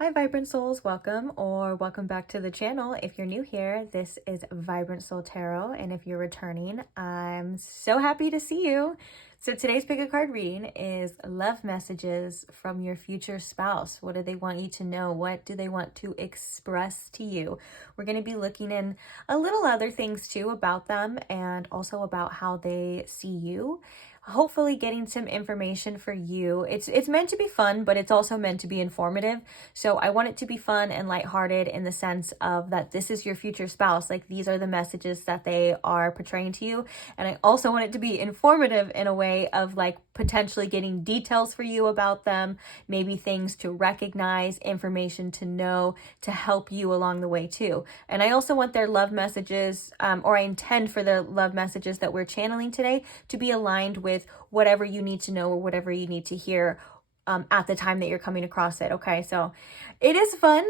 Hi Vibrant Souls, welcome or welcome back to the channel. If you're new here, this is Vibrant Soul Tarot, and if you're returning, I'm so happy to see you. So today's pick a card reading is love messages from your future spouse. What do they want you to know? What do they want to express to you? We're going to be looking in a little other things too about them and also about how they see you. Hopefully getting some information for you. It's meant to be fun, but it's also meant to be informative. So I want it to be fun and lighthearted in the sense of that this is your future spouse. Like, these are the messages that they are portraying to you. And I also want it to be informative in a way of like potentially getting details for you about them, maybe things to recognize, information to know, to help you along the way too. And I also want their love messages, or I intend for the love messages that we're channeling today to be aligned with whatever you need to know or whatever you need to hear at the time that you're coming across it. Okay, so it is fun.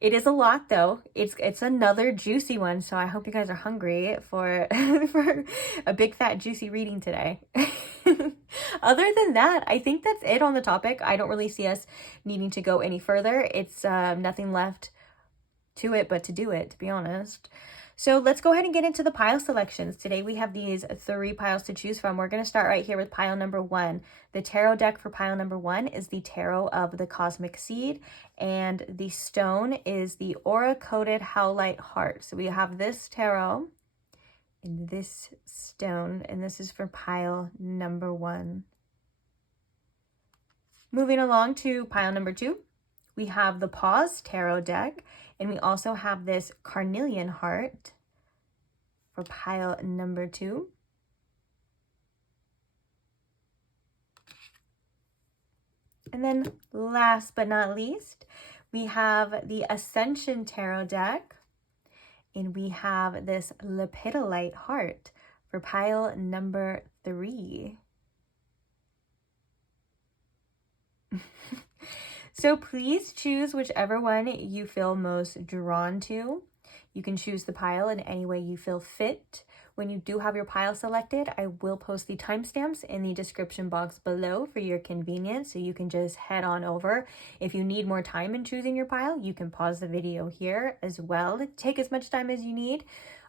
It is a lot though. It's another juicy one. So I hope you guys are hungry for for a big fat juicy reading today. Other than that, I think that's it on the topic. I don't really see us needing to go any further. It's nothing left to it but to do it, to be honest. So let's go ahead and get into the pile selections. Today we have these 3 piles to choose from. We're going to start right here with pile number 1. The tarot deck for pile number 1 is the Tarot of the Cosmic Seed, and the stone is the Aura-Coated Howlite Heart. So we have this tarot and this stone, and this is for pile number 1. Moving along to pile number 2, we have the Paws Tarot deck, and we also have this Carnelian Heart for pile number 2. And then last but not least, we have the Ascension Tarot deck, and we have this Lepidolite Heart for pile number 3. So please choose whichever one you feel most drawn to. You can choose the pile in any way you feel fit. When you do have your pile selected, I will post the timestamps in the description box below for your convenience, so you can just head on over. If you need more time in choosing your pile, you can pause the video here as well. Take as much time as you need.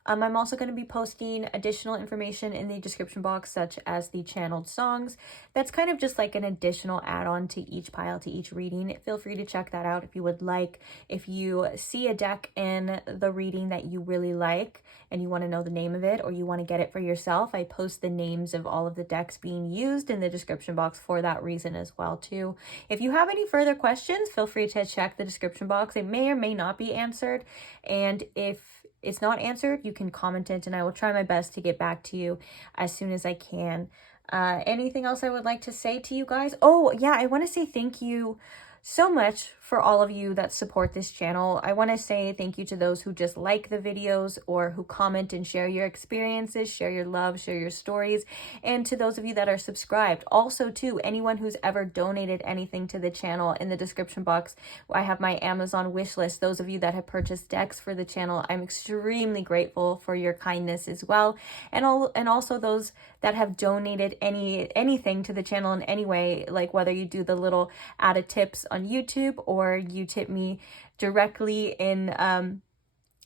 I'm also going to be posting additional information in the description box, such as the channeled songs. That's kind of just like an additional add-on to each pile, to each reading. Feel free to check that out if you would like. If you see a deck in the reading that you really like and you want to know the name of it, or you want to get it for yourself, I post the names of all of the decks being used in the description box for that reason as well too. If you have any further questions, feel free to check the description box. It may or may not be answered, and if it's not answered, you can comment it and I will try my best to get back to you as soon as I can. Anything else I would like to say to you guys? Oh yeah, I want to say thank you so much for all of you that support this channel. I want to say thank you to those who just like the videos or who comment and share your experiences, share your love, share your stories, and to those of you that are subscribed. Also to anyone who's ever donated anything to the channel, in the description box I have my Amazon wish list. Those of you that have purchased decks for the channel, I'm extremely grateful for your kindness as well. And also those that have donated anything to the channel in any way, like whether you do the little added tips on YouTube or you tip me directly in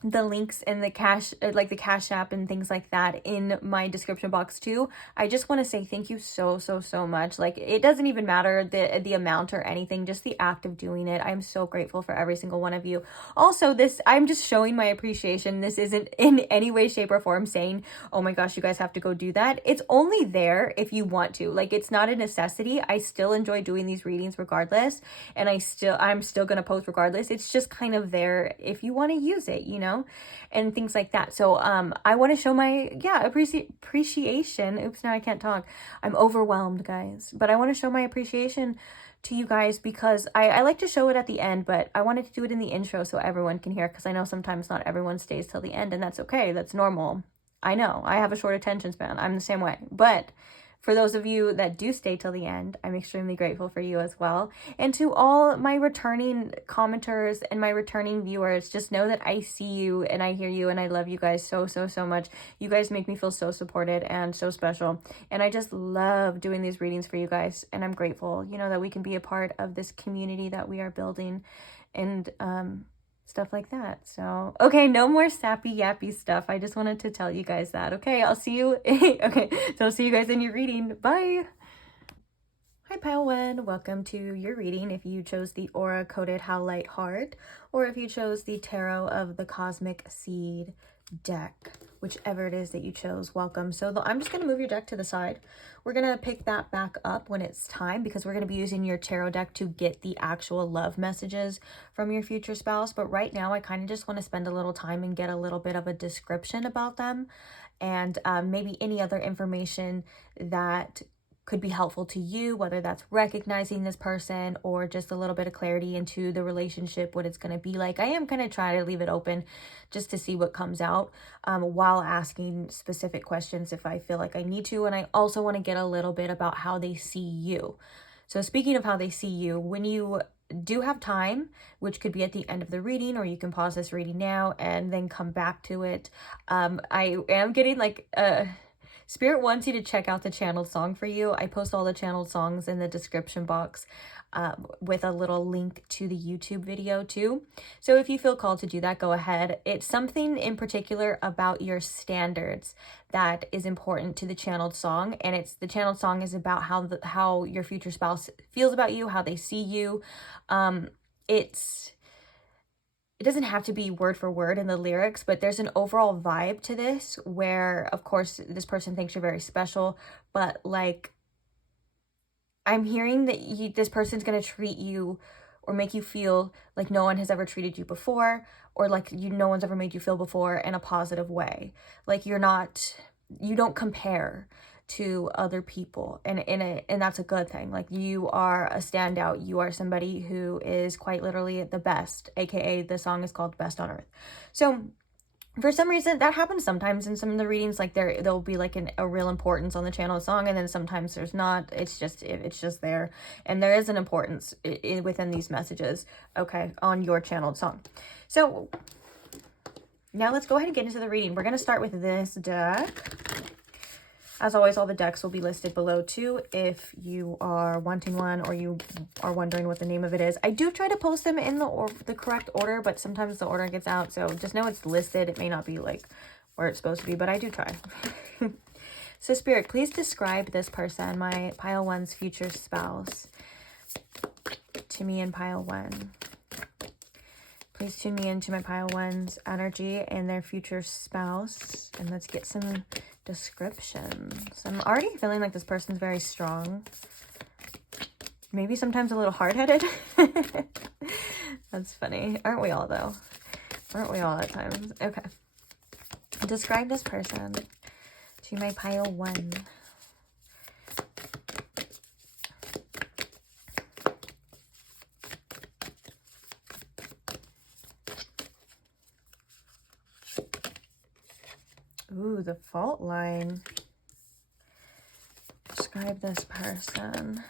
the links in the like the Cashapp and things like that in my description box too. I just want to say thank you so much. Like, it doesn't even matter the amount or anything, just the act of doing it. I'm so grateful for every single one of you. Also, I'm just showing my appreciation. This isn't in any way, shape, or form saying, oh my gosh, you guys have to go do that. It's only there if you want to. Like, it's not a necessity. I still enjoy doing these readings regardless, and I'm still gonna post regardless. It's just kind of there if you want to use it, you know, and things like that. So I want to show my appreciation. Oops, now I can't talk. I'm overwhelmed, guys. But I want to show my appreciation to you guys because I like to show it at the end, but I wanted to do it in the intro so everyone can hear, because I know sometimes not everyone stays till the end, and that's okay. That's normal. I know I have a short attention span. I'm the same way. But For those of you that do stay till the end, I'm extremely grateful for you as well. And to all my returning commenters and my returning viewers, just know that I see you and I hear you and I love you guys so much. You guys make me feel so supported and so special. And I just love doing these readings for you guys. And I'm grateful, you know, that we can be a part of this community that we are building and stuff like that. So, okay, no more sappy yappy stuff. I just wanted to tell you guys that. Okay, I'll see you. Okay, so I'll see you guys in your reading. Bye. Hi Pile One, welcome to your reading. If you chose the Aura Coded Howlite Heart, or if you chose the Tarot of the Cosmic Seed deck, whichever it is that you chose, welcome. So I'm just going to move your deck to the side. We're going to pick that back up when it's time, because we're going to be using your tarot deck to get the actual love messages from your future spouse. But right now, I kind of just want to spend a little time and get a little bit of a description about them, and maybe any other information that could be helpful to you, whether that's recognizing this person or just a little bit of clarity into the relationship, what it's going to be like. I am going to try to leave it open just to see what comes out, while asking specific questions if I feel like I need to. And I also want to get a little bit about how they see you. So speaking of how they see you, when you do have time, which could be at the end of the reading, or you can pause this reading now and then come back to it. I am getting like Spirit wants you to check out the channeled song for you. I post all the channeled songs in the description box with a little link to the YouTube video too. So if you feel called to do that, go ahead. It's something in particular about your standards that is important to the channeled song. And the channeled song is about how your future spouse feels about you, how they see you. It doesn't have to be word for word in the lyrics, but there's an overall vibe to this where, of course, this person thinks you're very special, but like, I'm hearing that this person's going to treat you or make you feel like no one has ever treated you before, or like no one's ever made you feel before in a positive way. Like you don't compare to other people, and that's a good thing. Like, you are a standout. You are somebody who is quite literally the best, aka the song is called Best on Earth. So for some reason that happens sometimes in some of the readings. Like there'll be like a real importance on the channel song, and then sometimes there's not. It's just there, and there is an importance within these messages, okay, on your channeled song. So now let's go ahead and get into the reading. We're going to start with this deck. As always, all the decks will be listed below too if you are wanting one or you are wondering what the name of it is. I do try to post them in the correct order, but sometimes the order gets out, so just know it's listed. It may not be like where it's supposed to be, but I do try. So Spirit, please describe this person, my Pile One's future spouse, to me in Pile One. Please tune me into my Pile One's energy and their future spouse, and let's get some descriptions. I'm already feeling like this person's very strong. Maybe sometimes a little hard-headed. That's funny. Aren't we all, though? Aren't we all at times? Okay. Describe this person to my Pile One. Ooh, the fault line. Describe this person.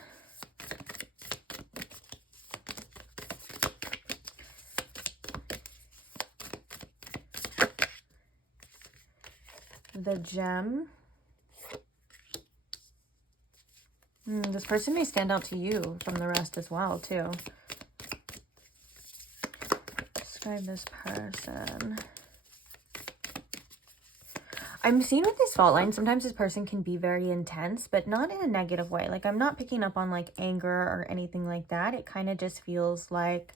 The gem. This person may stand out to you from the rest as well, too. Describe this person. I'm seeing with this fault line, sometimes this person can be very intense, but not in a negative way. Like, I'm not picking up on like anger or anything like that. It kind of just feels like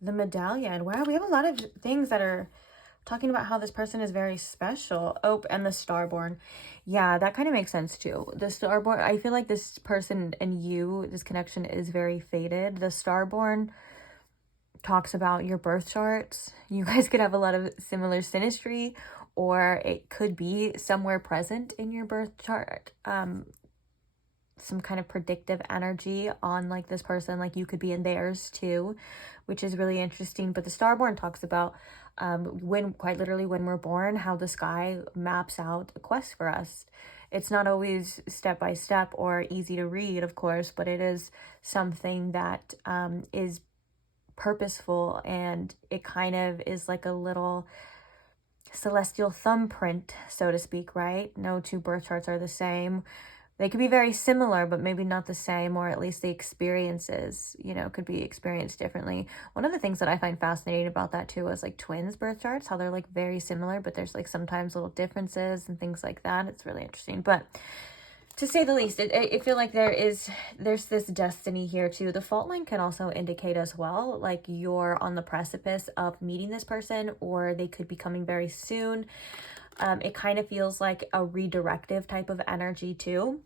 the medallion. Wow, we have a lot of things that are talking about how this person is very special. Oh, and the starborn. Yeah, that kind of makes sense too. The starborn, I feel like this person and you, this connection is very fated. The starborn talks about your birth charts. You guys could have a lot of similar synastry, or it could be somewhere present in your birth chart. Some some kind of predictive energy on like this person, like you could be in theirs too, which is really interesting. But the Starborn talks about when, quite literally, when we're born, how the sky maps out a quest for us. It's not always step by step or easy to read, of course, but it is something that is purposeful, and it kind of is like a little celestial thumbprint, so to speak, right? No two birth charts are the same. They could be very similar, but maybe not the same, or at least the experiences, you know, could be experienced differently. One of the things that I find fascinating about that too is like twins birth charts, how they're like very similar, but there's like sometimes little differences and things like that. It's really interesting. But to say the least, I feel like there's this destiny here too. The fault line can also indicate as well, like you're on the precipice of meeting this person, or they could be coming very soon. It kind of feels like a redirective type of energy too.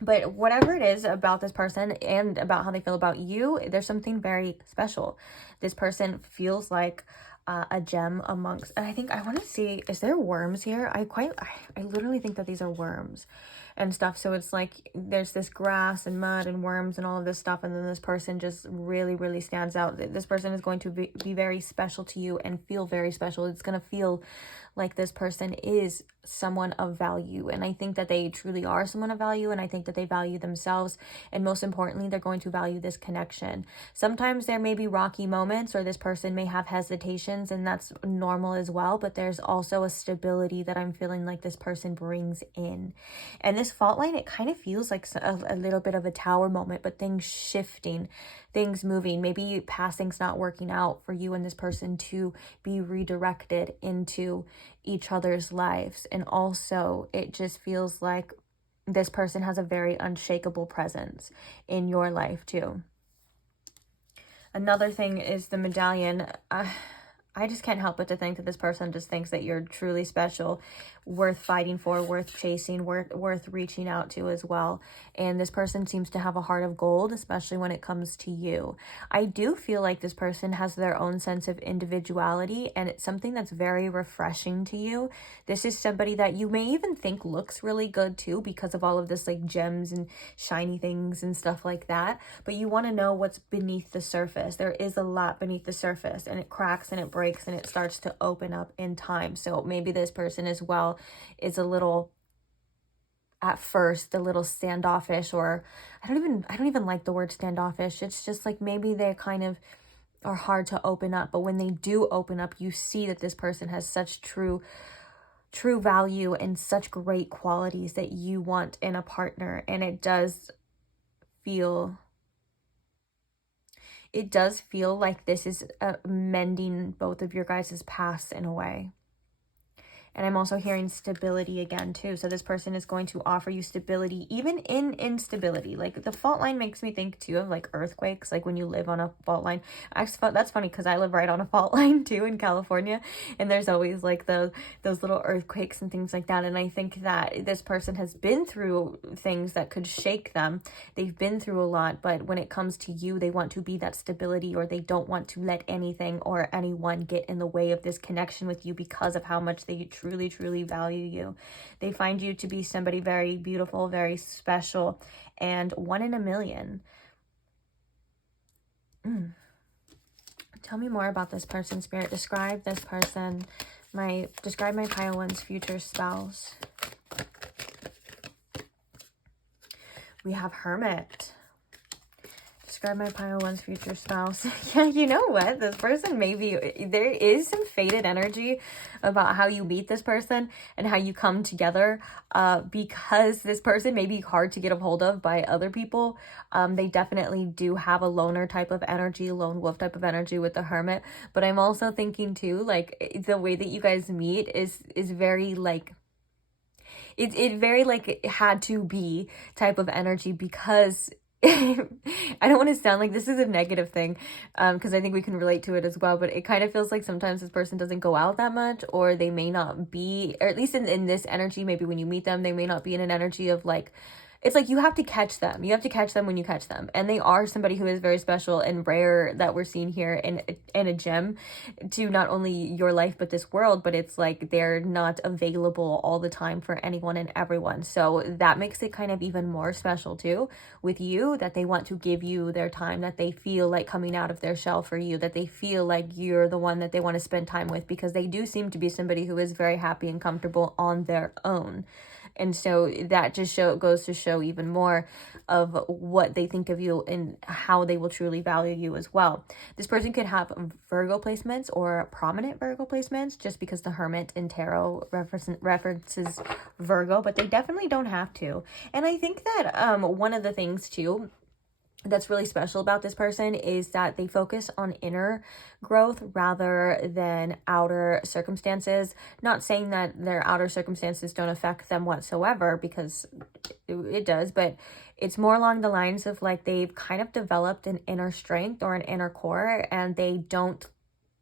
But whatever it is about this person and about how they feel about you, there's something very special. This person feels like a gem amongst, and I want to see, is there worms here? I literally think that these are worms and stuff. So it's like there's this grass and mud and worms and all of this stuff, and then this person just really, really stands out. This person is going to be very special to you and feel very special. It's going to feel like this person is someone of value, and I think that they truly are someone of value, and I think that they value themselves, and most importantly, they're going to value this connection. Sometimes there may be rocky moments, or this person may have hesitations, and that's normal as well, but there's also a stability that I'm feeling like this person brings in. And this fault line, it kind of feels like a little bit of a tower moment, but things shifting, things moving, maybe past things not working out for you and this person to be redirected into each other's lives. And also it just feels like this person has a very unshakable presence in your life too. Another thing is the medallion. I just can't help but to think that this person just thinks that you're truly special, worth fighting for, worth chasing, worth reaching out to as well. And this person seems to have a heart of gold, especially when it comes to you. I do feel like this person has their own sense of individuality, and it's something that's very refreshing to you. This is somebody that you may even think looks really good too, because of all of this like gems and shiny things and stuff like that. But you want to know what's beneath the surface. There is a lot beneath the surface, and it cracks and it breaks and it starts to open up in time. So maybe this person as well is a little, at first, a little standoffish, or I don't even like the word standoffish. It's just like maybe they kind of are hard to open up, but when they do open up, you see that this person has such true value and such great qualities that you want in a partner. And it does feel like this is mending both of your guys' paths in a way. And I'm also hearing stability again too. So this person is going to offer you stability, even in instability. Like the fault line makes me think too of like earthquakes, like when you live on a fault line. That's funny because I live right on a fault line too in California. And there's always like those little earthquakes and things like that. And I think that this person has been through things that could shake them. They've been through a lot, but when it comes to you, they want to be that stability, or they don't want to let anything or anyone get in the way of this connection with you because of how much they truly value you. They find you to be somebody very beautiful, very special, and one in a million. Tell me more about this person, Spirit. Describe this person. Describe my Pile One's future spouse. We have Hermit. Describe my Pile One's future spouse. Yeah, you know what? This person there is some faded energy about how you meet this person and how you come together, because this person may be hard to get a hold of by other people. They definitely do have a loner type of energy, lone wolf type of energy with the Hermit. But I'm also thinking too, like the way that you guys meet is very like, it very like it had to be type of energy, because I don't want to sound like this is a negative thing, because I think we can relate to it as well, but it kind of feels like sometimes this person doesn't go out that much, or they may not be, or at least in this energy, maybe when you meet them, they may not be in an energy of like it's like you have to catch them. You have to catch them when you catch them. And they are somebody who is very special and rare that we're seeing here in a gem to not only your life, but this world. But it's like they're not available all the time for anyone and everyone. So that makes it kind of even more special too with you, that they want to give you their time, that they feel like coming out of their shell for you, that they feel like you're the one that they want to spend time with, because they do seem to be somebody who is very happy and comfortable on their own. And so that just goes to show even more of what they think of you and how they will truly value you as well. This person could have Virgo placements or prominent Virgo placements, just because the Hermit in Tarot references Virgo, but they definitely don't have to. And I think that one of the things too that's really special about this person is that they focus on inner growth rather than outer circumstances. Not saying that their outer circumstances don't affect them whatsoever, because it does, but it's more along the lines of like they've kind of developed an inner strength or an inner core, and they don't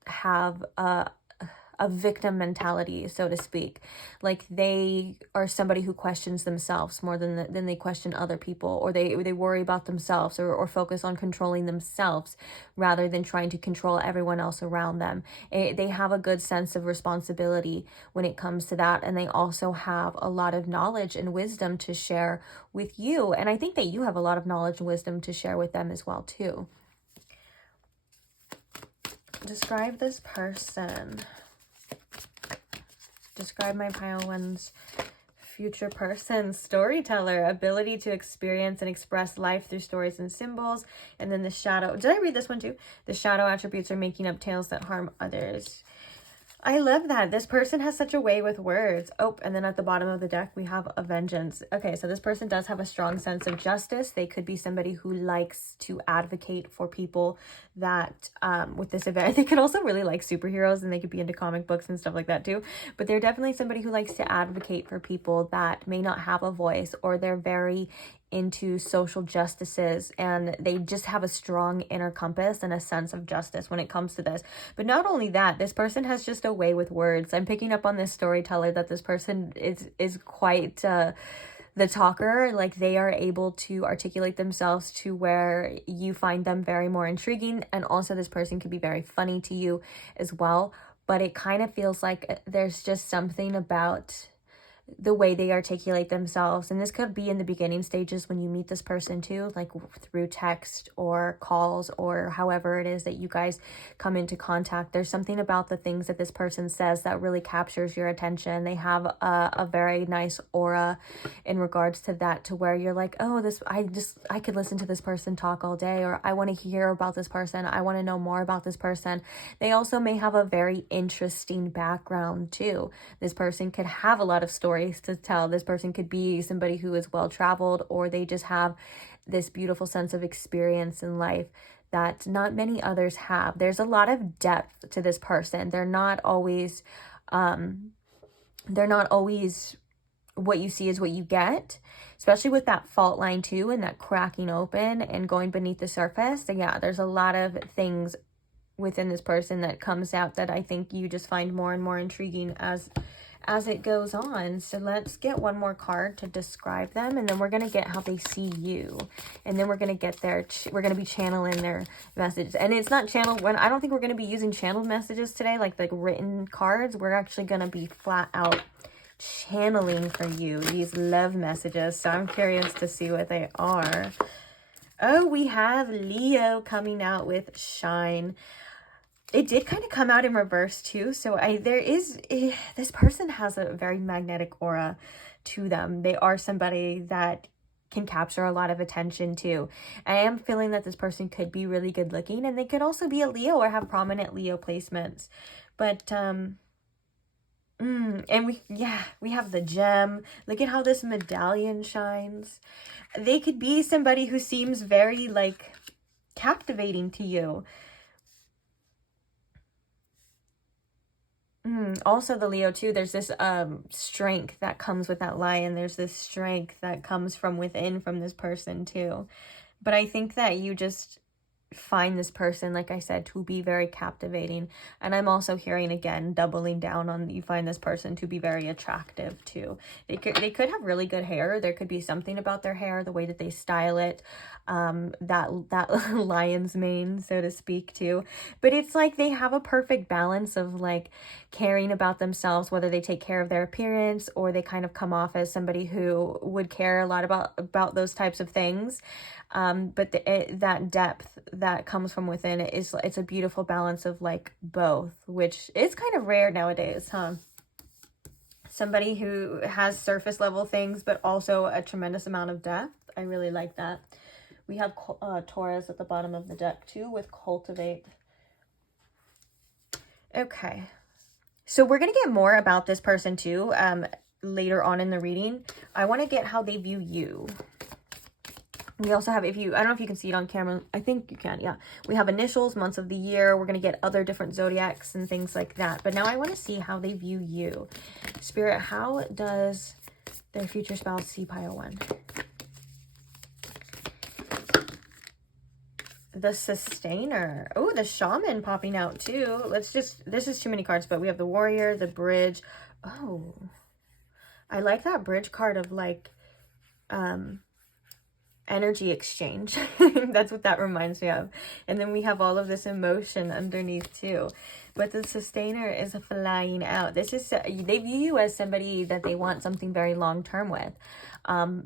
have a victim mentality, so to speak. Like they are somebody who questions themselves more than they question other people, or they worry about themselves or focus on controlling themselves rather than trying to control everyone else around them. They have a good sense of responsibility when it comes to that, and they also have a lot of knowledge and wisdom to share with you, and I think that you have a lot of knowledge and wisdom to share with them as well too. Describe this person. Describe my pile one's future person. Storyteller, ability to experience and express life through stories and symbols. And then the shadow. Did I read this one too? The shadow attributes are making up tales that harm others. I love that. This person has such a way with words. Oh, and then at the bottom of the deck, we have a vengeance. Okay, so this person does have a strong sense of justice. They could be somebody who likes to advocate for people that, with this event, they could also really like superheroes, and they could be into comic books and stuff like that too. But they're definitely somebody who likes to advocate for people that may not have a voice, or they're very into social justices, and they just have a strong inner compass and a sense of justice when it comes to this. But not only that, this person has just a way with words. I'm picking up on this storyteller that this person is quite the talker. Like they are able to articulate themselves to where you find them very more intriguing, and also this person can be very funny to you as well. But it kind of feels like there's just something about the way they articulate themselves, and this could be in the beginning stages when you meet this person too, like through text or calls or however it is that you guys come into contact. There's something about the things that this person says that really captures your attention. They have a very nice aura in regards to that, to where you're like, oh, I could listen to this person talk all day, or I want to hear about this person, I want to know more about this person. They also may have a very interesting background too. This person could have a lot of stories to tell. This person could be somebody who is well traveled, or they just have this beautiful sense of experience in life that not many others have. There's a lot of depth to this person. They're not always what you see is what you get, especially with that fault line too, and that cracking open and going beneath the surface. So yeah, there's a lot of things within this person that comes out that I think you just find more and more intriguing as it goes on. So let's get one more card to describe them, and then we're going to get how they see you, and then we're going to get we're going to be channeling their messages. And it's not channeled I don't think we're going to be using channeled messages today, like written cards. We're actually going to be flat out channeling for you these love messages. So I'm curious to see what they are. Oh, we have Leo coming out with Shine. It did kind of come out in reverse too. So this person has a very magnetic aura to them. They are somebody that can capture a lot of attention too. I am feeling that this person could be really good looking, and they could also be a Leo or have prominent Leo placements. But, and we have the gem. Look at how this medallion shines. They could be somebody who seems very like captivating to you. Also the Leo too, there's this strength that comes with that lion. There's this strength that comes from within from this person too. But I think that you just find this person, like I said, to be very captivating. And I'm also hearing, again, doubling down on, you find this person to be very attractive too. They could have really good hair. There could be something about their hair, the way that they style it, that lion's mane, so to speak, too. But it's like they have a perfect balance of like caring about themselves, whether they take care of their appearance or they kind of come off as somebody who would care a lot about those types of things. But that depth that comes from within it's a beautiful balance of like both, which is kind of rare nowadays, huh? Somebody who has surface level things, but also a tremendous amount of depth. I really like that. We have Taurus at the bottom of the deck too with cultivate. Okay. So we're going to get more about this person too later on in the reading. I want to get how they view you. We also have, I don't know if you can see it on camera. I think you can, yeah. We have initials, months of the year. We're going to get other different zodiacs and things like that. But now I want to see how they view you. Spirit, how does their future spouse see pile 1? The sustainer. Oh, the shaman popping out too. This is too many cards, but we have the warrior, the bridge. Oh, I like that bridge card of like, energy exchange. That's what that reminds me of. And then we have all of this emotion underneath too. But the sustainer is flying out. This is, they view you as somebody that they want something very long term with,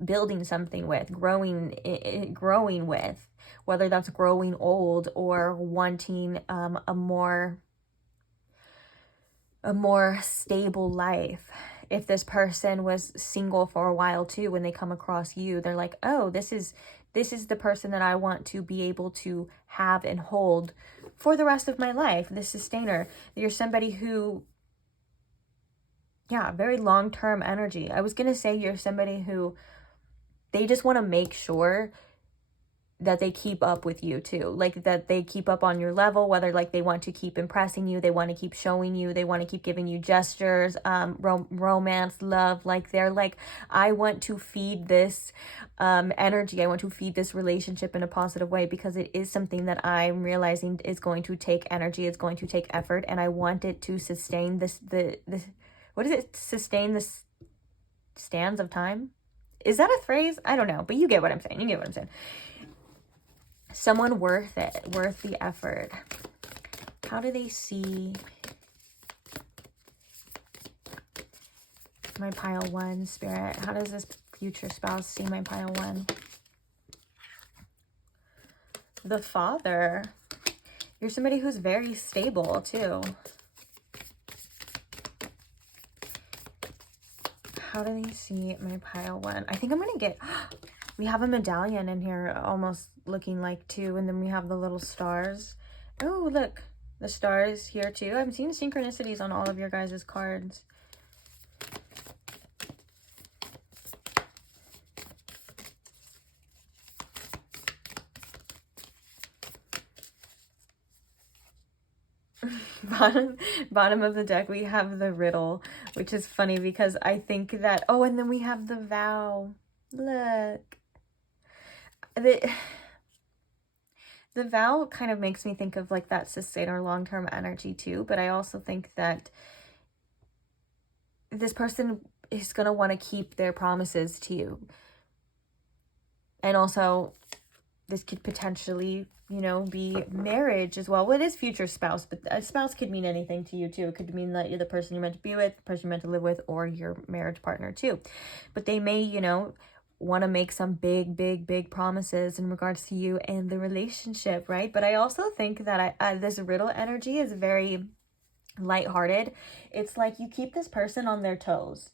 building something with, growing with, whether that's growing old or wanting a more stable life. If this person was single for a while too, when they come across you, they're like, oh, this is the person that I want to be able to have and hold for the rest of my life. The sustainer. You're somebody who, yeah, very long-term energy. I was going to say you're somebody who they just want to make sure that they keep up with you too, like that they keep up on your level, whether like they want to keep impressing you, they want to keep showing you, they want to keep giving you gestures, romance, love, like they're like, I want to feed this energy, I want to feed this relationship in a positive way, because it is something that I'm realizing is going to take energy, it's going to take effort, and I want it to sustain this what is it, sustain this stands of time? Is that a phrase? I don't know, but you get what I'm saying. Someone worth it, worth the effort. How do they see my pile 1, Spirit? How does this future spouse see my pile 1? The Father. You're somebody who's very stable too. How do they see my pile 1? I think I'm going to get... We have a medallion in here almost looking like 2. And then we have the little stars. Oh, look. The stars here too. I'm seeing synchronicities on all of your guys' cards. Bottom of the deck, we have the riddle, which is funny because I think that... Oh, and then we have the vow. Look. The vow kind of makes me think of like that sustainer long-term energy too, but I also think that this person is going to want to keep their promises to you. And also this could potentially, you know, be marriage as well. Well, it is future spouse, but a spouse could mean anything to you too. It could mean that you're the person you're meant to be with, the person you're meant to live with, or your marriage partner too. But they may, you know, want to make some big promises in regards to you and the relationship, right? But I also think that this riddle energy is very lighthearted. It's like you keep this person on their toes.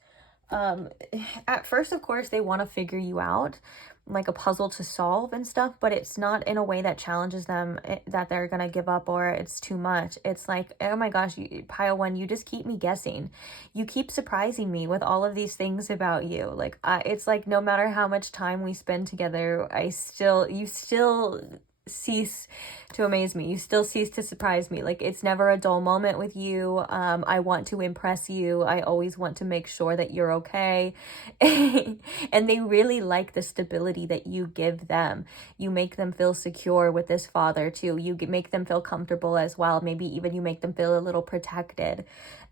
At first, of course, they want to figure you out, like a puzzle to solve and stuff, but it's not in a way that challenges them, that they're gonna give up or it's too much. It's like, oh my gosh, pile 1, you just keep me guessing. You keep surprising me with all of these things about you. Like, it's like no matter how much time we spend together, you still cease to amaze me. You still cease to surprise me. Like, it's never a dull moment with you. I want to impress you. I always want to make sure that you're okay. And they really like the stability that you give them. You make them feel secure with this father too. You make them feel comfortable as well. Maybe even you make them feel a little protected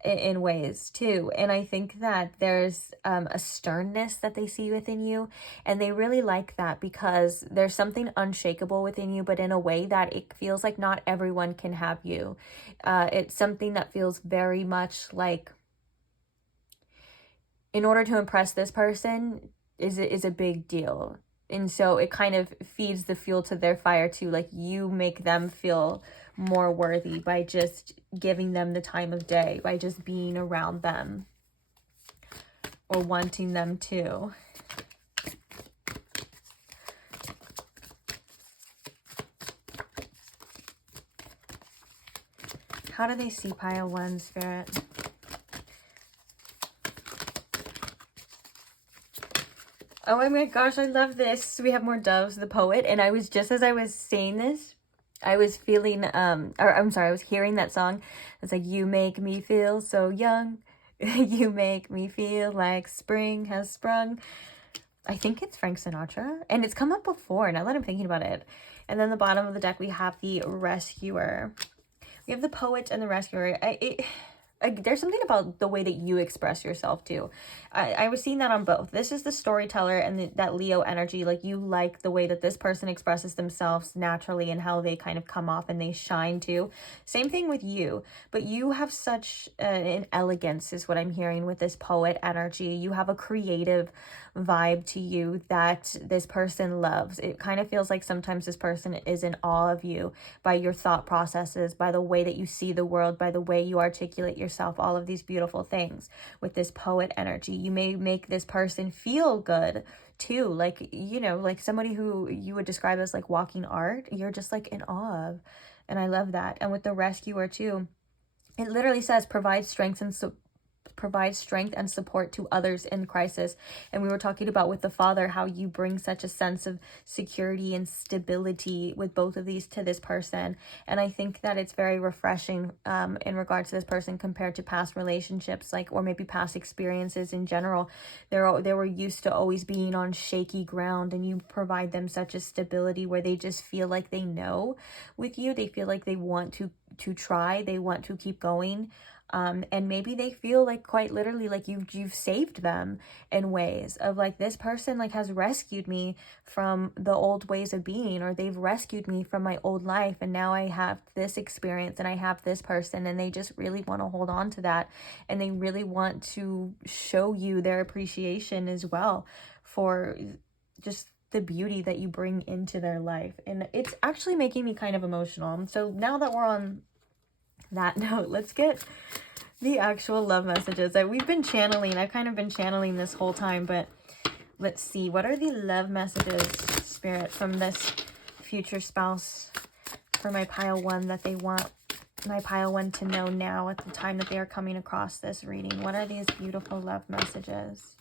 in ways too. And I think that there's a sternness that they see within you, and they really like that because there's something unshakable within you, but in a way that it feels like not everyone can have you. It's something that feels very much like, in order to impress this person is a big deal. And so it kind of feeds the fuel to their fire too. Like, you make them feel more worthy by just giving them the time of day, by just being around them or wanting them to. How do they see pile 1, Spirit? Oh my gosh, I love this. We have more doves, the poet. And I was, just as I was saying this, I was feeling, I was hearing that song. It's like, you make me feel so young. You make me feel like spring has sprung. I think it's Frank Sinatra. And it's come up before, now that I'm thinking about it. And then the bottom of the deck, we have the rescuer. We have the poet and the rescuer. There's something about the way that you express yourself too. I was seeing that on both. This is the storyteller and that Leo energy. Like, you like the way that this person expresses themselves naturally and how they kind of come off and they shine too. Same thing with you. But you have such an elegance is what I'm hearing with this poet energy. You have a creative vibe to you that this person loves. It kind of feels like sometimes this person is in awe of you by your thought processes, by the way that you see the world, by the way you articulate yourself, all of these beautiful things. With this poet energy, you may make this person feel good too, like, you know, like somebody who you would describe as like walking art. You're just like in awe of, and I love that. And with the rescuer too, it literally says provide strength and support to others in crisis. And we were talking about with the father how you bring such a sense of security and stability with both of these to this person. And I think that it's very refreshing in regards to this person compared to past relationships, like, or maybe past experiences in general. They were used to always being on shaky ground, and you provide them such a stability where they just feel like they know with you. They feel like they want to try, they want to keep going. And maybe they feel like quite literally like you've saved them in ways of like, this person like has rescued me from the old ways of being, or they've rescued me from my old life, and now I have this experience and I have this person, and they just really want to hold on to that, and they really want to show you their appreciation as well for just the beauty that you bring into their life. And it's actually making me kind of emotional. So now that we're on that note, let's get the actual love messages that we've been channeling. I've kind of been channeling this whole time, but let's see. What are the love messages, Spirit, from this future spouse for my pile 1 that they want my pile 1 to know now at the time that they are coming across this reading? What are these beautiful love messages?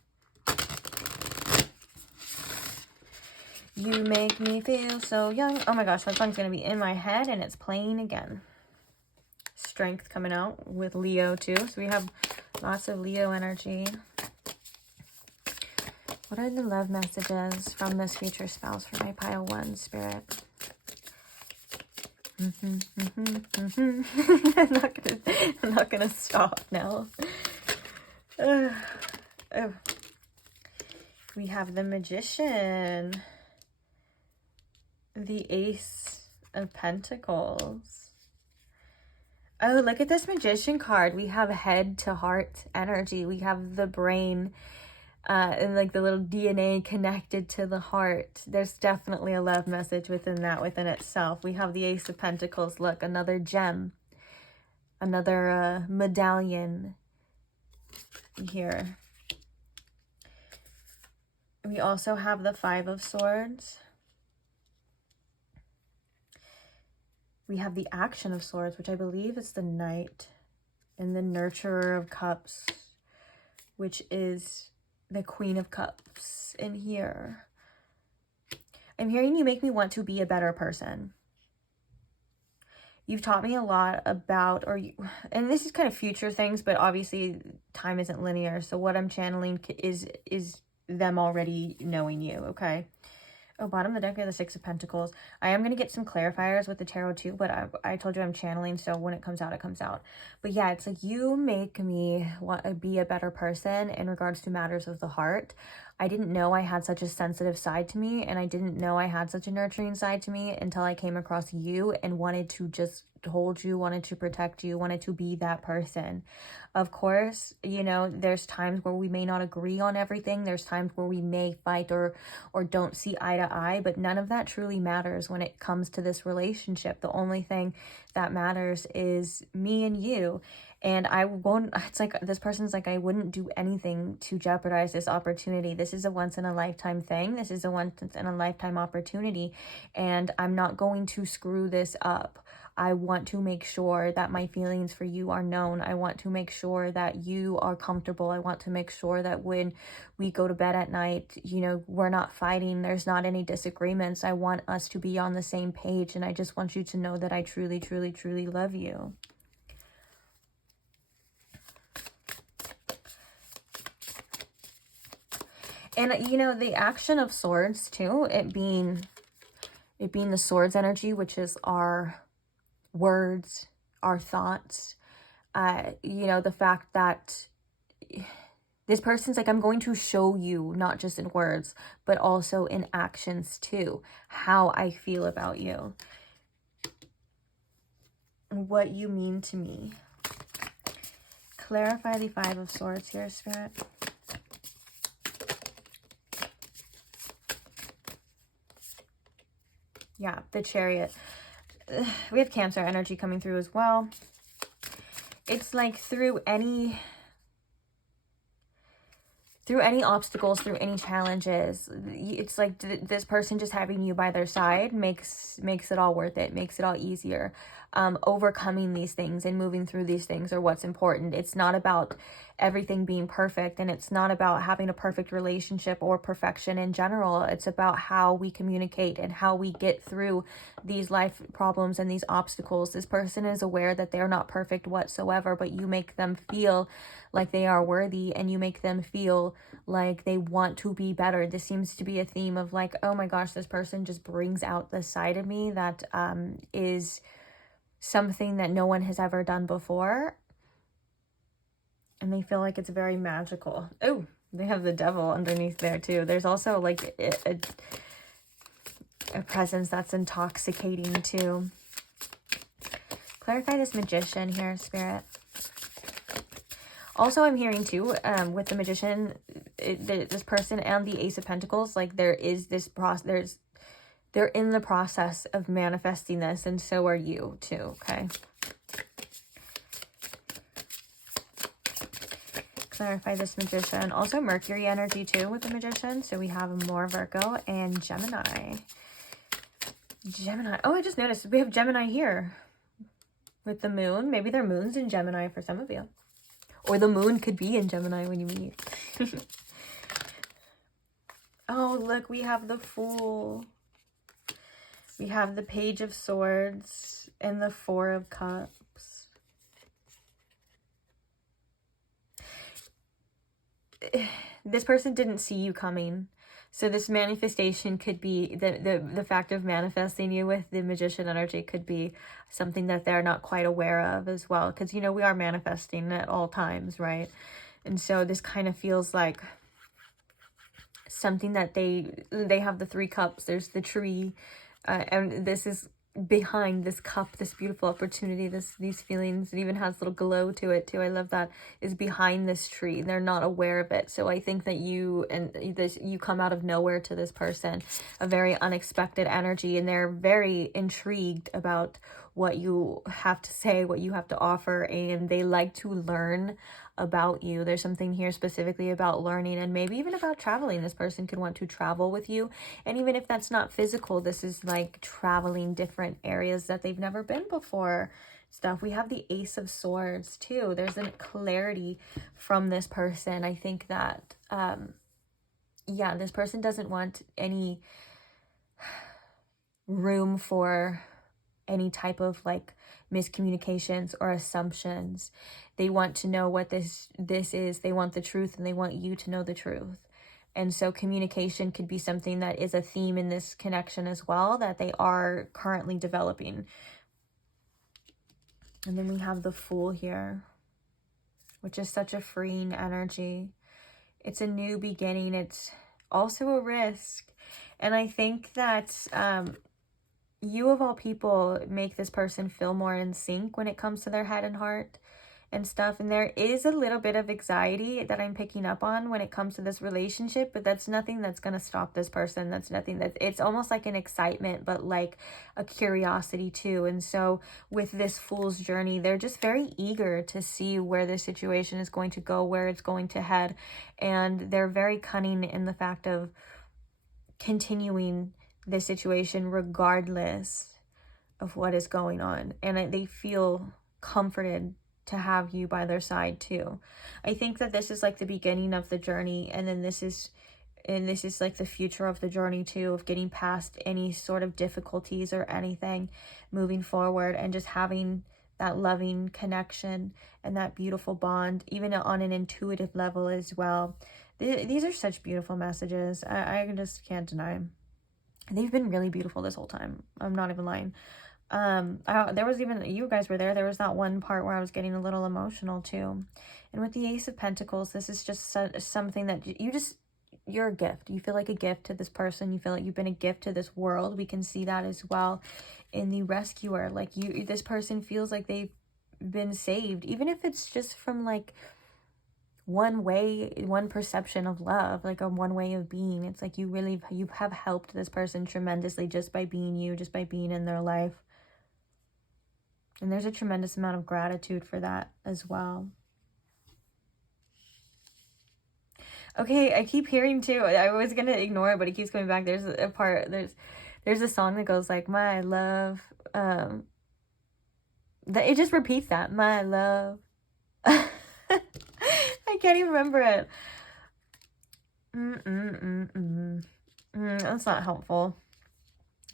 You make me feel so young. Oh my gosh, that song's going to be in my head and it's playing again. Strength coming out with Leo too. So we have lots of Leo energy. What are the love messages from this future spouse for my pile 1, Spirit? I'm not gonna stop now. Oh. We have the Magician, the Ace of Pentacles. Oh, look at this Magician card. We have head to heart energy. We have the brain and like the little DNA connected to the heart. There's definitely a love message within that, within itself. We have the Ace of Pentacles. Look, another gem, another medallion here. We also have the Five of Swords. We have the Action of Swords, which I believe is the Knight, and the Nurturer of Cups, which is the Queen of Cups in here. I'm hearing you make me want to be a better person. you've taught me a lot about, and this is kind of future things, but obviously time isn't linear. So what I'm channeling is them already knowing you, okay? Oh, bottom of the deck, we have the Six of Pentacles. I am going to get some clarifiers with the tarot too, but I told you I'm channeling, so when it comes out, it comes out. But yeah, it's like you make me want to be a better person in regards to matters of the heart. I didn't know I had such a sensitive side to me, and I didn't know I had such a nurturing side to me until I came across you and wanted to just hold you, wanted to protect you, wanted to be that person. Of course, you know, there's times where we may not agree on everything. There's times where we may fight or don't see eye to eye, but none of that truly matters when it comes to this relationship. The only thing that matters is me and you. And I won't, it's like, this person's like, I wouldn't do anything to jeopardize this opportunity. This is a once in a lifetime thing. This is a once in a lifetime opportunity. And I'm not going to screw this up. I want to make sure that my feelings for you are known. I want to make sure that you are comfortable. I want to make sure that when we go to bed at night, you know, we're not fighting. There's not any disagreements. I want us to be on the same page. And I just want you to know that I truly, truly, truly love you. And, you know, the action of swords too, it being the swords energy, which is our words, our thoughts, you know, the fact that this person's like, I'm going to show you, not just in words, but also in actions too, how I feel about you, what you mean to me. Clarify the Five of Swords here, Spirit. Yeah, the Chariot. We have Cancer energy coming through as well. It's like through any obstacles, through any challenges, it's like this person just having you by their side makes it all worth it, makes it all easier. Overcoming these things and moving through these things are what's important. It's not about everything being perfect, and it's not about having a perfect relationship or perfection in general. It's about how we communicate and how we get through these life problems and these obstacles. This person is aware that they're not perfect whatsoever, but you make them feel like they are worthy, and you make them feel like they want to be better. This seems to be a theme of like, oh my gosh, this person just brings out the side of me that is something that no one has ever done before, and they feel like it's very magical. Oh, they have the devil underneath there too. There's also like a presence that's intoxicating too. Clarify this Magician here, Spirit. Also, I'm hearing too, with the Magician, this person and the Ace of Pentacles, like there is this process, they're in the process of manifesting this, and so are you too, okay? Clarify this Magician. Also Mercury energy too with the Magician, so we have more Virgo and Gemini. Oh, I just noticed we have Gemini here with the moon. Maybe their moon's in Gemini for some of you. Or the moon could be in Gemini when you meet. Oh, look, we have the Fool. We have the Page of Swords and the Four of Cups. This person didn't see you coming. So this manifestation could be, the fact of manifesting you with the Magician energy could be something that they're not quite aware of as well. Because, you know, we are manifesting at all times, right? And so this kind of feels like something that they have the Three Cups. There's the tree. And this is behind this cup, this beautiful opportunity, these feelings. It even has a little glow to it too. I love that. Is behind this tree. They're not aware of it. So I think that you come out of nowhere to this person, a very unexpected energy, and they're very intrigued about what you have to say, what you have to offer, and they like to learn about you. There's something here specifically about learning, and maybe even about traveling. This person could want to travel with you, and even if that's not physical, this is like traveling different areas that they've never been before. Stuff. We have the Ace of Swords too. There's a clarity from this person. I think that yeah, this person doesn't want any room for any type of like miscommunications or assumptions. They want to know what this is. They want the truth, and they want you to know the truth. And so communication could be something that is a theme in this connection as well, that they are currently developing. And then we have the Fool here, which is such a freeing energy. It's a new beginning. It's also a risk. And I think that you of all people make this person feel more in sync when it comes to their head and heart and stuff. And there is a little bit of anxiety that I'm picking up on when it comes to this relationship, but that's nothing that's going to stop this person. That's nothing that, it's almost like an excitement, but like a curiosity too. And so with this Fool's journey, they're just very eager to see where this situation is going to go, where it's going to head. And they're very cunning in the fact of continuing this situation regardless of what is going on. And they feel comforted to have you by their side too. I think that this is like the beginning of the journey, and then this is like the future of the journey too, of getting past any sort of difficulties or anything, moving forward and just having that loving connection and that beautiful bond, even on an intuitive level as well. These are such beautiful messages. I just can't deny. They've been really beautiful this whole time. I'm not even lying. There was even, you guys were there was that one part where I was getting a little emotional too. And with the Ace of Pentacles, this is just something that you're a gift. You feel like a gift to this person. You feel like you've been a gift to this world. We can see that as well in the Rescuer. Like this person feels like they've been saved, even if it's just from like one perception of love, like one way of being. It's like you have helped this person tremendously just by being you, just by being in their life. And there's a tremendous amount of gratitude for that as well. Okay, I keep hearing too, I was gonna ignore it, but it keeps coming back. There's a part, there's a song that goes like, my love, it just repeats that, my love. I can't even remember it. That's not helpful.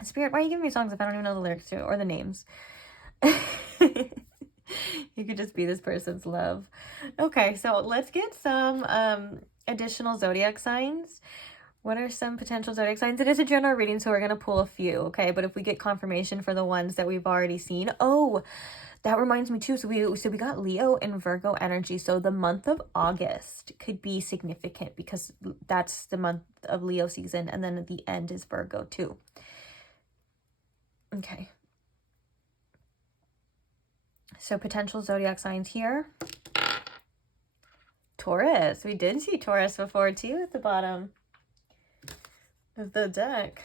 Spirit, why are you giving me songs if I don't even know the lyrics to it or the names? You could just be this person's love. Okay, so let's get some additional zodiac signs. What are some potential zodiac signs? It is a general reading, so we're going to pull a few, okay? But if we get confirmation for the ones that we've already seen. Oh, that reminds me too. So we got Leo and Virgo energy. So the month of August could be significant because that's the month of Leo season. And then at the end is Virgo too. Okay. So potential zodiac signs here. Taurus. We did see Taurus before too at the bottom of the deck.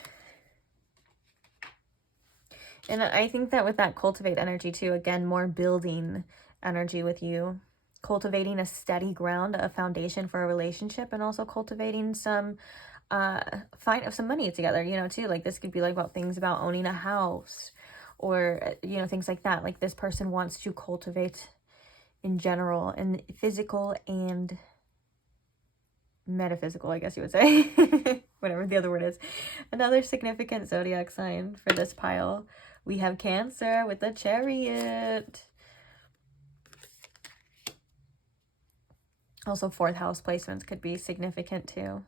And I think that with that cultivate energy too, again, more building energy with you. Cultivating a steady ground, a foundation for a relationship, and also cultivating some some money together, you know, too. Like this could be like about things about owning a house or, you know, things like that. Like this person wants to cultivate in general, and physical and metaphysical, I guess you would say. Whatever the other word is. Another significant zodiac sign for this pile. We have Cancer with the Chariot. Also, fourth house placements could be significant too.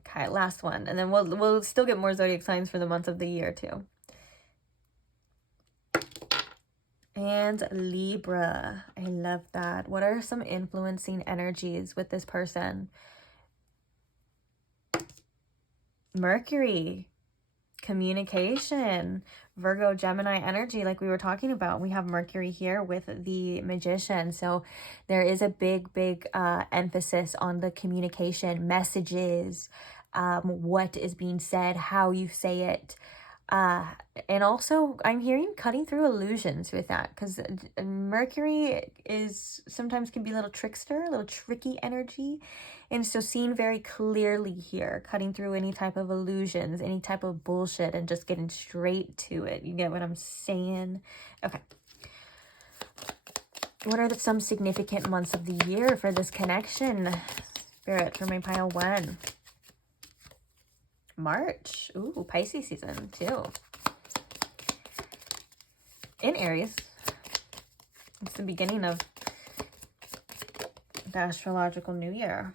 Okay, last one. And then we'll still get more zodiac signs for the month of the year too. And Libra. I love that. What are some influencing energies with this person? Mercury. Communication. Virgo, Gemini energy, like we were talking about. We have Mercury here with the Magician. So there is a big emphasis on the communication, messages, what is being said, how you say it. And also I'm hearing cutting through illusions with that, because Mercury sometimes can be a little trickster, a little tricky energy. And so seeing very clearly here, cutting through any type of illusions, any type of bullshit, and just getting straight to it. You get what I'm saying? Okay. What are some significant months of the year for this connection? Spirit, for my pile 1. March. Ooh, Pisces season too. in Aries. It's the beginning of the astrological new year.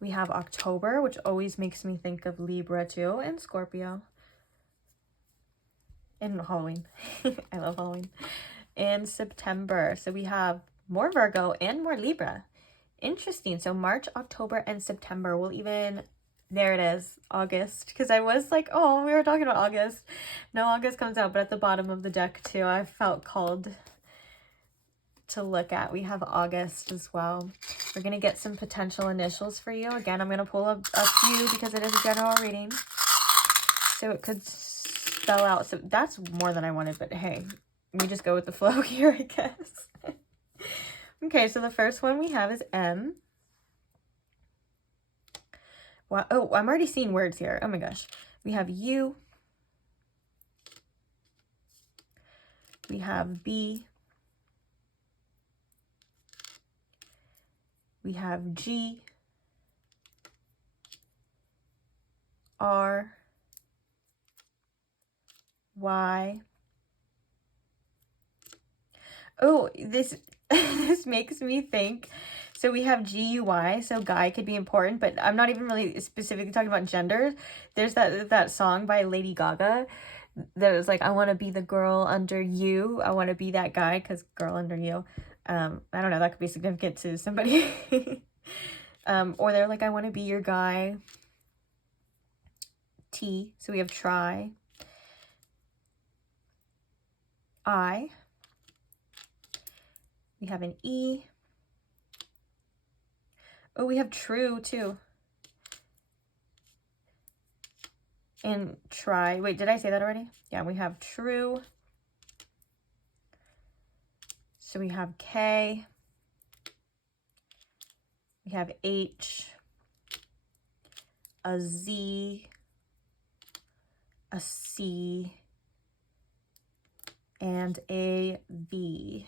We have October, which always makes me think of Libra too, and Scorpio. And Halloween. I love Halloween. And September. So we have more Virgo and more Libra. Interesting. So March, October, and September will even... There it is, August. Because I was like, oh, we were talking about August. No, August comes out, but at the bottom of the deck too, I felt called to look at. We have August as well. We're going to get some potential initials for you. Again, I'm going to pull a few because it is a general reading. So it could spell out. So that's more than I wanted, but hey, we just go with the flow here, I guess. Okay, so the first one we have is M. Wow. Oh, I'm already seeing words here. Oh my gosh. We have U. We have B. We have G. R. Y. Oh, this this makes me think. So we have GUY, so guy could be important, but I'm not even really specifically talking about gender. There's that song by Lady Gaga that was like, I want to be the girl under you. I want to be that guy because girl under you. I don't know, that could be significant to somebody. Or they're like, I want to be your guy. T, so we have try. I. We have an E. Oh, we have true too. And try. Wait, did I say that already? Yeah, we have true. So we have K. We have H. A Z. A C. And a V.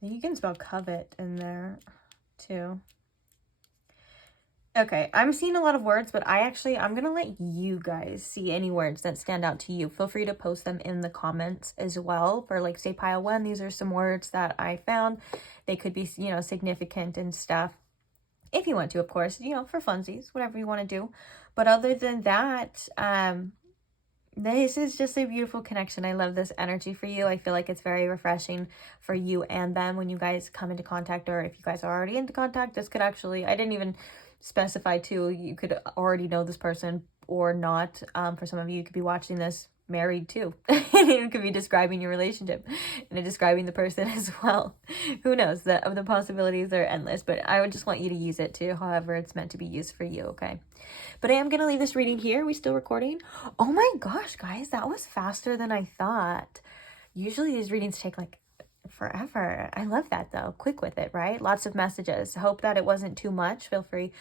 You can spell covet in there too. Okay, I'm seeing a lot of words, but I'm going to let you guys see any words that stand out to you. Feel free to post them in the comments as well. For like, say, pile 1, these are some words that I found. They could be, you know, significant and stuff. If you want to, of course, you know, for funsies, whatever you want to do. But other than that, this is just a beautiful connection. I love this energy for you. I feel like it's very refreshing for you and them when you guys come into contact, or if you guys are already into contact. This could actually, I didn't even specify too, you could already know this person or not. For some of you, you could be watching this married too. You could be describing your relationship and describing the person as well. Who knows? The possibilities are endless, but I would just want you to use it too, however it's meant to be used for you, okay? But I am going to leave this reading here. Are we still recording? Oh my gosh, guys, that was faster than I thought. Usually these readings take like forever. I love that though. Quick with it, right? Lots of messages. Hope that it wasn't too much. Feel free.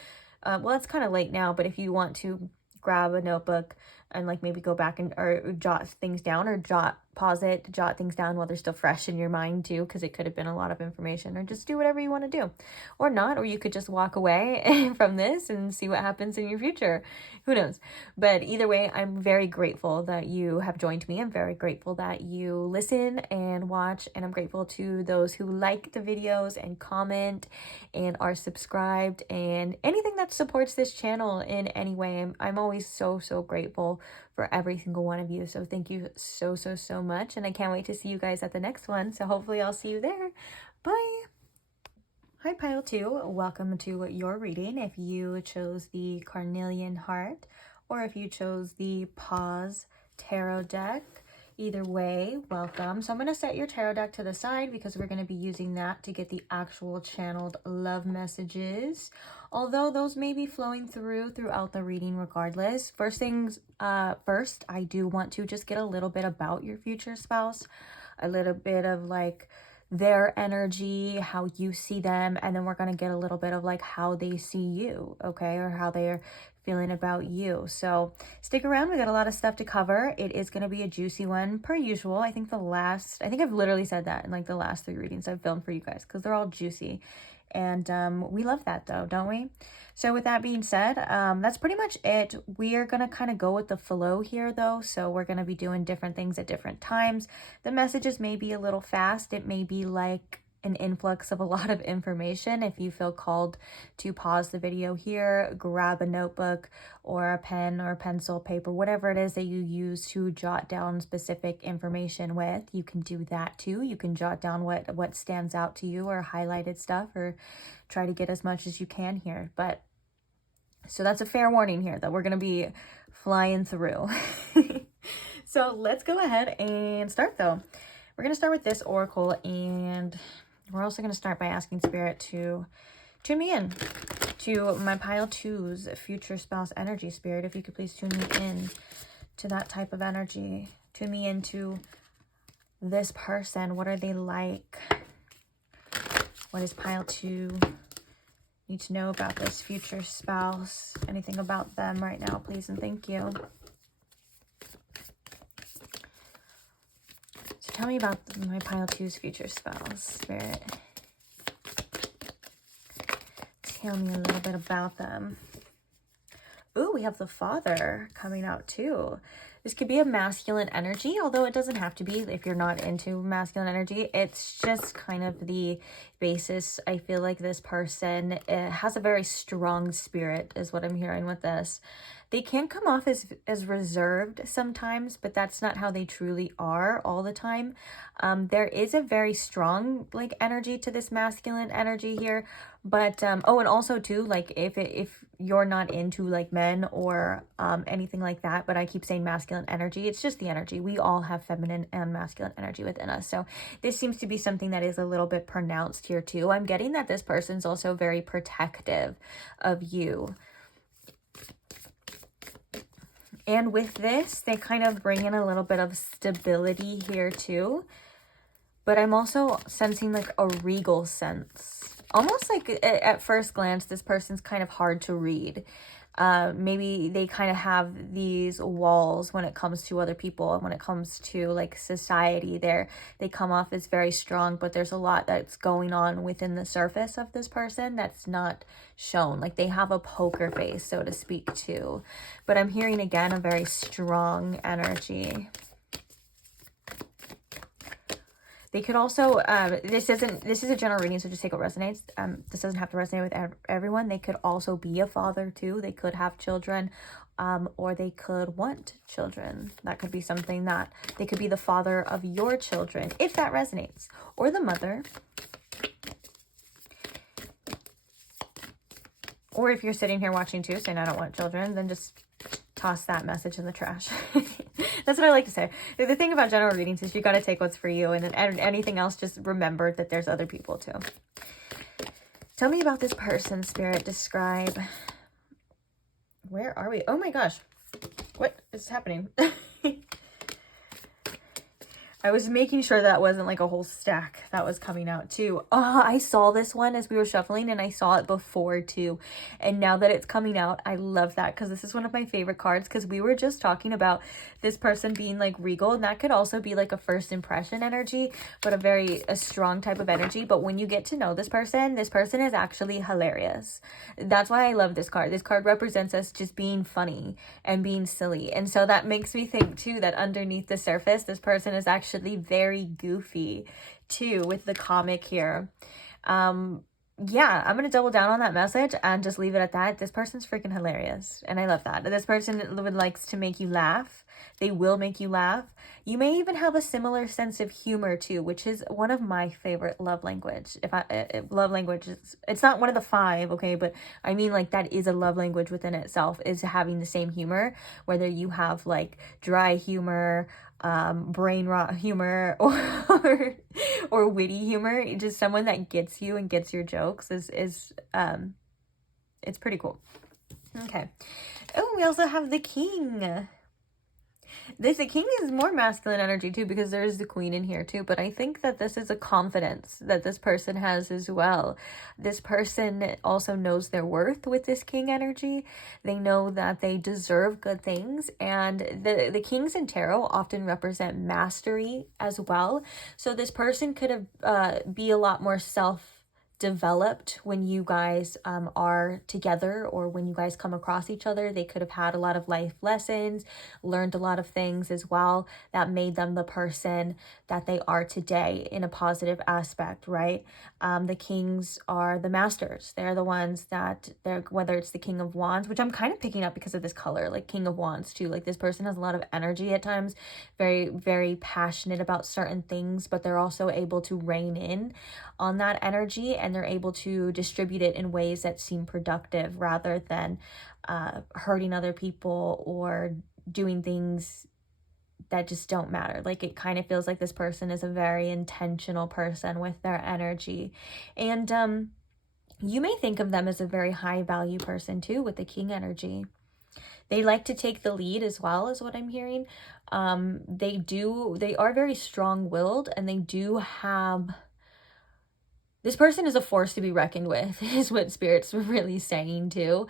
Well, it's kind of late now, but if you want to grab a notebook and like maybe go back and or jot things down, or pause it, jot things down while they're still fresh in your mind too, because it could have been a lot of information, or just do whatever you want to do, or not, or you could just walk away from this and see what happens in your future. Who knows? But either way, I'm very grateful that you have joined me. I'm very grateful that you listen and watch, and I'm grateful to those who like the videos and comment and are subscribed and anything that supports this channel in any way. I'm always so grateful for every single one of you. So thank you so much. And I can't wait to see you guys at the next one. So hopefully I'll see you there. Bye. Hi, Pile 2. Welcome to your reading. If you chose the Carnelian Heart, or if you chose the Paws Tarot deck, either way, welcome. So I'm going to set your tarot deck to the side because we're going to be using that to get the actual channeled love messages. Although those may be flowing throughout the reading regardless. First things first, I do want to just get a little bit about your future spouse. A little bit of like their energy, how you see them, and then we're going to get a little bit of like how they see you, okay? Or how they're feeling about you. So stick around. We got a lot of stuff to cover. It is going to be a juicy one per usual. I think I've literally said that in like the last 3 readings I've filmed for you guys, because they're all juicy. And we love that though, don't we? So with that being said, that's pretty much it. We are going to kind of go with the flow here though. So we're going to be doing different things at different times. The messages may be a little fast. It may be like an influx of a lot of information. If you feel called to pause the video here, grab a notebook or a pen or pencil, paper, whatever it is that you use to jot down specific information with, you can do that too. You can jot down what stands out to you or highlighted stuff, or try to get as much as you can here. But so that's a fair warning here that we're going to be flying through. So let's go ahead and start though. We're going to start with this oracle, and we're also going to start by asking Spirit to tune me in to my pile 2's future spouse energy. Spirit, if you could please tune me in to that type of energy. Tune me into this person. What are they like? What does pile 2 need to know about this future spouse? Anything about them right now, please and thank you. So tell me about my pile 2's future spouse, Spirit. Tell me a little bit about them. Ooh, we have the Father coming out too. This could be a masculine energy, although it doesn't have to be if you're not into masculine energy. It's just kind of the basis. I feel like this person has a very strong spirit is what I'm hearing with this. They can come off as reserved sometimes, but that's not how they truly are all the time. There is a very strong like energy to this masculine energy here. But, oh, and also too, like if you're not into like men or anything like that, but I keep saying masculine energy, it's just the energy. We all have feminine and masculine energy within us. So this seems to be something that is a little bit pronounced here too. I'm getting that this person's also very protective of you. And with this, they kind of bring in a little bit of stability here too. But I'm also sensing like a regal sense. Almost like at first glance, this person's kind of hard to read. Maybe they kind of have these walls when it comes to other people, and when it comes to like society, they come off as very strong, but there's a lot that's going on within the surface of this person that's not shown. Like they have a poker face, so to speak, too. But I'm hearing again a very strong energy. They could also, this is a general reading, so just take what resonates. This doesn't have to resonate with everyone. They could also be a father too. They could have children, or they could want children. That could be something that they could be the father of your children, if that resonates, or the mother. Or if you're sitting here watching too, saying I don't want children, then just toss that message in the trash. That's what I like to say. The thing about general readings is you got to take what's for you, and then anything else, just remember that there's other people too. Tell me about this person, Spirit. Describe. Where are we? Oh my gosh. What is happening? I was making sure that wasn't like a whole stack that was coming out too. Oh, I saw this one as we were shuffling, and I saw it before too. And now that it's coming out, I love that, because this is one of my favorite cards, because we were just talking about this person being like regal, and that could also be like a first impression energy, but a strong type of energy. But when you get to know this person is actually hilarious. That's why I love this card. This card represents us just being funny and being silly. And so that makes me think too that underneath the surface, this person is actually very goofy too, with the comic here. Yeah, I'm gonna double down on that message and just leave it at that. This person's freaking hilarious, and I love that. This person likes to make you laugh. They will make you laugh. You may even have a similar sense of humor too, which is one of my favorite love language. Love language is, it's not one of the 5, okay, but I mean like that is a love language within itself, is having the same humor, whether you have like dry humor, brain rot humor, or witty humor. Just someone that gets you and gets your jokes is it's pretty cool. Okay. Oh, we also have the King. The King is more masculine energy too, because there's the Queen in here too. But I think that this is a confidence that this person has as well. This person also knows their worth with this King energy. They know that they deserve good things. And the Kings in tarot often represent mastery as well. So this person could be a lot more developed when you guys are together, or when you guys come across each other. They could have had a lot of life lessons, learned a lot of things as well that made them the person that they are today in a positive aspect, right? The kings are the masters. They're the ones that whether it's the King of Wands, which I'm kind of picking up because of this color, like King of Wands too. Like this person has a lot of energy at times, very, very passionate about certain things, but they're also able to rein in on that energy, and they're able to distribute it in ways that seem productive rather than hurting other people or doing things that just don't matter. Like it kind of feels like this person is a very intentional person with their energy. And you may think of them as a very high value person too, with the king energy. They like to take the lead as well, is what I'm hearing. They are very strong-willed, and they do have, this person is a force to be reckoned with, is what Spirit's really saying too.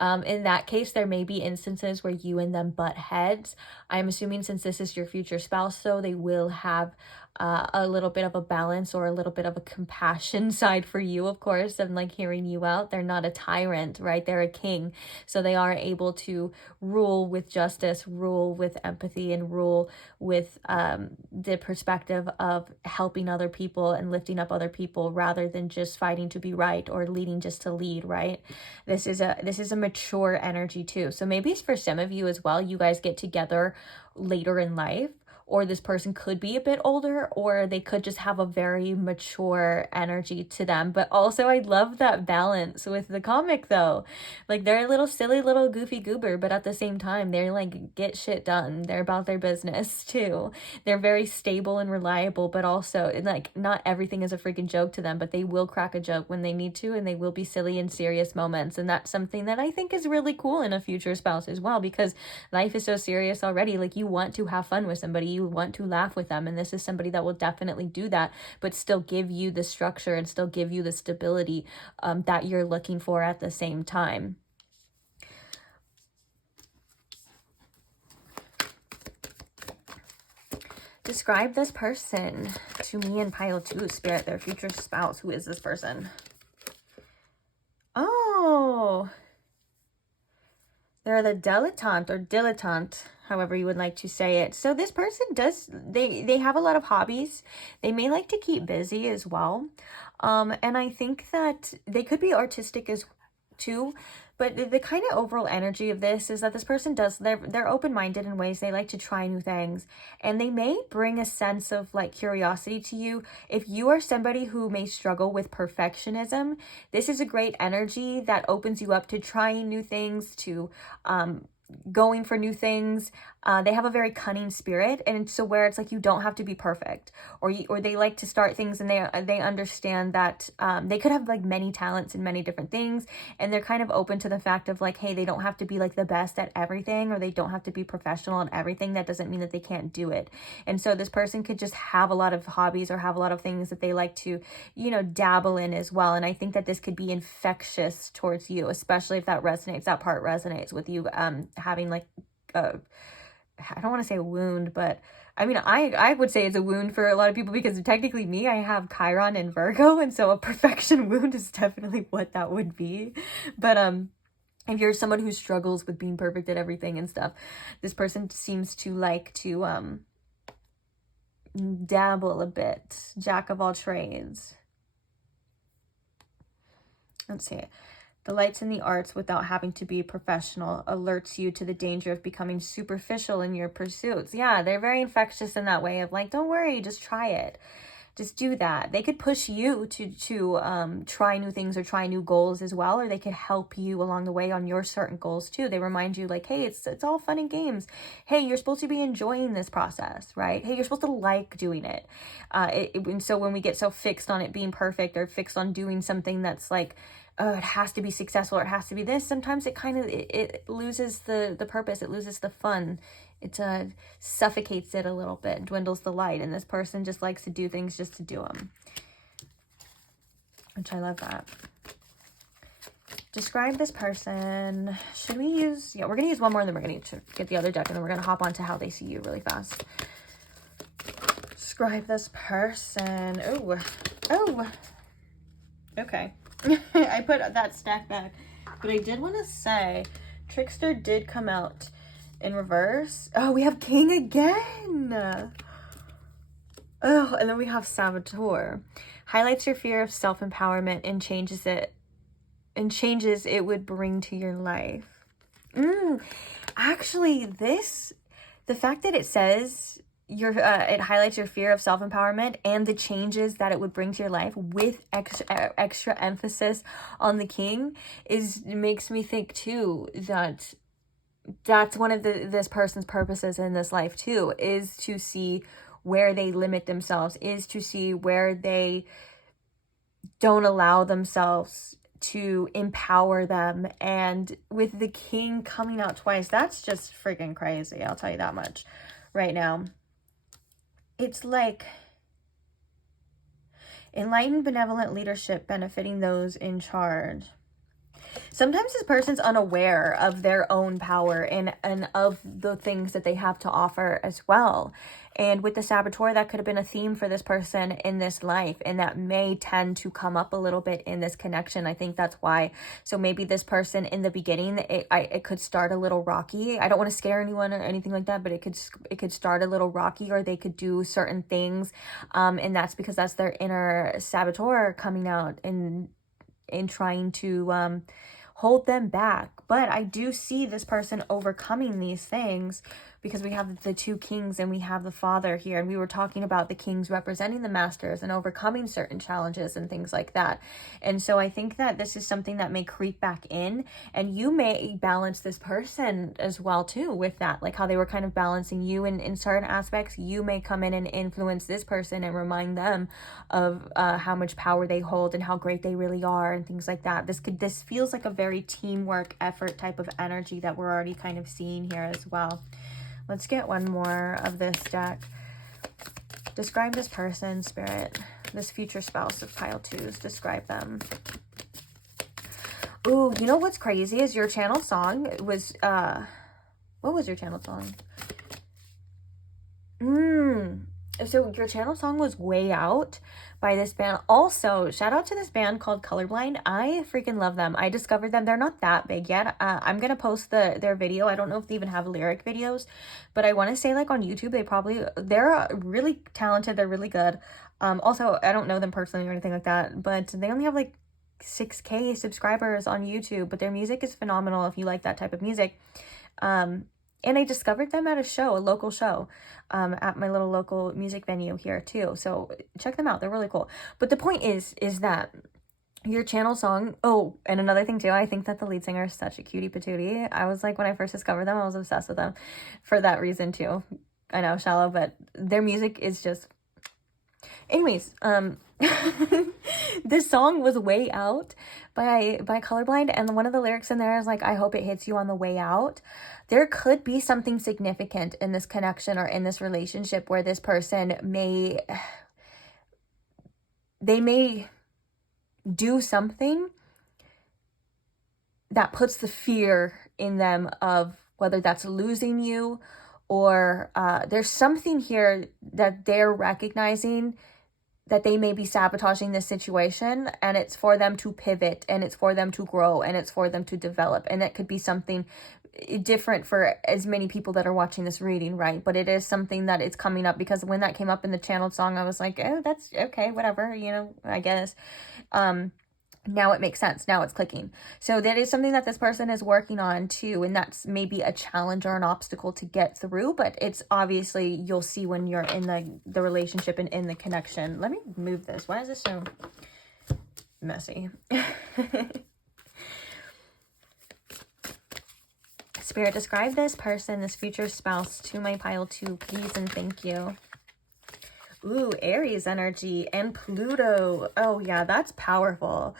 In that case, there may be instances where you and them butt heads. I'm assuming since this is your future spouse, so they will have a little bit of a balance or a little bit of a compassion side for you, of course, and like hearing you out. They're not a tyrant, right? They're a king. So they are able to rule with justice, rule with empathy, and rule with the perspective of helping other people and lifting up other people rather than just fighting to be right or leading just to lead, right? This is a mature energy too. So maybe it's for some of you as well. You guys get together later in life, or this person could be a bit older, or they could just have a very mature energy to them. But also I love that balance with the comic though. Like they're a little silly little goofy goober, but at the same time, they're like, get shit done. They're about their business too. They're very stable and reliable, but also like not everything is a freaking joke to them, but they will crack a joke when they need to, and they will be silly in serious moments. And that's something that I think is really cool in a future spouse as well, because life is so serious already. Like you want to have fun with somebody, you want to laugh with them, and this is somebody that will definitely do that, but still give you the structure and still give you the stability that you're looking for at the same time. Describe this person to me in pile 2, Spirit, their future spouse. Who is this person? Oh, they're the dilettante or dilettante, however you would like to say it. So this person does, they have a lot of hobbies. They may like to keep busy as well. And I think that they could be artistic as too. But the kind of overall energy of this is that this person they're open-minded in ways. They like to try new things, and they may bring a sense of like curiosity to you. If you are somebody who may struggle with perfectionism, this is a great energy that opens you up to trying new things, to going for new things. They have a very cunning spirit, and so where it's like you don't have to be perfect, or they like to start things, and they understand that they could have like many talents in many different things, and they're kind of open to the fact of like, hey, they don't have to be like the best at everything, or they don't have to be professional at everything. That doesn't mean that they can't do it. And so this person could just have a lot of hobbies or have a lot of things that they like to, you know, dabble in as well. And I think that this could be infectious towards you, especially if that part resonates with you, having like I don't want to say a wound, but I mean, I would say it's a wound for a lot of people, because technically me, I have Chiron and Virgo, and so a perfection wound is definitely what that would be. But if you're someone who struggles with being perfect at everything and stuff, this person seems to like to dabble a bit. Jack of all trades. Let's see. Delights in the arts without having to be professional, alerts you to the danger of becoming superficial in your pursuits. Yeah, they're very infectious in that way of like, don't worry, just try it. Just do that. They could push you to try new things or try new goals as well, or they could help you along the way on your certain goals too. They remind you like, hey, it's all fun and games. Hey, you're supposed to be enjoying this process, right? Hey, you're supposed to like doing it. And so when we get so fixed on it being perfect, or fixed on doing something that's like, oh, it has to be successful, or it has to be this, sometimes it kind of it loses the purpose, it loses the fun, it suffocates it a little bit, dwindles the light, and this person just likes to do things just to do them, which I love that. Describe this person. Should we use, yeah, we're gonna use one more, and then we're gonna get the other deck, and then we're gonna hop on to how they see you really fast. Describe this person. Oh Okay. I put that stack back. But I did want to say, Trickster did come out in reverse. Oh, we have King again. Oh, and then we have Saboteur. Highlights your fear of self-empowerment and changes it would bring to your life. Actually, the fact that it says it highlights your fear of self-empowerment and the changes that it would bring to your life with extra emphasis on the King makes me think too that that's one of this person's purposes in this life too, is to see where they limit themselves, is to see where they don't allow themselves to empower them. And with the King coming out twice, that's just freaking crazy. I'll tell you that much right now. It's like enlightened, benevolent leadership benefiting those in charge. Sometimes this person's unaware of their own power and of the things that they have to offer as well. And with the Saboteur, that could have been a theme for this person in this life, and that may tend to come up a little bit in this connection. I think that's why. So maybe this person in the beginning, it could start a little rocky. I don't want to scare anyone or anything like that, but it could start a little rocky, or they could do certain things, and that's because that's their inner Saboteur coming out and trying to hold them back. But I do see this person overcoming these things, because we have the two kings and we have the father here, and we were talking about the kings representing the masters and overcoming certain challenges and things like that. And so I think that this is something that may creep back in, and you may balance this person as well too with that, like how they were kind of balancing you in certain aspects. You may come in and influence this person and remind them of how much power they hold and how great they really are and things like that. This feels like a very teamwork effort type of energy that we're already kind of seeing here as well. Let's get one more of this deck. Describe this person, Spirit. This future spouse of pile twos. Describe them. Ooh, you know what's crazy is your channel song was, what was your channel song? So your channel song was Way Out by this band. Also, shout out to this band called Colorblind. I freaking love them. I discovered them. They're not that big yet. I'm going to post their video. I don't know if they even have lyric videos, but I want to say, like, on YouTube, they're really talented. They're really good. Also, I don't know them personally or anything like that, but they only have like 6K subscribers on YouTube, but their music is phenomenal if you like that type of music. And I discovered them at a local show, at my little local music venue here too. So check them out. They're really cool. But the point is that your channel song, oh, and another thing too, I think that the lead singer is such a cutie patootie. I was like, when I first discovered them, I was obsessed with them for that reason too. I know, shallow, but their music is just... Anyways, this song was Way Out by Colorblind, and one of the lyrics in there is like, I hope it hits you on the way out. There could be something significant in this connection or in this relationship where this person may do something that puts the fear in them of whether that's losing you, or there's something here that they're recognizing that they may be sabotaging this situation, and it's for them to pivot, and it's for them to grow, and it's for them to develop. And it could be something different for as many people that are watching this reading, right? But it is something that it's coming up, because when that came up in the channeled song, I was like, oh, that's okay, whatever, you know, I guess. Now it makes sense. Now it's clicking. So that is something that this person is working on too. And that's maybe a challenge or an obstacle to get through. But it's obviously, you'll see when you're in the relationship and in the connection. Let me move this. Why is this so messy? Spirit, describe this person, this future spouse, to my pile 2, please and thank you. Ooh, Aries energy and Pluto. Oh yeah, that's powerful.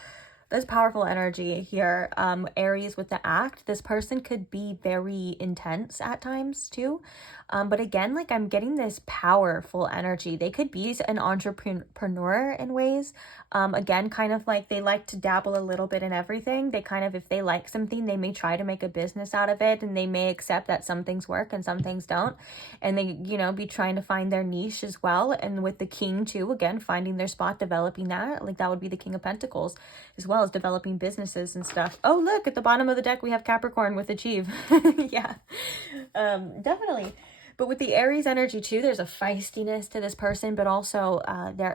There's powerful energy here. Aries with the act. This person could be very intense at times too. But again, like I'm getting this powerful energy. They could be an entrepreneur in ways. Again, kind of like they like to dabble a little bit in everything. They kind of, if they like something, they may try to make a business out of it, and they may accept that some things work and some things don't. And they, you know, be trying to find their niche as well. And with the king too, again, finding their spot, developing that, like that would be the King of Pentacles, as well as developing businesses and stuff. Oh, look, at the bottom of the deck, we have Capricorn with Achieve. Yeah, definitely. But with the Aries energy too, there's a feistiness to this person, but also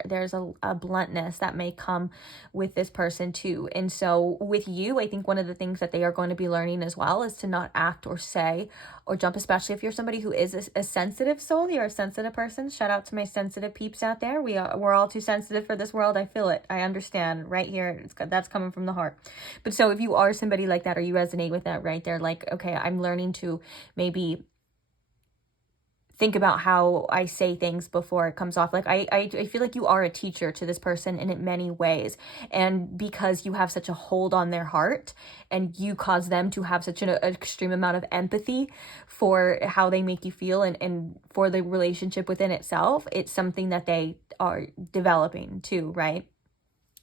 there's a bluntness that may come with this person too. And so with you, I think one of the things that they are going to be learning as well is to not act or say or jump, especially if you're somebody who is a sensitive soul, you're a sensitive person. Shout out to my sensitive peeps out there. We're all too sensitive for this world. I feel it. I understand right here. That's coming from the heart. But so if you are somebody like that, or you resonate with that right there, like, okay, I'm learning to maybe think about how I say things before it comes off. Like I feel like you are a teacher to this person in many ways. And because you have such a hold on their heart and you cause them to have such an extreme amount of empathy for how they make you feel and for the relationship within itself, it's something that they are developing too, right?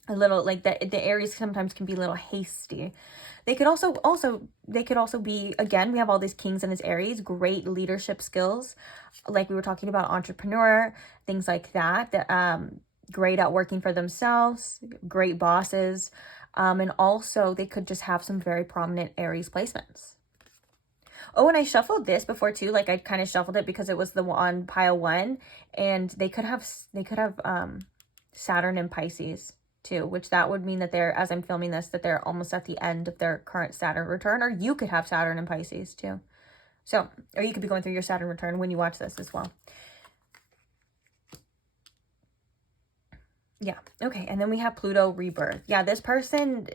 A little like that. The Aries sometimes can be a little hasty. They could also be, again, we have all these kings and this Aries, great leadership skills, like we were talking about, entrepreneur, things like that, great at working for themselves, great bosses, and also they could just have some very prominent Aries placements. Oh, and I shuffled this before too, like I kind of shuffled it because it was the on pile 1, and they could have Saturn and Pisces too, which that would mean that they're, as I'm filming this, that they're almost at the end of their current Saturn return, or you could have Saturn and Pisces too. So, or you could be going through your Saturn return when you watch this as well. Yeah. Okay. And then we have Pluto rebirth. Yeah. This person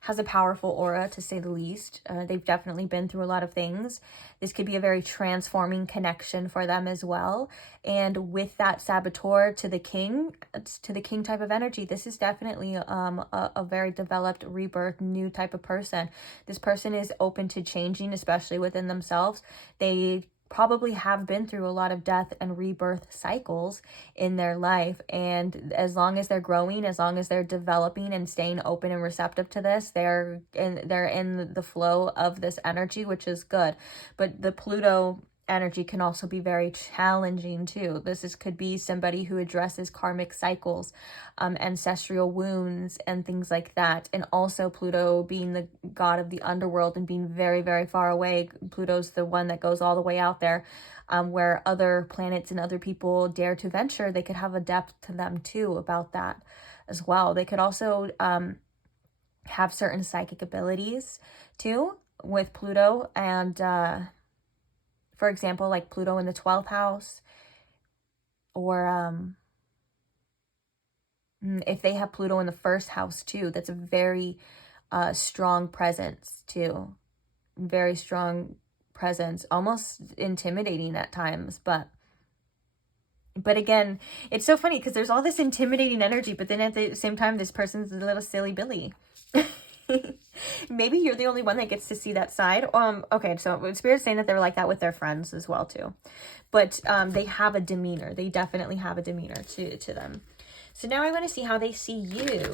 has a powerful aura, to say the least. They've definitely been through a lot of things. This could be a very transforming connection for them as well. And with that saboteur to the king type of energy, this is definitely a very developed rebirth, new type of person. This person is open to changing, especially within themselves. They probably have been through a lot of death and rebirth cycles in their life, and as long as they're growing, as long as they're developing and staying open and receptive to this, they're in the flow of this energy, which is good. But the Pluto energy can also be very challenging too. Could be somebody who addresses karmic cycles, ancestral wounds and things like that. And also Pluto being the god of the underworld and being very, very far away. Pluto's the one that goes all the way out there, where other planets and other people dare to venture. They could have a depth to them too about that as well. They could also have certain psychic abilities too with Pluto, and for example, like Pluto in the 12th house, or if they have Pluto in the 1st house too, that's a very strong presence too. Very strong presence, almost intimidating at times, but again, it's so funny because there's all this intimidating energy, but then at the same time, this person's a little silly Billy. Maybe you're the only one that gets to see that side. Okay, so Spirit's saying that they're like that with their friends as well too, but they have a demeanor. They definitely have a demeanor to them. So now I want to see how they see you.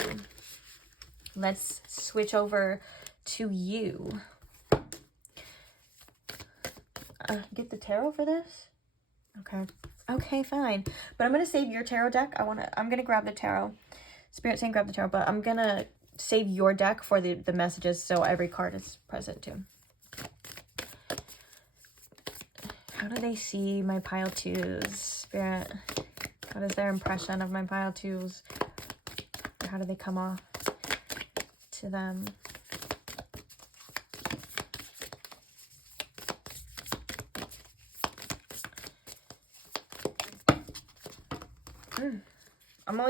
Let's switch over to you. Get the tarot for this? Okay, fine. But I'm gonna save your tarot deck. I'm gonna grab the tarot. Spirit's saying grab the tarot, but I'm gonna save your deck for the messages, so every card is present too. How do they see my pile 2s, Spirit? What is their impression of my pile 2s? Or how do they come off to them?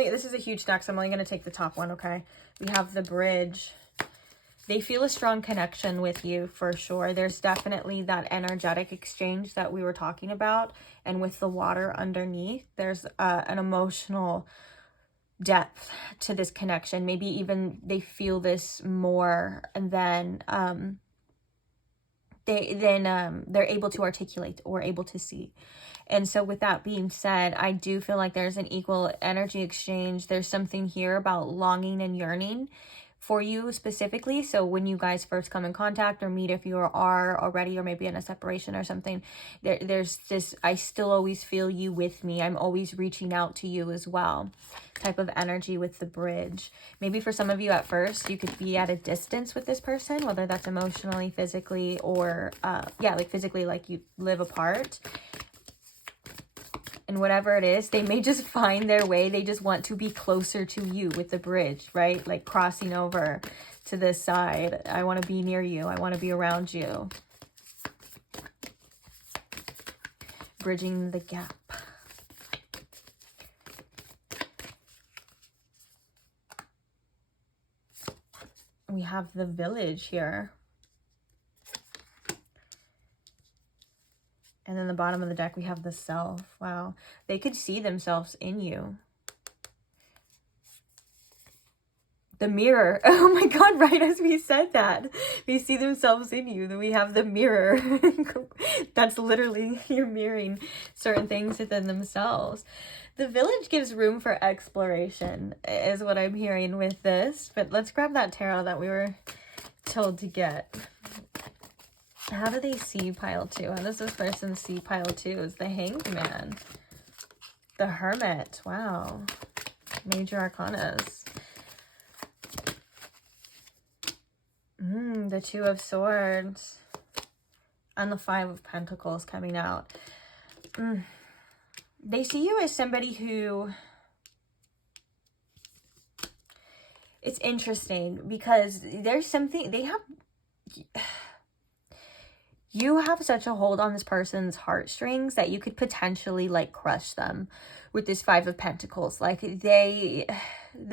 This is a huge deck, so I'm only going to take the top one, okay? We have the Bridge. They feel a strong connection with you for sure. There's definitely that energetic exchange that we were talking about. And with the water underneath, there's an emotional depth to this connection. Maybe even they feel this more than they're able to articulate or able to see. And so with that being said, I do feel like there's an equal energy exchange. There's something here about longing and yearning for you specifically. So when you guys first come in contact or meet, if you are already, or maybe in a separation or something, there's this, I still always feel you with me. I'm always reaching out to you as well type of energy with the bridge. Maybe for some of you at first, you could be at a distance with this person, whether that's emotionally, physically, or yeah, like physically, like you live apart. And whatever it is, they may just find their way. They just want to be closer to you with the bridge, right? Like crossing over to this side. I want to be near you. I want to be around you. Bridging the gap. We have the Village here. And then the bottom of the deck, we have the Self. Wow. They could see themselves in you. The Mirror. Oh my God, right as we said that. They see themselves in you. Then we have the Mirror. That's literally, you're mirroring certain things within themselves. The Village gives room for exploration, is what I'm hearing with this. But let's grab that tarot that we were told to get. How do they see pile 2? How does this person see pile 2? Is the Hanged Man. The Hermit. Wow. Major Arcanas. The Two of Swords. And the Five of Pentacles coming out. They see you as somebody who... It's interesting because there's something... They have... You have such a hold on this person's heartstrings that you could potentially like crush them with this Five of Pentacles. Like the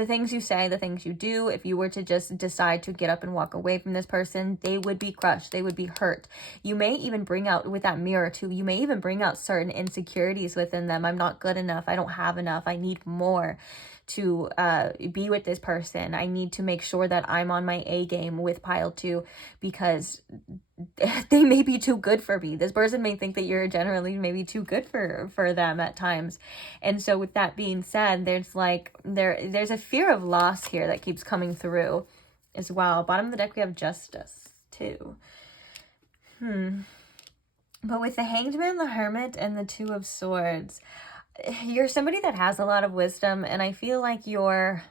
things you say, the things you do, if you were to just decide to get up and walk away from this person, they would be crushed. They would be hurt. You may even bring out, with that Mirror too, you may even bring out certain insecurities within them. I'm not good enough. I don't have enough. I need more to be with this person. I need to make sure that I'm on my A game with pile 2 because they may be too good for me. This person may think that you're generally maybe too good for them at times. And so with that being said, there's like there's a fear of loss here that keeps coming through as well. Bottom of the deck we have Justice too. But with the Hanged Man, the Hermit, and the Two of Swords, you're somebody that has a lot of wisdom, and I feel like your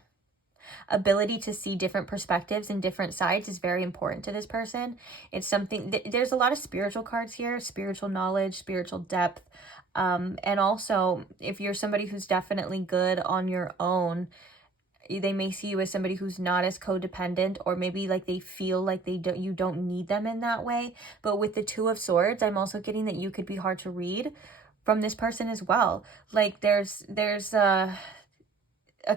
ability to see different perspectives and different sides is very important to this person. It's something, there's a lot of spiritual cards here, spiritual knowledge, spiritual depth, and also if you're somebody who's definitely good on your own, they may see you as somebody who's not as codependent, or maybe like they feel like you don't need them in that way. But with the Two of Swords, I'm also getting that you could be hard to read from this person as well. Like there's a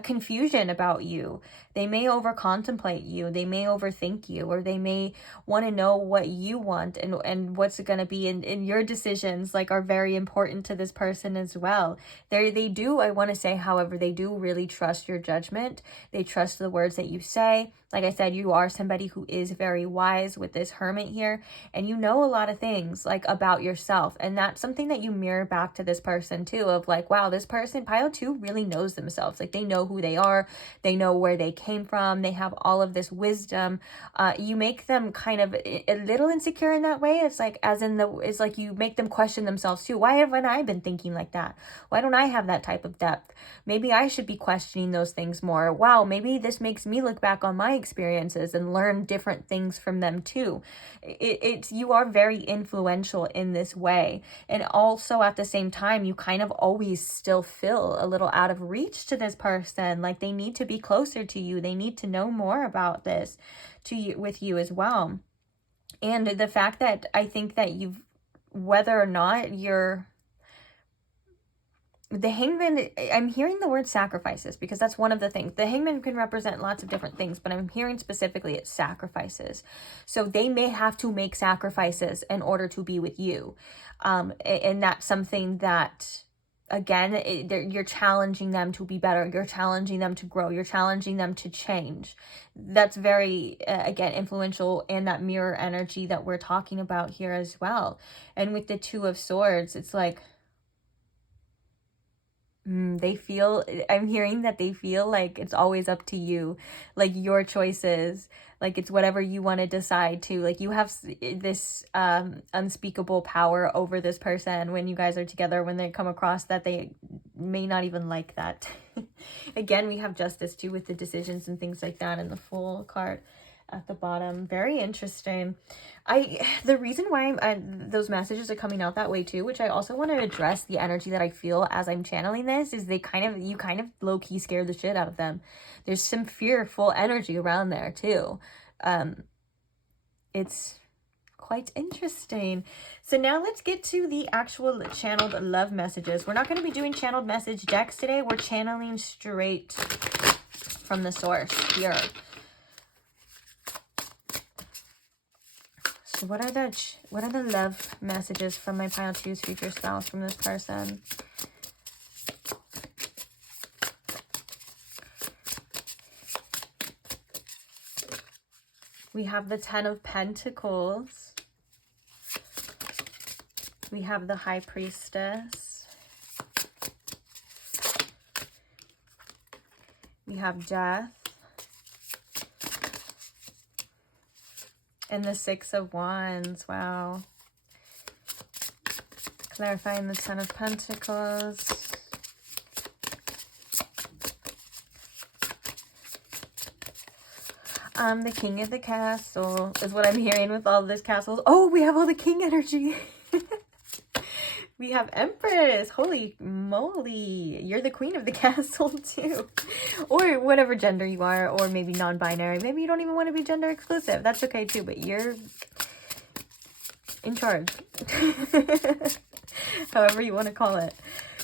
confusion about you. They may over contemplate you. They may overthink you, or they may want to know what you want and what's it going to be. And your decisions like are very important to this person as well. They do, I want to say, however, they do really trust your judgment. They trust the words that you say. Like I said, you are somebody who is very wise with this Hermit here, and you know a lot of things like about yourself. And that's something that you mirror back to this person too, of like, wow, this person, pile 2, really knows themselves. Like they know who they are. They know where they came from. They have all of this wisdom. You make them kind of a little insecure in that way. It's like, it's like you make them question themselves too. Why haven't I been thinking like that? Why don't I have that type of depth? Maybe I should be questioning those things more. Wow, maybe this makes me look back on my experiences and learn different things from them too. You are very influential in this way. And also at the same time, you kind of always still feel a little out of reach to this person. Like they need to be closer to you. They need to know more about this with you as well. And the fact that I think that whether or not you're the Hangman, I'm hearing the word sacrifices because that's one of the things. The Hangman can represent lots of different things, but I'm hearing specifically it's sacrifices. So they may have to make sacrifices in order to be with you. And that's something that again, you're challenging them to be better. You're challenging them to grow. You're challenging them to change. That's very, again, influential, and that mirror energy that we're talking about here as well. And with the Two of Swords, it's like, they feel, I'm hearing that they feel like it's always up to you, like your choices, like it's whatever you want to decide to, like you have this unspeakable power over this person when you guys are together, when they come across that they may not even like that. Again, we have Justice too with the decisions and things like that in the Fool card at the bottom. Very interesting. The reason why those messages are coming out that way too, which I also want to address the energy that I feel as I'm channeling this, is you kind of low-key scare the shit out of them. There's some fearful energy around there too. It's quite interesting. So now let's get to the actual channeled love messages. We're not going to be doing channeled message decks today. We're channeling straight from the source here. So what are the love messages from my pile two's future spouse from this person? We have the Ten of Pentacles. We have the High Priestess. We have Death. And the Six of Wands. Wow. Clarifying the Ten of Pentacles. The King of the Castle is what I'm hearing with all this castles. Oh, we have all the King energy. We have Empress. Holy moly. You're the Queen of the Castle too. Or whatever gender you are, or maybe non-binary. Maybe you don't even want to be gender exclusive. That's okay too, but you're in charge. However you want to call it.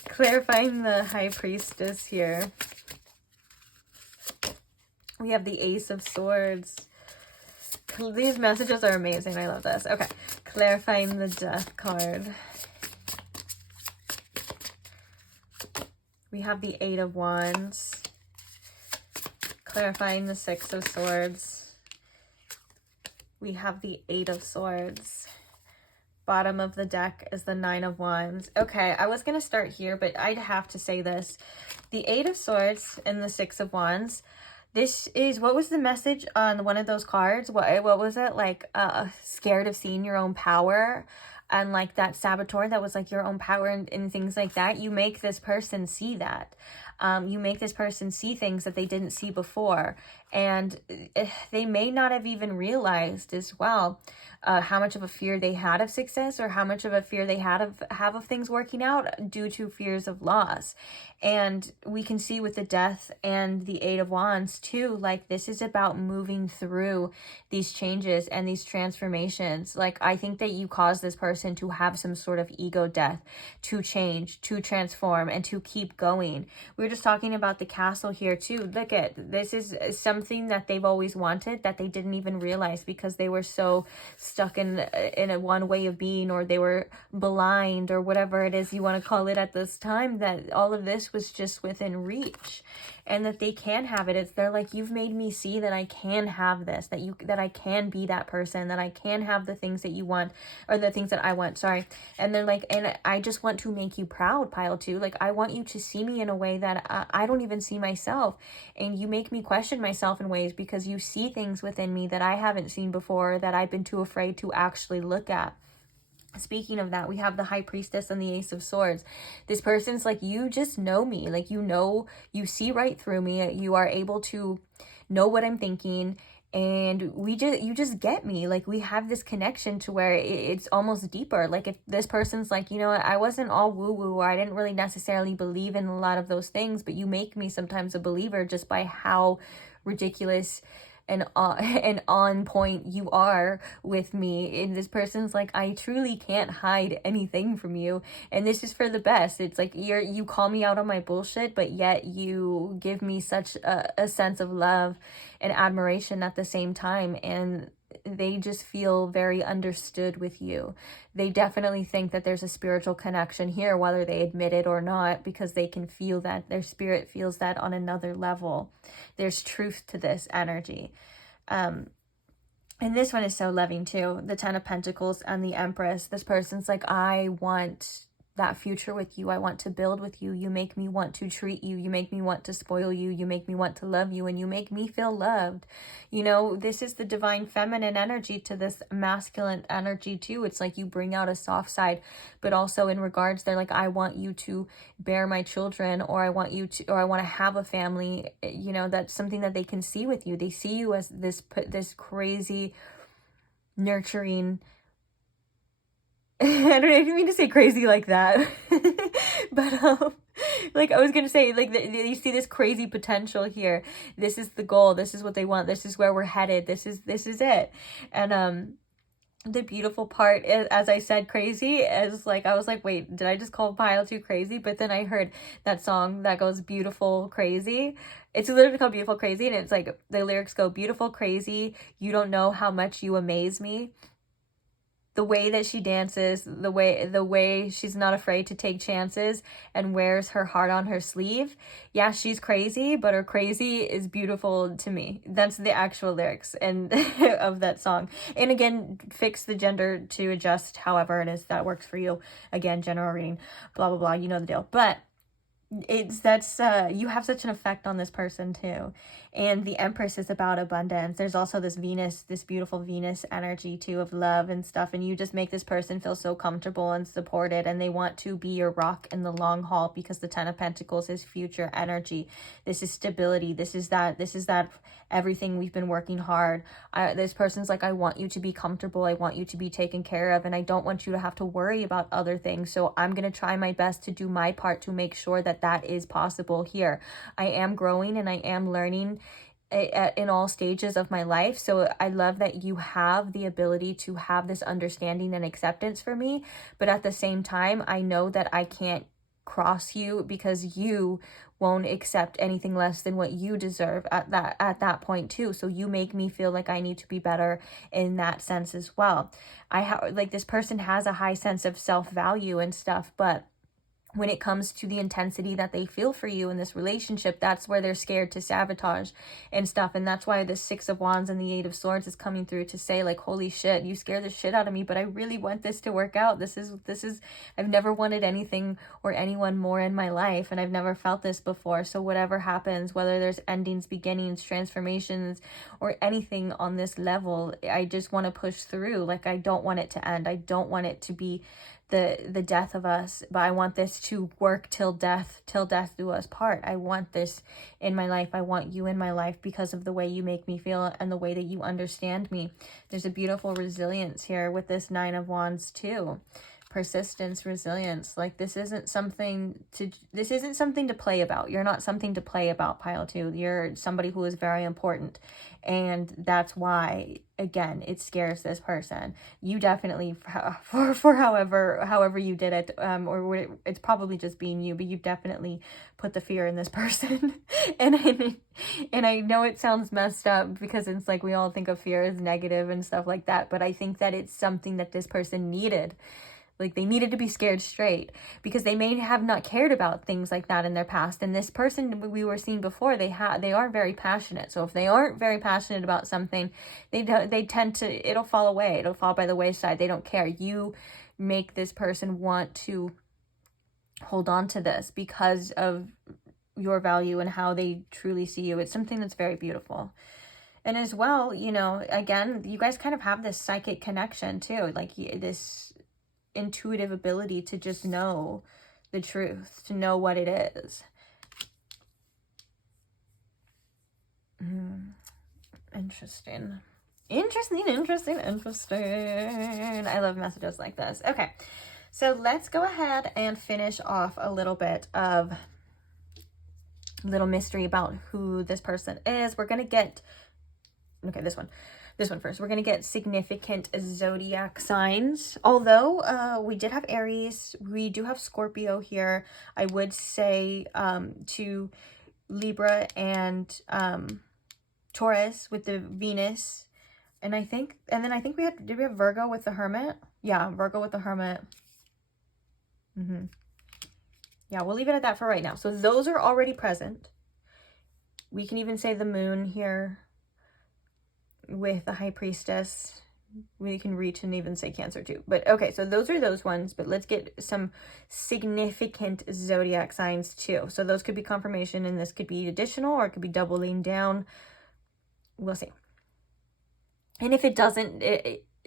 Clarifying the High Priestess here. We have the Ace of Swords. These messages are amazing. I love this. Okay. Clarifying the Death card. We have the Eight of Wands. Clarifying the Six of Swords. We have the Eight of Swords. Bottom of the deck is the Nine of Wands. Okay, I was going to start here, but I'd have to say this. The Eight of Swords and the Six of Wands. This is, what was the message on one of those cards? What was it? Like, scared of seeing your own power, and like that saboteur that was like your own power and things like that. You make this person see that. You make this person see things that they didn't see before. And they may not have even realized as well how much of a fear they had of success, or how much of a fear they have of things working out due to fears of loss. And we can see with the Death and the Eight of Wands too, like this is about moving through these changes and these transformations. Like I think that you cause this person to have some sort of ego death, to change, to transform, and to keep going. We were just talking about the castle here too. Look at this, is something that they've always wanted that they didn't even realize because they were so stuck in a one way of being, or they were blind, or whatever it is you want to call it at this time, that all of this was just within reach, and that they can have it. They're like, you've made me see that I can have this, that I can be that person, that I can have the things that you want, or the things that I want, sorry. And they're like, and I just want to make you proud, pile two. Like I want you to see me in a way that I don't even see myself, and you make me question myself in ways because you see things within me that I haven't seen before, that I've been too afraid to actually look at. Speaking of that, we have the High Priestess and the Ace of Swords. This person's like, you just know me. Like, you know, you see right through me. You are able to know what I'm thinking. And you just get me. Like, we have this connection to where it's almost deeper. Like, if this person's like, you know, I wasn't all woo-woo, or I didn't really necessarily believe in a lot of those things, but you make me sometimes a believer just by how ridiculous and on point you are with me. And this person's like, I truly can't hide anything from you, and this is for the best. It's like you call me out on my bullshit, but yet you give me such a sense of love and admiration at the same time. And they just feel very understood with you. They definitely think that there's a spiritual connection here, whether they admit it or not, because they can feel that. Their spirit feels that on another level. There's truth to this energy. And this one is so loving too. The Ten of Pentacles and the Empress. This person's like, I want that future with you. I want to build with you. You make me want to treat you. You make me want to spoil you. You make me want to love you, and you make me feel loved. You know, this is the divine feminine energy to this masculine energy too. It's like you bring out a soft side, but also in regards, they're like, I want you to bear my children, or I want you to, or I want to have a family. You know, that's something that they can see with you. They see you as this crazy, nurturing, I didn't mean to say crazy like that, but like I was gonna say, like you see this crazy potential here. This is the goal. This is what they want. This is where we're headed. This is it. And the beautiful part is, as I said, crazy, is like, I was like, wait, did I just call Pile 2 crazy? But then I heard that song that goes beautiful crazy. It's literally called Beautiful Crazy, and it's like the lyrics go, beautiful crazy, you don't know how much you amaze me. The way that she dances, the way she's not afraid to take chances and wears her heart on her sleeve. Yeah, she's crazy, but her crazy is beautiful to me. That's the actual lyrics and of that song. And again, fix the gender to adjust however it is that works for you. Again, general reading, blah, blah, blah, you know the deal. But you have such an effect on this person too. And the Empress is about abundance. There's also this Venus, this beautiful Venus energy too, of love and stuff, and you just make this person feel so comfortable and supported, and they want to be your rock in the long haul, because the Ten of Pentacles is future energy. This is stability. This is that everything we've been working hard. This person's like, I want you to be comfortable. I want you to be taken care of, and I don't want you to have to worry about other things. So I'm going to try my best to do my part to make sure that that is possible here. I am growing and I am learning in all stages of my life. So I love that you have the ability to have this understanding and acceptance for me. But at the same time, I know that I can't cross you, because you won't accept anything less than what you deserve at that point too. So you make me feel like I need to be better in that sense as well. Like this person has a high sense of self-value and stuff, but when it comes to the intensity that they feel for you in this relationship, that's where they're scared to sabotage and stuff. And that's why the Six of Wands and the Eight of Swords is coming through to say, like, holy shit, you scare the shit out of me, but I really want this to work out. This is, I've never wanted anything or anyone more in my life, and I've never felt this before. So whatever happens, whether there's endings, beginnings, transformations, or anything on this level, I just want to push through. Like, I don't want it to end. I don't want it to be the death of us, but I want this to work till death do us part. I want this in my life. I want you in my life because of the way you make me feel and the way that you understand me. There's a beautiful resilience here with this Nine of Wands too. Persistence, resilience. Like, this isn't something to play about. You're not something to play about, Pile 2. You're somebody who is very important, and that's why, again, it scares this person. You definitely, for however you did it, or it's probably just being you, but you definitely put the fear in this person. and I know it sounds messed up, because it's like we all think of fear as negative and stuff like that, but I think that it's something that this person needed. Like, they needed to be scared straight, because they may have not cared about things like that in their past. And this person we were seeing before, they are very passionate. So if they aren't very passionate about something, they tend to, it'll fall away. It'll fall by the wayside. They don't care. You make this person want to hold on to this because of your value and how they truly see you. It's something that's very beautiful. And as well, you know, again, you guys kind of have this psychic connection too. Like, this intuitive ability to just know the truth, to know what it is. Interesting. I love messages like this. Okay, so let's go ahead and finish off a little bit of little mystery about who this person is. We're gonna get, okay, this one first. We're going to get significant zodiac signs. Although we did have Aries, we do have Scorpio here. I would say to Libra and Taurus with the Venus And then I think did we have Virgo with the Hermit? Yeah, Virgo with the Hermit. Yeah, we'll leave it at that for right now. So those are already present. We can even say the Moon here with the High Priestess. We can reach and even say Cancer too. But okay, so those are those ones. But let's get some significant zodiac signs too. So those could be confirmation, and this could be additional, or it could be doubling down. We'll see. And if it doesn't,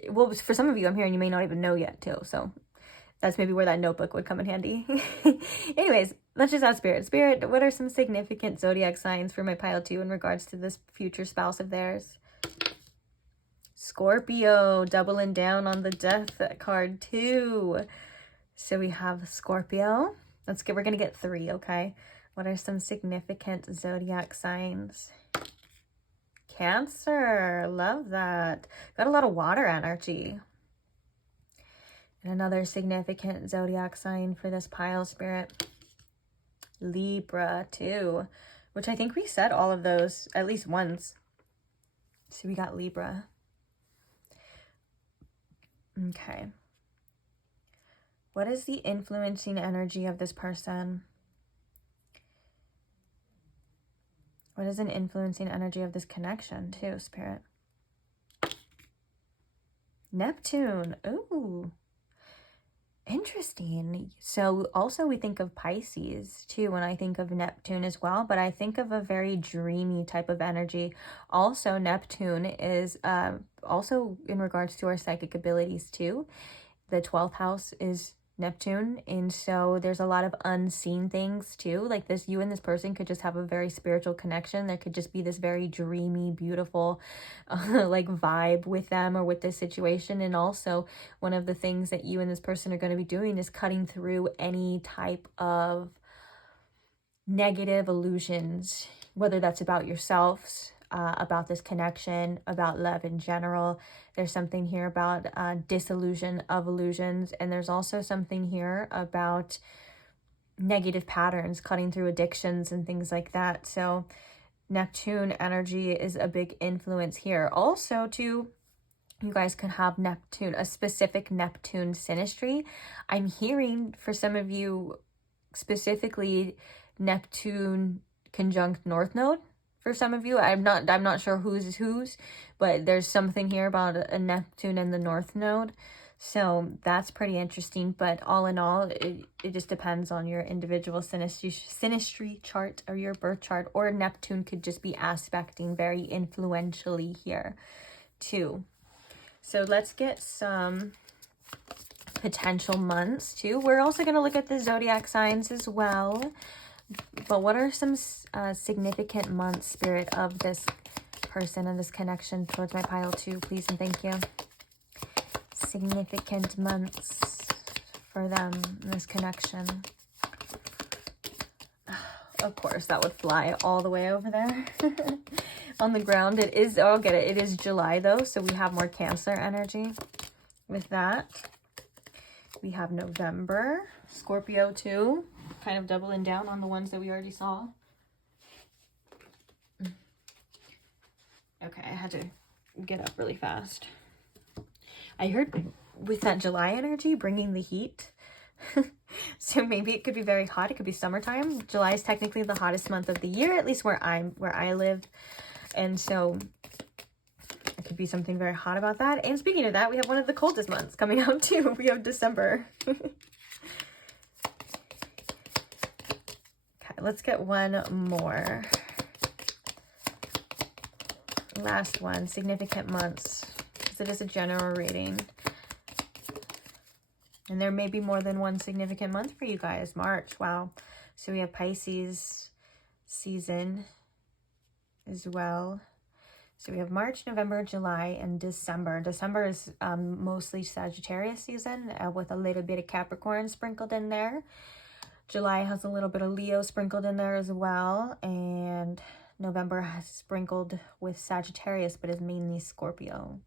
well, for some of you, I'm hearing you may not even know yet too. So that's maybe where that notebook would come in handy. Anyways, let's just ask Spirit. Spirit, what are some significant zodiac signs for my pile 2 in regards to this future spouse of theirs? Scorpio, doubling down on the Death card too. So we have Scorpio. We're going to get 3, okay? What are some significant zodiac signs? Cancer, love that. Got a lot of water energy. And another significant zodiac sign for this pile, Spirit. Libra too, which I think we said all of those at least once. So we got Libra. Okay. What is the influencing energy of this person? What is an influencing energy of this connection too, Spirit? Neptune. Ooh. Interesting. So also we think of Pisces too when I think of Neptune as well, but I think of a very dreamy type of energy. Also, Neptune is also in regards to our psychic abilities too. The 12th house is Neptune, and so there's a lot of unseen things too. Like this, you and this person could just have a very spiritual connection. There could just be this very dreamy, beautiful like vibe with them or with this situation. And also one of the things that you and this person are going to be doing is cutting through any type of negative illusions, whether that's about yourselves, about this connection, about love in general. There's something here about disillusion of illusions, and there's also something here about negative patterns, cutting through addictions and things like that. So Neptune energy is a big influence here. Also too, you guys could have Neptune, a specific Neptune synastry. I'm hearing for some of you specifically Neptune conjunct North Node. For some of you, I'm not sure whose is whose, but there's something here about a Neptune and the North Node. So that's pretty interesting. But all in all, it just depends on your individual synastry chart or your birth chart. Or Neptune could just be aspecting very influentially here too. So let's get some potential months too. We're also going to look at the zodiac signs as well. But what are some significant months, Spirit, of this person and this connection towards my pile 2, please and thank you. Significant months for them in this connection. Of course, that would fly all the way over there on the ground. It is, I'll get it. It is July though, so we have more Cancer energy with that. We have November, Scorpio too. Kind of doubling down on the ones that we already saw. Okay, I had to get up really fast. I heard with that July energy bringing the heat. So maybe it could be very hot. It could be summertime. July is technically the hottest month of the year, at least where I live. And so it could be something very hot about that. And speaking of that, we have one of the coldest months coming up too. We have December. Let's get one more. Last one, significant months, because it is a general reading. And there may be more than one significant month for you guys. March, wow. So we have Pisces season as well. So we have March, November, July, and December. December is mostly Sagittarius season with a little bit of Capricorn sprinkled in there. July has a little bit of Leo sprinkled in there as well. And November has sprinkled with Sagittarius, but is mainly Scorpio.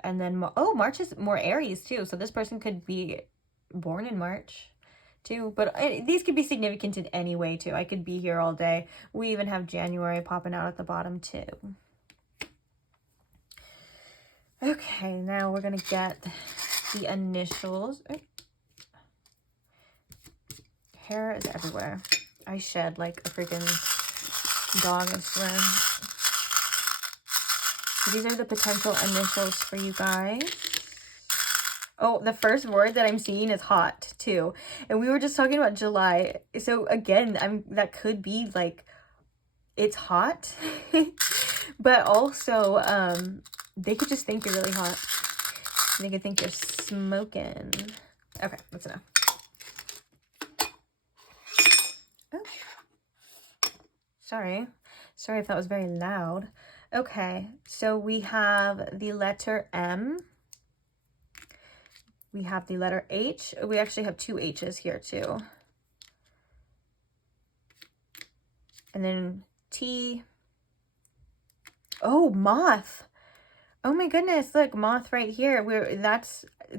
And then, March is more Aries too. So this person could be born in March too. But these could be significant in any way too. I could be here all day. We even have January popping out at the bottom too. Okay, now we're going to get the initials. Oh. Hair is everywhere. I shed like a freaking dog, I swear. So these are the potential initials for you guys. Oh, the first word that I'm seeing is hot too. And we were just talking about July. So again, that could be like, it's hot. But also, they could just think you're really hot. They could think you're smoking. Okay, that's enough. Oh. Sorry if that was very loud. Okay, so we have the letter M. We have the letter H. We actually have 2 H's here too. And then T. Oh, moth. Oh my goodness, look, moth right here.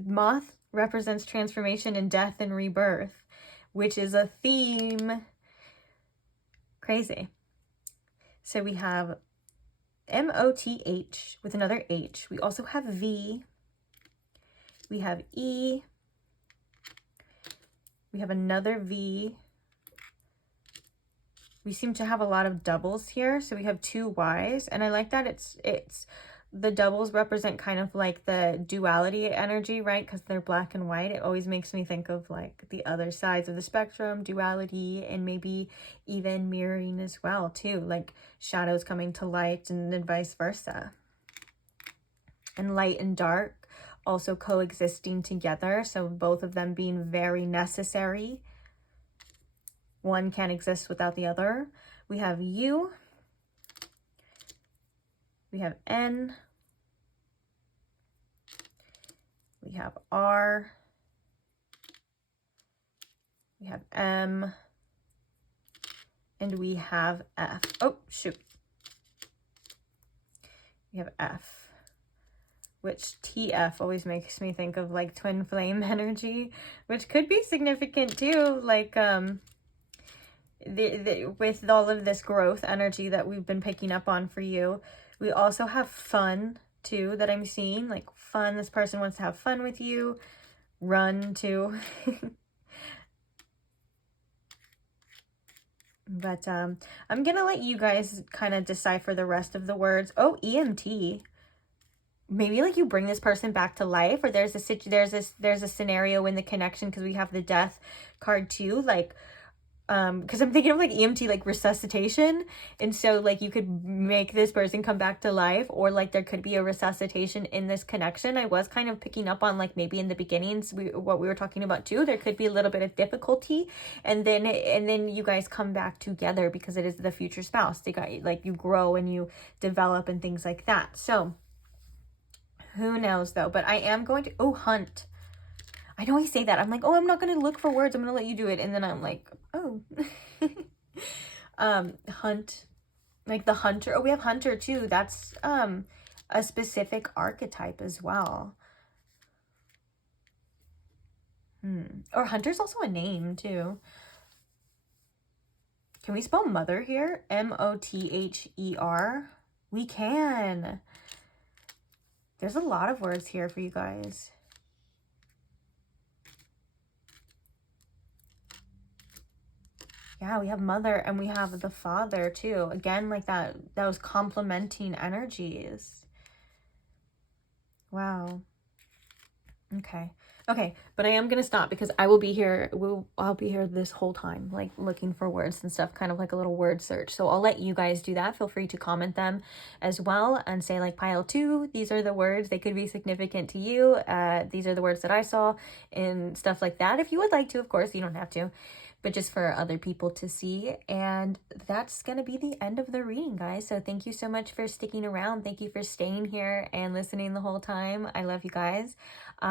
Moth represents transformation and death and rebirth, which is a theme. Crazy. So we have M-O-T-H with another H. We also have V. We have E. We have another V. We seem to have a lot of doubles here. So we have 2 Y's. And I like that it's the doubles represent kind of like the duality energy, right? Because they're black and white. It always makes me think of like the other sides of the spectrum, duality, and maybe even mirroring as well too, like shadows coming to light and then vice versa. And light and dark also coexisting together. So both of them being very necessary. One can't exist without the other. We have U. We have N. We have R. We have M. And we have F. Oh, shoot. We have F, which TF always makes me think of like twin flame energy, which could be significant too. Like, with all of this growth energy that we've been picking up on for you. We also have fun too that I'm seeing, like fun. This person wants to have fun with you. Run too. But I'm gonna let you guys kind of decipher the rest of the words. Oh, EMT. Maybe like you bring this person back to life, or there's a scenario in the connection, because we have the death card too, like because I'm thinking of like EMT, like resuscitation, and so like you could make this person come back to life, or like there could be a resuscitation in this connection. I was kind of picking up on like maybe in the beginnings what we were talking about too, there could be a little bit of difficulty, and then you guys come back together because it is the future spouse. They got like, you grow and you develop and things like that. So who knows though, but I am going to hunt. I know I say that. I'm like, oh, I'm not going to look for words. I'm going to let you do it. And then I'm like, oh. Hunt. Like the hunter. Oh, we have hunter too. That's a specific archetype as well. Or hunter's also a name too. Can we spell mother here? M-O-T-H-E-R? We can. There's a lot of words here for you guys. Yeah, we have mother and we have the father too. Again, like those complementing energies. Wow. Okay, but I am gonna stop because I will be here. I'll be here this whole time, like looking for words and stuff, kind of like a little word search. So I'll let you guys do that. Feel free to comment them as well and say like, pile 2, these are the words, they could be significant to you. These are the words that I saw and stuff like that. If you would like to, of course, you don't have to, but just for other people to see. And that's going to be the end of the reading, guys. So thank you so much for sticking around. Thank you for staying here and listening the whole time. I love you guys.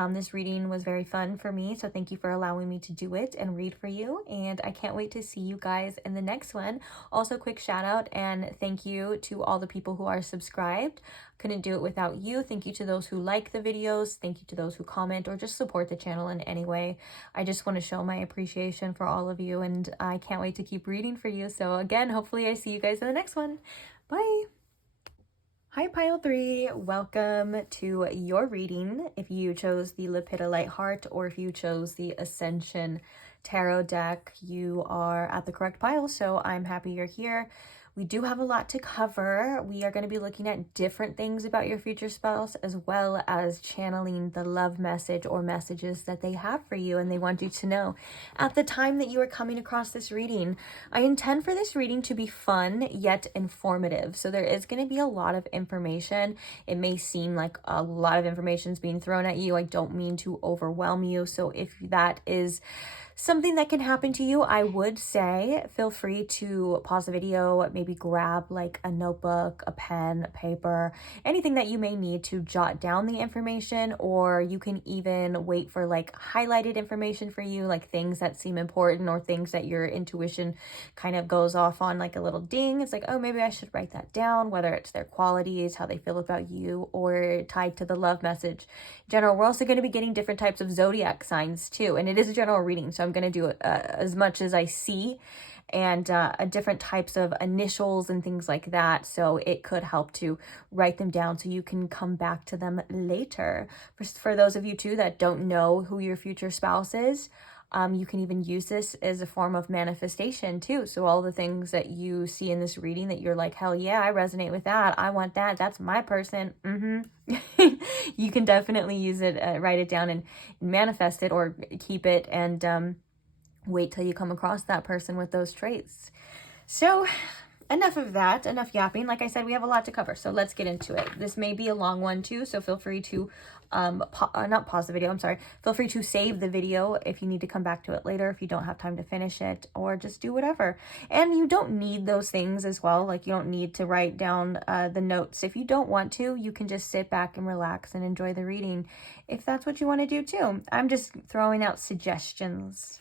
This reading was very fun for me, so thank you for allowing me to do it and read for you. And I can't wait to see you guys in the next one. Also, quick shout out and thank you to all the people who are subscribed. Couldn't do it without you. Thank you to those who like the videos. Thank you to those who comment or just support the channel in any way. I just want to show my appreciation for all of you, and I can't wait to keep reading for you. So again, hopefully I see you guys in the next one. Bye. Hi Pile 3, welcome to your reading. If you chose the Lepidolite Heart or if you chose the Ascension Tarot deck, you are at the correct pile, so I'm happy you're here. We do have a lot to cover. We are going to be looking at different things about your future spouse, as well as channeling the love message or messages that they have for you and they want you to know at the time that you are coming across this reading. I intend for this reading to be fun yet informative. So there is going to be a lot of information. It may seem like a lot of information is being thrown at you. I don't mean to overwhelm you. So if that is something that can happen to you, I would say feel free to pause the video, maybe grab like a notebook, a pen, paper, anything that you may need to jot down the information, or you can even wait for like highlighted information for you, like things that seem important or things that your intuition kind of goes off on like a little ding. It's like, oh, maybe I should write that down, whether it's their qualities, how they feel about you, or tied to the love message. In general, we're also going to be getting different types of zodiac signs too, and it is a general reading, so I'm going to do it as much as I see, and different types of initials and things like that, so it could help to write them down so you can come back to them later. For those of you too that don't know who your future spouse is, you can even use this as a form of manifestation too. So all the things that you see in this reading that you're like, hell yeah, I resonate with that, I want that, that's my person. You can definitely use it, write it down and manifest it, or keep it and wait till you come across that person with those traits. So enough of that, enough yapping. Like I said, we have a lot to cover, so let's get into it. This may be a long one too, so feel free to not pause the video, I'm sorry. Feel free to save the video if you need to come back to it later, if you don't have time to finish it, or just do whatever. And you don't need those things as well. Like you don't need to write down the notes. If you don't want to, you can just sit back and relax and enjoy the reading if that's what you want to do too. I'm just throwing out suggestions.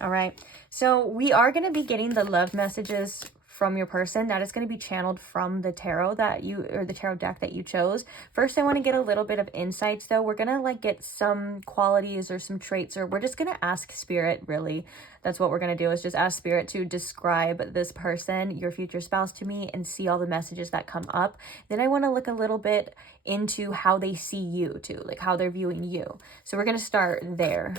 All right, so we are going to be getting the love messages from your person. That is going to be channeled from the tarot the tarot deck that you chose. First, I want to get a little bit of insights though. We're going to like get some qualities or some traits, or we're just going to ask spirit, really. That's what we're going to do, is just ask spirit to describe this person, your future spouse, to me, and see all the messages that come up. Then I want to look a little bit into how they see you too, like how they're viewing you. So we're going to start there.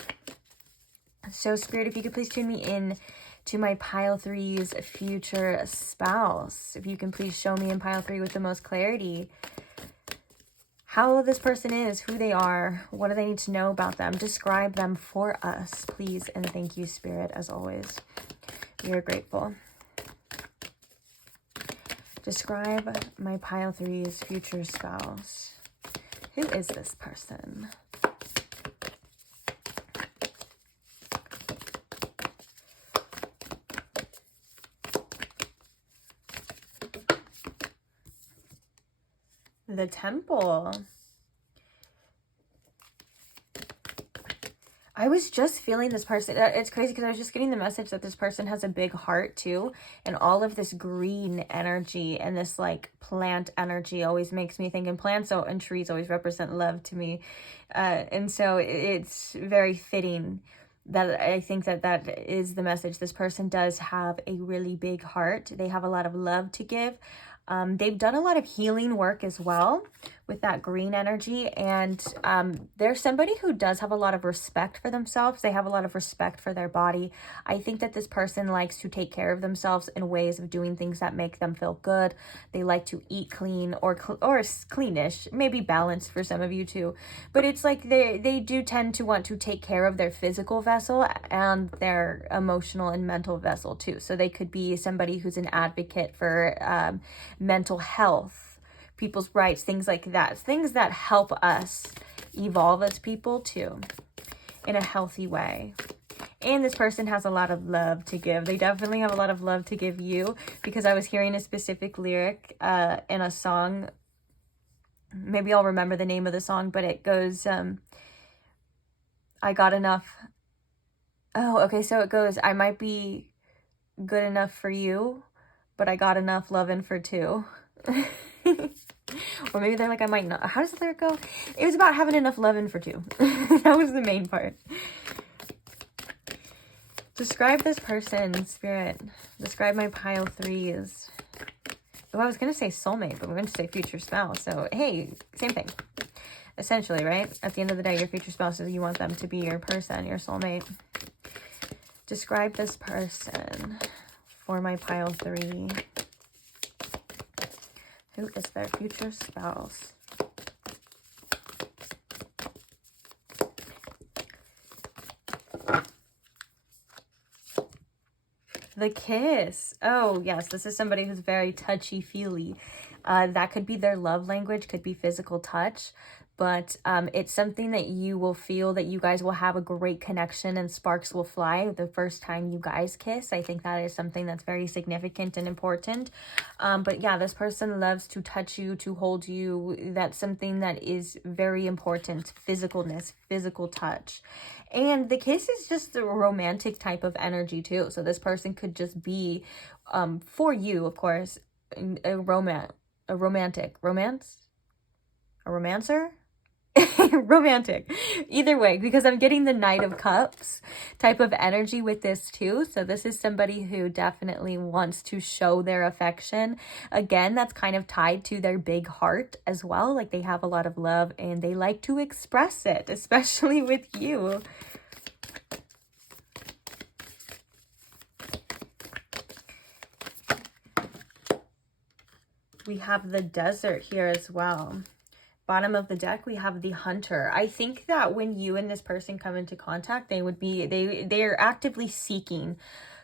So spirit, if you could please tune me in to my pile 3's future spouse. If you can please show me in pile 3 with the most clarity how this person is, who they are, what do they need to know about them. Describe them for us, please. And thank you, spirit, as always. We are grateful. Describe my pile 3's future spouse. Who is this person? The Temple. I was just feeling this person. It's crazy because I was just getting the message that this person has a big heart too. And all of this green energy and this like plant energy always makes me think, and plants and trees always represent love to me. And so it's very fitting that I think that is the message. This person does have a really big heart. They have a lot of love to give. They've done a lot of healing work as well with that green energy, and they're somebody who does have a lot of respect for themselves. They have a lot of respect for their body. I think that this person likes to take care of themselves in ways of doing things that make them feel good. They like to eat clean or cleanish, maybe balanced for some of you too, but it's like they do tend to want to take care of their physical vessel and their emotional and mental vessel too. So they could be somebody who's an advocate for mental health, people's rights, things like that. Things that help us evolve as people too, in a healthy way. And this person has a lot of love to give. They definitely have a lot of love to give you, because I was hearing a specific lyric in a song. Maybe I'll remember the name of the song, but it goes, I got enough. Oh, okay. So it goes, I might be good enough for you, but I got enough loving for two. Or maybe they're like, I might not. How does the lyric go? It was about having enough loving for two. That was the main part. Describe this person, spirit. Describe my pile 3's well, I was going to say soulmate, but we're going to say future spouse. So, hey, same thing. Essentially, right? At the end of the day, your future spouse, you want them to be your person, your soulmate. Describe this person for my pile 3. Who is their future spouse? The kiss. Oh, yes. This is somebody who's very touchy-feely. That could be their love language, could be physical touch. But it's something that you will feel that you guys will have a great connection and sparks will fly the first time you guys kiss. I think that is something that's very significant and important. But yeah, this person loves to touch you, to hold you. That's something that is very important. Physicalness, physical touch. And the kiss is just a romantic type of energy too. So this person could just be, for you, of course, a romancer? Romantic. Either way, because I'm getting the Knight of Cups type of energy with this too. So this is somebody who definitely wants to show their affection. Again, that's kind of tied to their big heart as well. Like they have a lot of love and they like to express it, especially with you. We have the Desert here as well. Bottom of the deck, we have the Hunter. I think that when you and this person come into contact, they're actively seeking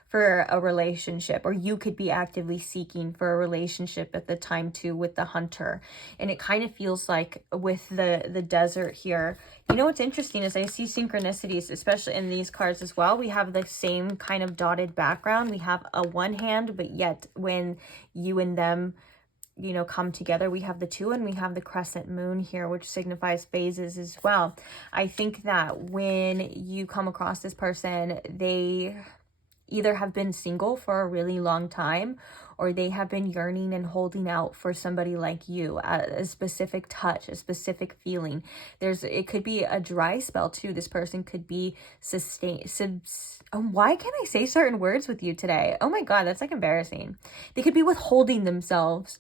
for a relationship, or you could be actively seeking for a relationship at the time too with the Hunter. And it kind of feels like with the Desert here, you know what's interesting is I see synchronicities, especially in these cards as well. We have the same kind of dotted background. We have a one hand, but yet when you and them, you know, come together, we have the 2 and we have the crescent moon here, which signifies phases as well. I think that when you come across this person, they either have been single for a really long time, or they have been yearning and holding out for somebody like you, a specific touch, a specific feeling. It could be a dry spell too. This person could be why can't I say certain words with you today? Oh my God, that's like embarrassing. They could be withholding themselves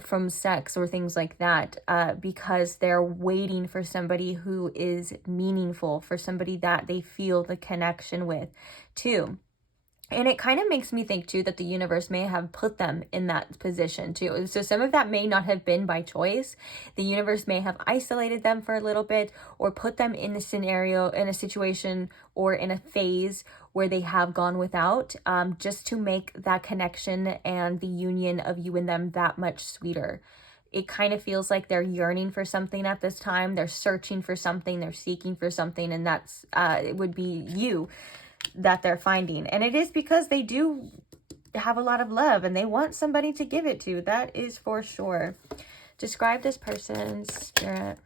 from sex or things like that, because they're waiting for somebody who is meaningful, for somebody that they feel the connection with too. And it kind of makes me think too that the universe may have put them in that position too. So some of that may not have been by choice. The universe may have isolated them for a little bit, or put them in a scenario, in a situation, or in a phase where they have gone without, just to make that connection and the union of you and them that much sweeter. It kind of feels like they're yearning for something at this time. They're searching for something. They're seeking for something. And that's, it would be you that they're finding. And it is because they do have a lot of love and they want somebody to give it to. That is for sure. Describe this person's spirit.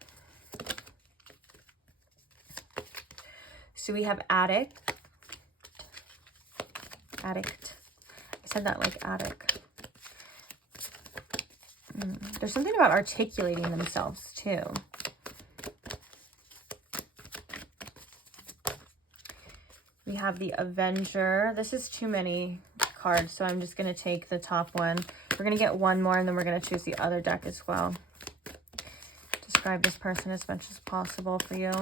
So we have addict. I said that like attic. There's something about articulating themselves too. We have the Avenger. This is too many cards, so I'm just going to take the top one. We're going to get one more, and then we're going to choose the other deck as well. Describe this person as much as possible for you.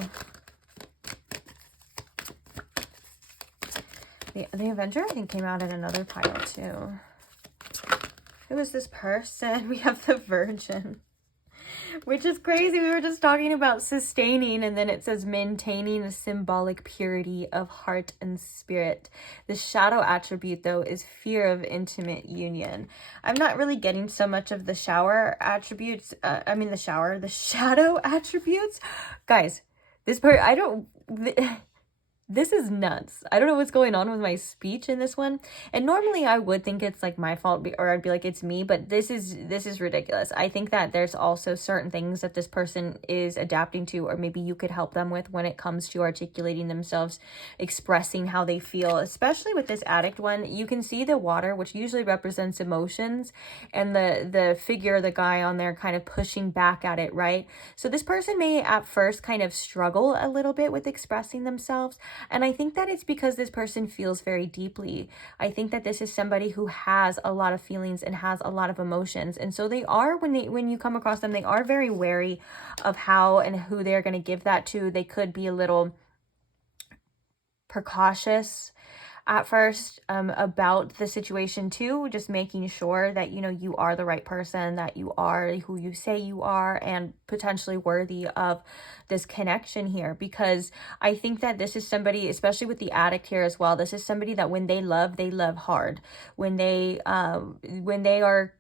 The Avenger, I think, came out in another pile, too. Who is this person? We have the Virgin, which is crazy. We were just talking about sustaining, and then it says maintaining a symbolic purity of heart and spirit. The shadow attribute, though, is fear of intimate union. I'm not really getting so much of the shower attributes. The shadow attributes. Guys, this is nuts. I don't know what's going on with my speech in this one. And normally I would think it's like my fault, or I'd be like, it's me, but this is ridiculous. I think that there's also certain things that this person is adapting to, or maybe you could help them with when it comes to articulating themselves, expressing how they feel, especially with this addict one. You can see the water, which usually represents emotions, and the figure, the guy on there kind of pushing back at it, right? So this person may at first kind of struggle a little bit with expressing themselves. And I think that it's because this person feels very deeply. I think that this is somebody who has a lot of feelings and has a lot of emotions. And so they are, when you come across them, they are very wary of how and who they're going to give that to. They could be a little precautious at first about the situation too, just making sure that, you know, you are the right person, that you are who you say you are, and potentially worthy of this connection here. Because I think that this is somebody, especially with the addict here as well, this is somebody that when they love hard. When they are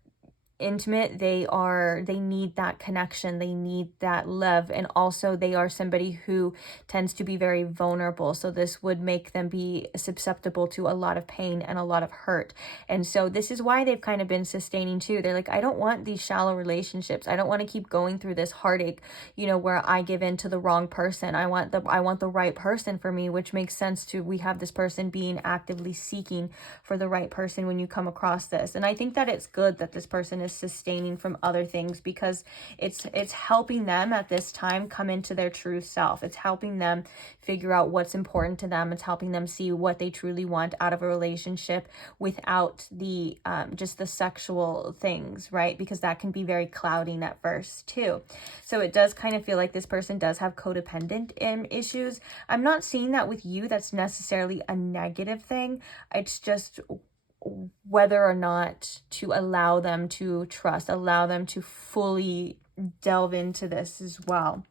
intimate, they need that connection, they need that love, and also they are somebody who tends to be very vulnerable, so this would make them be susceptible to a lot of pain and a lot of hurt. And so this is why they've kind of been sustaining too. They're like, I don't want these shallow relationships, I don't want to keep going through this heartache, you know, where I give in to the wrong person. I want the right person for me, which makes sense to, we have this person being actively seeking for the right person when you come across this. And I think that it's good that this person is sustaining from other things, because it's helping them at this time come into their true self. It's helping them figure out what's important to them. It's helping them see what they truly want out of a relationship without the just the sexual things, right? Because that can be very clouding at first too. So it does kind of feel like this person does have codependent issues. I'm not seeing that with you. That's necessarily a negative thing. It's just whether or not to allow them to trust, allow them to fully delve into this as well.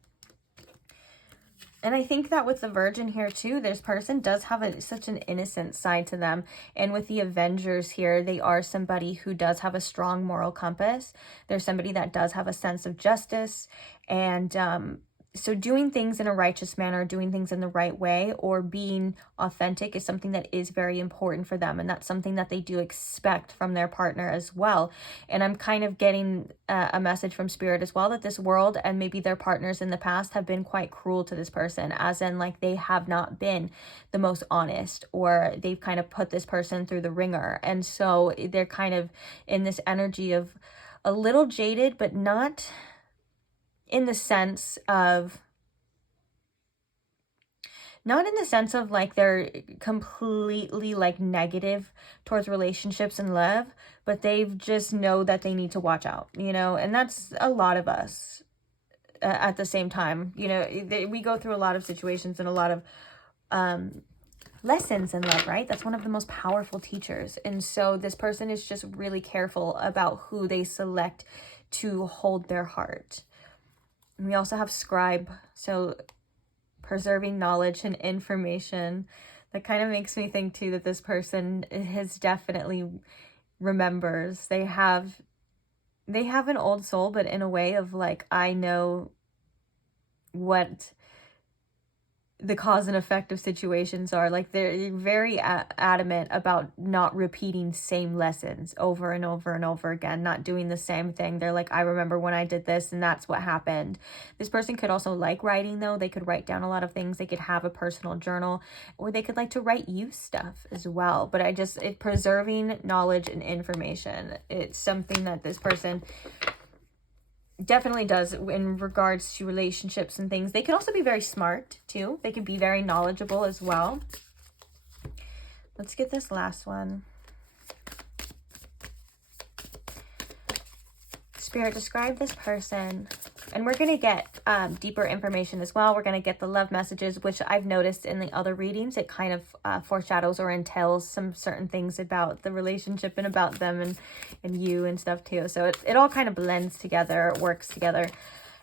And I think that with the Virgin here too, this person does have such an innocent side to them. And with the Avengers here, they are somebody who does have a strong moral compass. They're somebody that does have a sense of justice, and so doing things in a righteous manner, doing things in the right way, or being authentic is something that is very important for them. And that's something that they do expect from their partner as well. And I'm kind of getting a message from Spirit as well, that this world and maybe their partners in the past have been quite cruel to this person, as in like they have not been the most honest, or they've kind of put this person through the ringer. And so they're kind of in this energy of a little jaded, but not in the sense of like they're completely like negative towards relationships and love, but they just know that they need to watch out, you know. And that's a lot of us at the same time, you know. We go through a lot of situations and a lot of lessons in love, right? That's one of the most powerful teachers. And so this person is just really careful about who they select to hold their heart. We also have scribe, so preserving knowledge and information. That kind of makes me think too that this person has definitely remembers. They have an old soul, but in a way of like, I know what the cause and effect of situations are. Like they're very adamant about not repeating same lessons over and over and over again, not doing the same thing. They're like, I remember when I did this and that's what happened. This person could also like writing though. They could write down a lot of things. They could have a personal journal, or they could like to write you stuff as well. But preserving knowledge and information, it's something that this person definitely does in regards to relationships and things. They could also be very smart too. They could be very knowledgeable as well. Let's get this last one. Spirit, describe this person. And we're going to get deeper information as well. We're going to get the love messages, which I've noticed in the other readings. It kind of foreshadows or entails some certain things about the relationship and about them and you and stuff too. So it all kind of blends together, works together.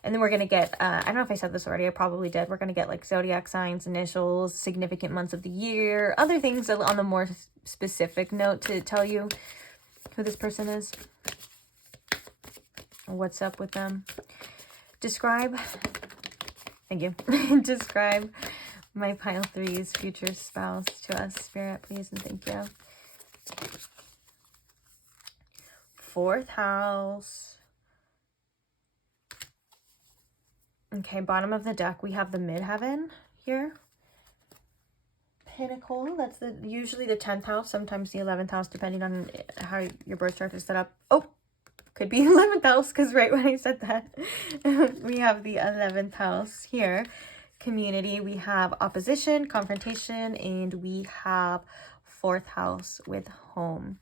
And then we're going to get, I don't know if I said this already, I probably did. We're going to get like zodiac signs, initials, significant months of the year, other things on the more specific note to tell you who this person is, what's up with them. Describe, thank you, describe my pile 3's future spouse to us, Spirit, please, and thank you. 4th house. Okay, bottom of the deck, we have the midheaven here. Pinnacle, that's usually the 10th house, sometimes the 11th house, depending on how your birth chart is set up. Oh, could be 11th house, because right when I said that, we have the 11th house here. community, we have opposition, confrontation, and we have 4th house with home.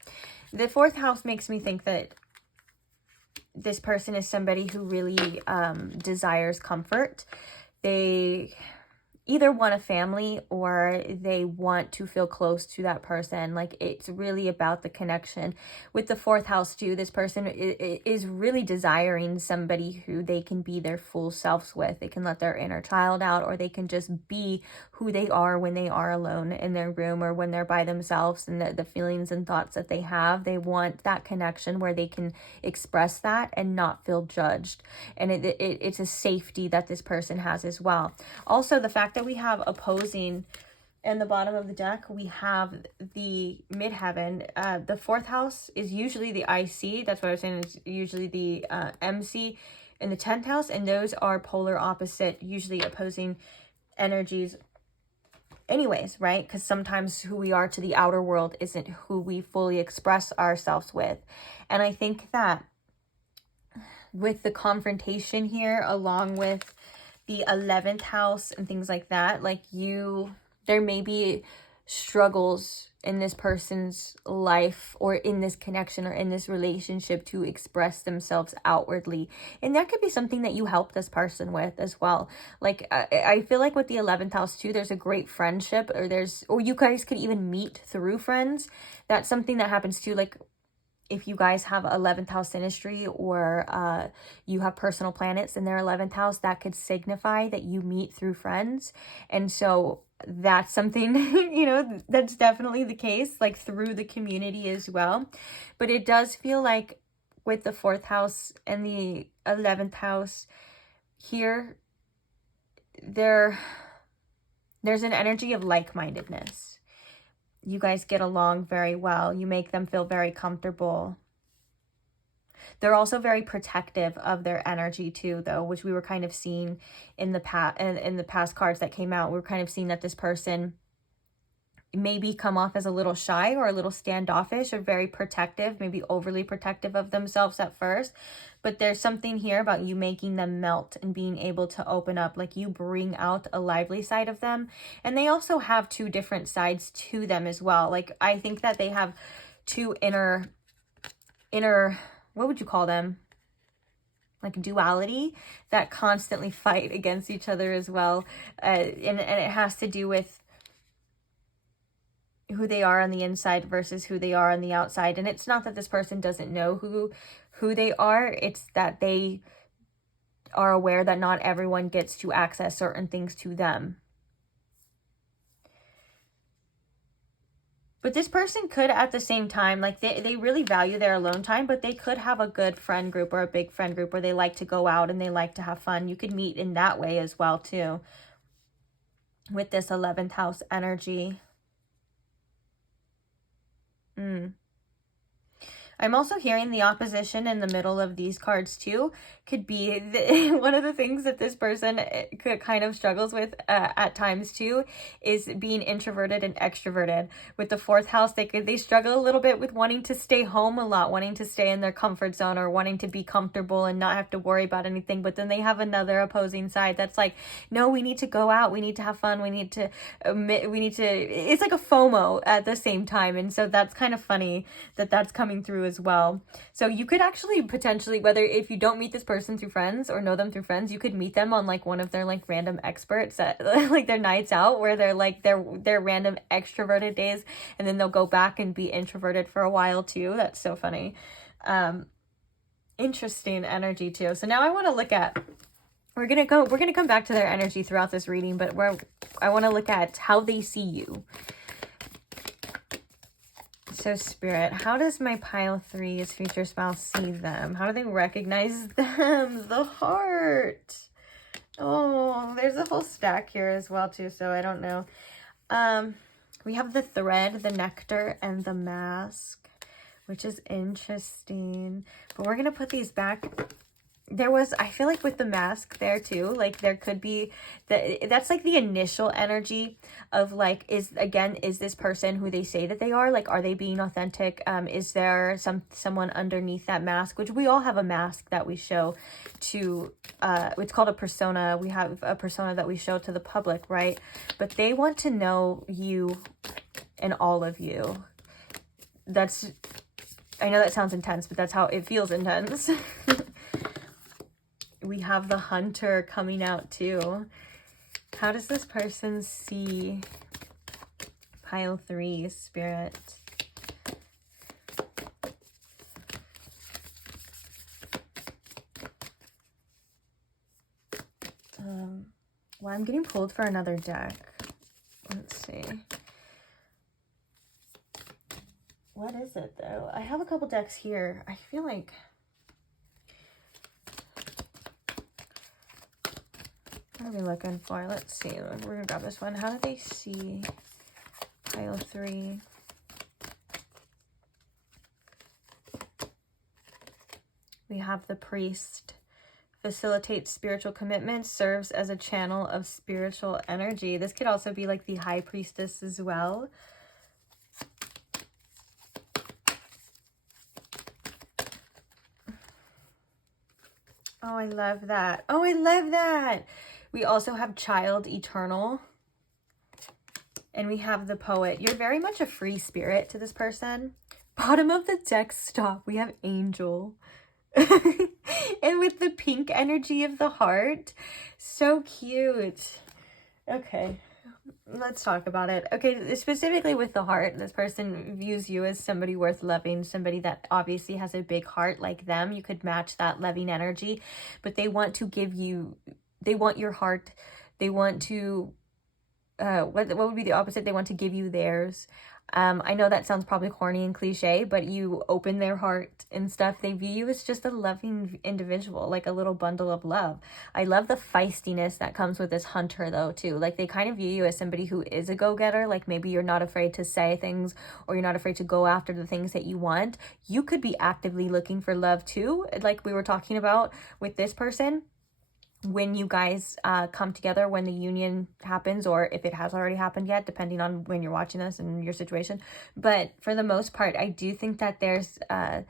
The 4th house makes me think that this person is somebody who really desires comfort. They either want a family or they want to feel close to that person. Like, it's really about the connection. With the 4th house too, this person is really desiring somebody who they can be their full selves with. They can let their inner child out, or they can just be who they are when they are alone in their room or when they're by themselves, and the feelings and thoughts that they have. They want that connection where they can express that and not feel judged. And it's a safety that this person has as well. Also, the fact that we have opposing in the bottom of the deck, we have the midheaven. The 4th house is usually the IC. That's what I was saying. It's usually the MC in the 10th house. And those are polar opposite, usually opposing energies anyways, right? Because sometimes who we are to the outer world isn't who we fully express ourselves with. And I think that with the confrontation here, along with the 11th house and things like that, like there may be struggles in this person's life or in this connection or in this relationship to express themselves outwardly. And that could be something that you help this person with as well. Like, I feel like with the 11th house too, there's a great friendship, or you guys could even meet through friends. That's something that happens too. Like, if you guys have 11th house synastry, or you have personal planets in their 11th house, that could signify that you meet through friends. And so that's something, you know, that's definitely the case, like through the community as well. But it does feel like with the 4th house and the 11th house here, there's an energy of like-mindedness. You guys get along very well. You make them feel very comfortable. They're also very protective of their energy too, though, which we were kind of seeing in the past cards that came out. We're kind of seeing that this person maybe come off as a little shy or a little standoffish or very protective, maybe overly protective of themselves at first. But there's something here about you making them melt and being able to open up, like you bring out a lively side of them. And they also have 2 different sides to them as well. Like, I think that they have 2 inner, what would you call them? Like duality that constantly fight against each other as well. And it has to do with who they are on the inside versus who they are on the outside. And it's not that this person doesn't know who they are. It's that they are aware that not everyone gets to access certain things to them. But this person could, at the same time, like they really value their alone time, but they could have a good friend group or a big friend group where they like to go out and they like to have fun. You could meet in that way as well too, with this 11th house energy. I'm also hearing the opposition in the middle of these cards too could be one of the things that this person kind of struggles with at times too is being introverted and extroverted. With the 4th house, they struggle a little bit with wanting to stay home a lot, wanting to stay in their comfort zone or wanting to be comfortable and not have to worry about anything. But then they have another opposing side that's like, no, we need to go out, we need to have fun, we need to it's like a FOMO at the same time. And so that's kind of funny that that's coming through as well. So you could actually potentially, whether if you don't meet this person through friends or know them through friends, you could meet them on like one of their like random experts at like their nights out where they're like their random extroverted days, and then they'll go back and be introverted for a while too. That's so funny. Interesting energy too. So now I want to look at, we're gonna come back to their energy throughout this reading, but I want to look at how they see you. So Spirit, how does my pile 3's future spouse see them? How do they recognize them? The heart. Oh, there's a whole stack here as well too, so I don't know. We have the thread, the nectar, and the mask, which is interesting. But we're going to put these back there was, I feel like with the mask there too, like there could be that's like the initial energy of like, is this person who they say that they are? Like, are they being authentic? Is there someone underneath that mask, which we all have a mask that we show to, it's called a persona. We have a persona that we show to the public, right? But they want to know you and all of you. I know that sounds intense, but that's how it feels intense. We have the hunter coming out too. How does this person see pile 3, Spirit? Well, I'm getting pulled for another deck. Let's see. What is it though? I have a couple decks here. I feel like... What are we looking for? Let's see. We're gonna grab this one. How do they see pile 3? We have the priest. Facilitates spiritual commitment, serves as a channel of spiritual energy. This could also be like the high priestess as well. Oh, I love that. Oh, I love that. We also have child eternal. And we have the poet. You're very much a free spirit to this person. Bottom of the deck, stop. We have angel. And with the pink energy of the heart. So cute. Okay. Let's talk about it. Okay, specifically with the heart, this person views you as somebody worth loving, somebody that obviously has a big heart like them. You could match that loving energy, but they want to give you, they want your heart. They want to, what would be the opposite? They want to give you theirs. I know that sounds probably corny and cliche, but you open their heart and stuff. They view you as just a loving individual, like a little bundle of love. I love the feistiness that comes with this hunter though too. Like they kind of view you as somebody who is a go-getter. Like maybe you're not afraid to say things, or you're not afraid to go after the things that you want. You could be actively looking for love too, like we were talking about with this person. When you guys come together, when the union happens, or if it has already happened yet, depending on when you're watching this and your situation. But for the most part, I do think that there's an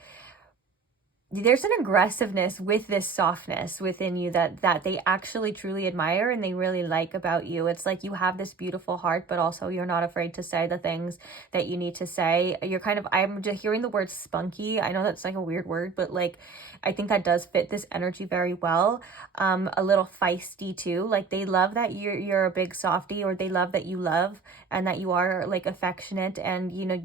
aggressiveness with this softness within you that they actually truly admire and they really like about you. It's like you have this beautiful heart, but also you're not afraid to say the things that you need to say. You're kind of, I'm just hearing the word spunky. I know that's like a weird word, but like, I think that does fit this energy very well. A little feisty too. Like they love that you're a big softie, or they love that you love and that you are like affectionate, and you know,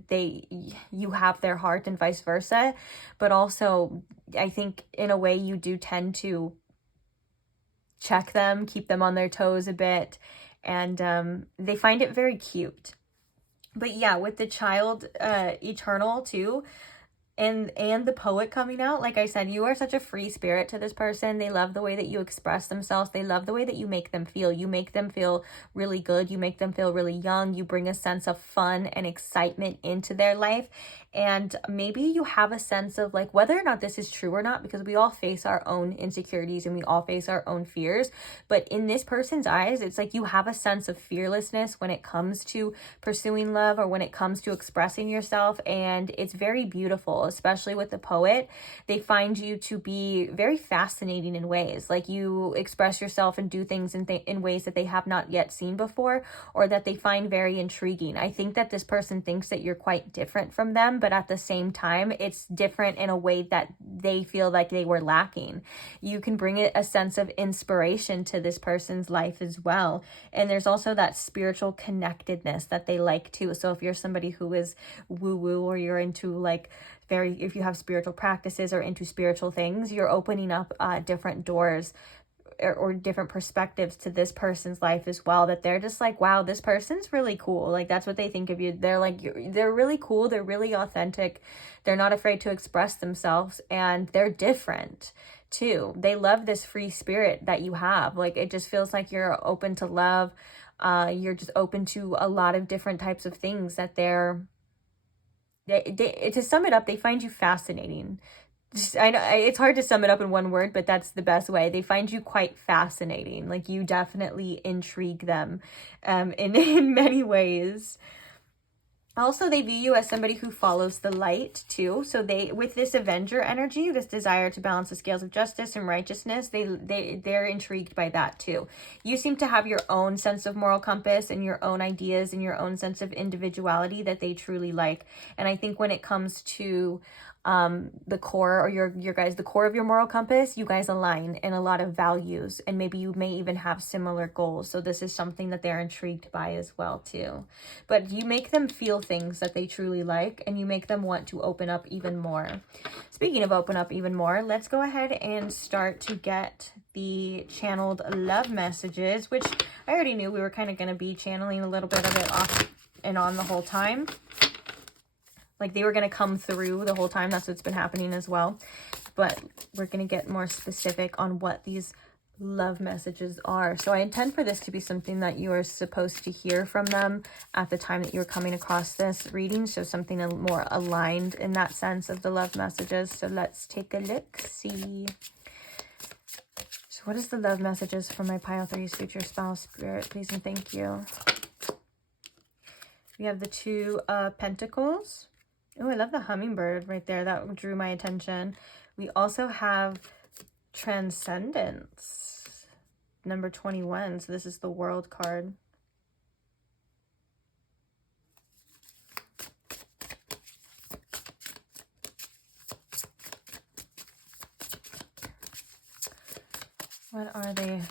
you have their heart and vice versa. But also, I think in a way you do tend to check them, keep them on their toes a bit, and they find it very cute. But yeah, with the child eternal too, and the poet coming out, like I said, you are such a free spirit to this person. They love the way that you express themselves. They love the way that you make them feel. You make them feel really good. You make them feel really young. You bring a sense of fun and excitement into their life. And maybe you have a sense of like, whether or not this is true or not, because we all face our own insecurities and we all face our own fears. But in this person's eyes, it's like you have a sense of fearlessness when it comes to pursuing love, or when it comes to expressing yourself. And it's very beautiful, especially with the poet. They find you to be very fascinating in ways. Like you express yourself and do things in ways that they have not yet seen before, or that they find very intriguing. I think that this person thinks that you're quite different from them, but at the same time, it's different in a way that they feel like they were lacking. You can bring a sense of inspiration to this person's life as well. And there's also that spiritual connectedness that they like too. So if you're somebody who is woo-woo, or you're into like if you have spiritual practices or into spiritual things, you're opening up different doors or different perspectives to this person's life as well, that they're just like, wow, this person's really cool. Like that's what they think of you. They're like, they're really cool. They're really authentic. They're not afraid to express themselves, and they're different too. They love this free spirit that you have. Like it just feels like you're open to love. You're just open to a lot of different types of things that to sum it up, they find you fascinating. I know it's hard to sum it up in one word, but that's the best way. They find you quite fascinating. Like, you definitely intrigue them in many ways. Also, they view you as somebody who follows the light too. So they, with this Avenger energy, this desire to balance the scales of justice and righteousness, they're intrigued by that too. You seem to have your own sense of moral compass and your own ideas and your own sense of individuality that they truly like. And I think when it comes to the core, or your guys, the core of your moral compass, you guys align in a lot of values, and maybe you may even have similar goals. So this is something that they're intrigued by as well too. But you make them feel things that they truly like, and you make them want to open up even more. Speaking of open up even more, let's go ahead and start to get the channeled love messages, which I already knew we were kind of going to be channeling a little bit of it off and on the whole time. Like, they were going to come through the whole time. That's what's been happening as well. But we're going to get more specific on what these love messages are. So I intend for this to be something that you are supposed to hear from them at the time that you're coming across this reading. So something more aligned in that sense of the love messages. So let's take a look, see. So what is the love messages for my pile 3's future spouse? Spirit, please and thank you. We have the 2 of Pentacles. Oh, I love the hummingbird right there. That drew my attention. We also have Transcendence, number 21. So this is the World card. What are they?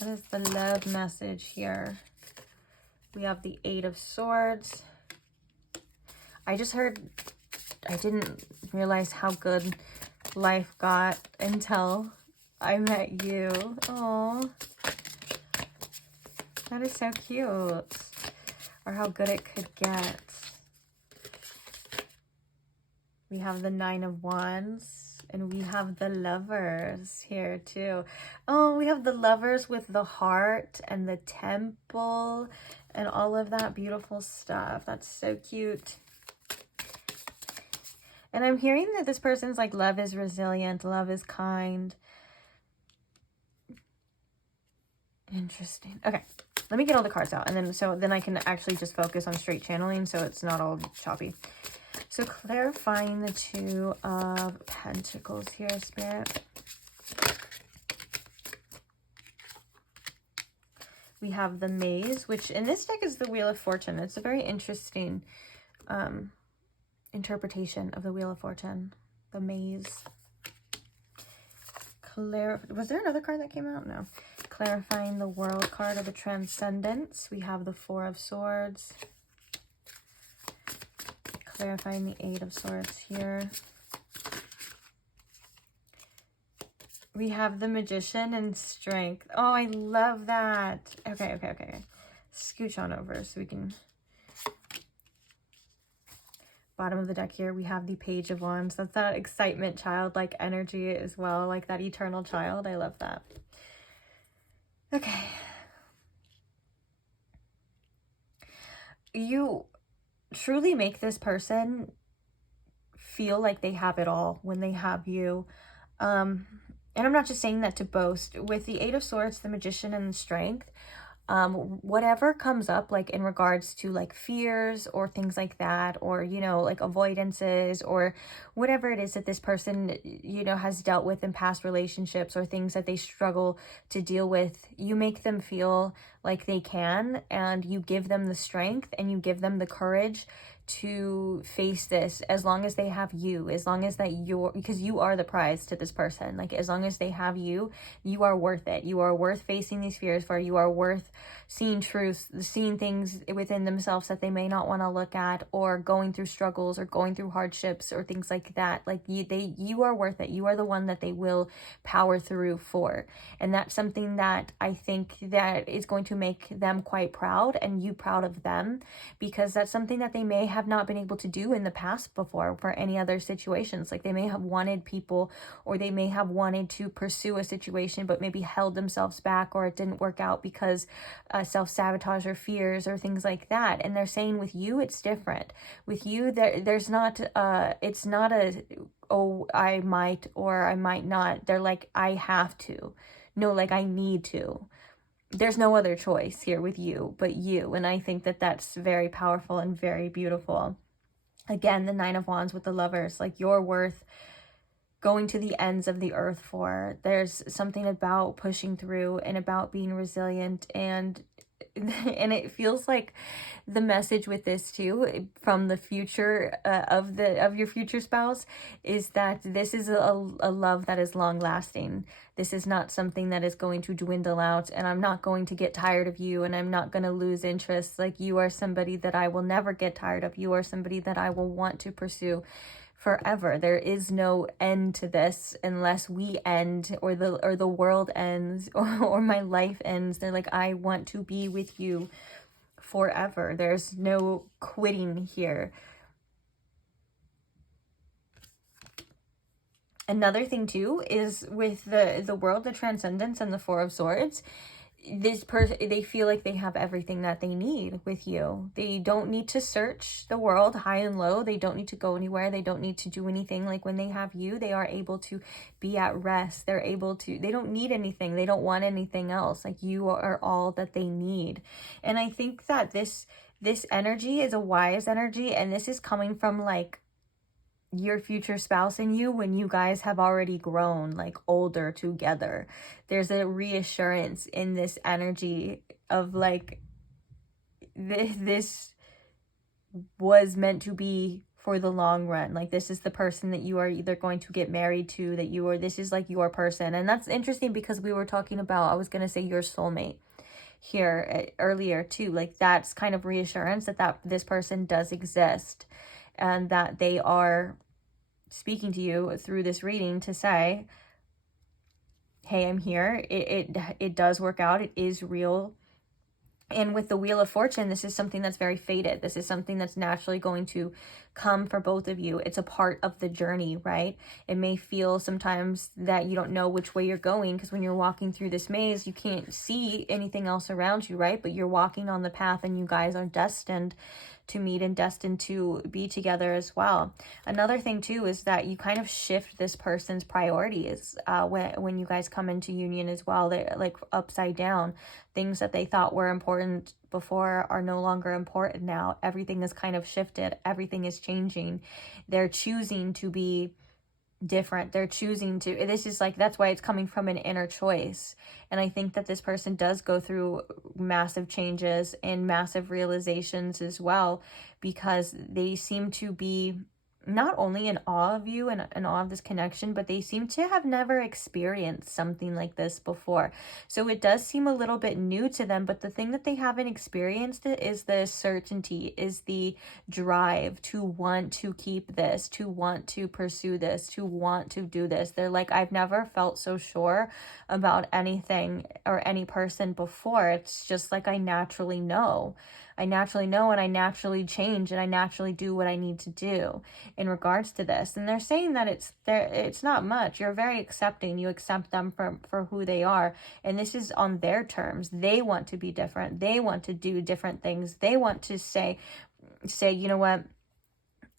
What is the love message here? We have the 8 of Swords. I just heard, I didn't realize how good life got until I met you. Oh, that is so cute. Or how good it could get. We have the 9 of Wands, and we have the Lovers here too. Oh, we have the Lovers with the heart and the temple and all of that beautiful stuff. That's so cute. And I'm hearing that this person's like, love is resilient, love is kind. Interesting. Okay, let me get all the cards out, and then I can actually just focus on straight channeling, so it's not all choppy. So clarifying the 2 of Pentacles here, Spirit. We have the Maze, which in this deck is the Wheel of Fortune. It's a very interesting interpretation of the Wheel of Fortune, the Maze. Was there another card that came out? No. Clarifying the World card of the Transcendence. We have the 4 of Swords. Clarifying the 8 of Swords here. We have the Magician and Strength. Oh, I love that. Okay. Scooch on over so we can... Bottom of the deck here, we have the Page of Wands. That's that excitement, childlike energy as well, like that eternal child. I love that. Okay. You truly make this person feel like they have it all when they have you. And I'm not just saying that to boast. With the 8 of Swords, the Magician, and the Strength, whatever comes up, like in regards to like fears or things like that, or, you know, like avoidances or whatever it is that this person, you know, has dealt with in past relationships, or things that they struggle to deal with, you make them feel like they can, and you give them the strength and you give them the courage to face this, as long as they have you, as long as that because you are the prize to this person. Like, as long as they have you, you are worth it. You are worth facing these fears for. You are worth seeing truth, seeing things within themselves that they may not want to look at, or going through struggles or going through hardships or things like that. Like, you are worth it. You are the one that they will power through for. And that's something that I think that is going to make them quite proud and you proud of them, because that's something that they may have not been able to do in the past before for any other situations. Like they may have wanted people, or they may have wanted to pursue a situation but maybe held themselves back, or it didn't work out because self-sabotage or fears or things like that. And they're saying with you it's different. With you there's not it's not a, oh, I might or I might not. They're like, I have to. No, like I need to. There's no other choice here with you but you. And I think that that's very powerful and very beautiful. Again, the Nine of Wands with the Lovers, like you're worth going to the ends of the earth for. There's something about pushing through and about being resilient, and it feels like the message with this too, from the future of your future spouse, is that this is a love that is long lasting. This is not something that is going to dwindle out, and I'm not going to get tired of you, and I'm not going to lose interest. Like you are somebody that I will never get tired of. You are somebody that I will want to pursue forever. There is no end to this unless we end, or the world ends, or my life ends. They're like, I want to be with you forever. There's no quitting here. Another thing too is with the World, the Transcendence, and the Four of Swords, this person, they feel like they have everything that they need with you. They don't need to search the world high and low. They don't need to go anywhere. They don't need to do anything. Like when they have you, they are able to be at rest. They're able to, they don't need anything. They don't want anything else. Like you are all that they need. And I think that this energy is a wise energy, and this is coming from like your future spouse and you when you guys have already grown like older together. There's a reassurance in this energy of like this was meant to be for the long run. Like this is the person that you are either going to get married to, that you are, this is like your person. And that's interesting because we were talking about, I was going to say your soulmate here earlier too. Like that's kind of reassurance that this person does exist, and that they are speaking to you through this reading to say, hey, I'm here. It does work out. It is real. And with the Wheel of Fortune, this is something that's very fated. This is something that's naturally going to come for both of you. It's a part of the journey, right? It may feel sometimes that you don't know which way you're going, because when you're walking through this maze, you can't see anything else around you, right? But you're walking on the path, and you guys are destined to meet and destined to be together as well. Another thing too is that you kind of shift this person's priorities when you guys come into union as well. They're like upside down. Things that they thought were important before are no longer important now. Everything is kind of shifted. Everything is changing. They're choosing to be different. They're choosing to, this is like, that's why it's coming from an inner choice. And I think that this person does go through massive changes and massive realizations as well, because they seem to be not only in awe of you and in awe of this connection, but they seem to have never experienced something like this before. So it does seem a little bit new to them, but the thing that they haven't experienced is the certainty, is the drive to want to keep this, to want to pursue this, to want to do this. They're like, I've never felt so sure about anything or any person before. It's just like I naturally know. I naturally know, and I naturally change, and I naturally do what I need to do in regards to this. And they're saying that it's not much. You're very accepting. You accept them for who they are. And this is on their terms. They want to be different. They want to do different things. They want to say, you know what?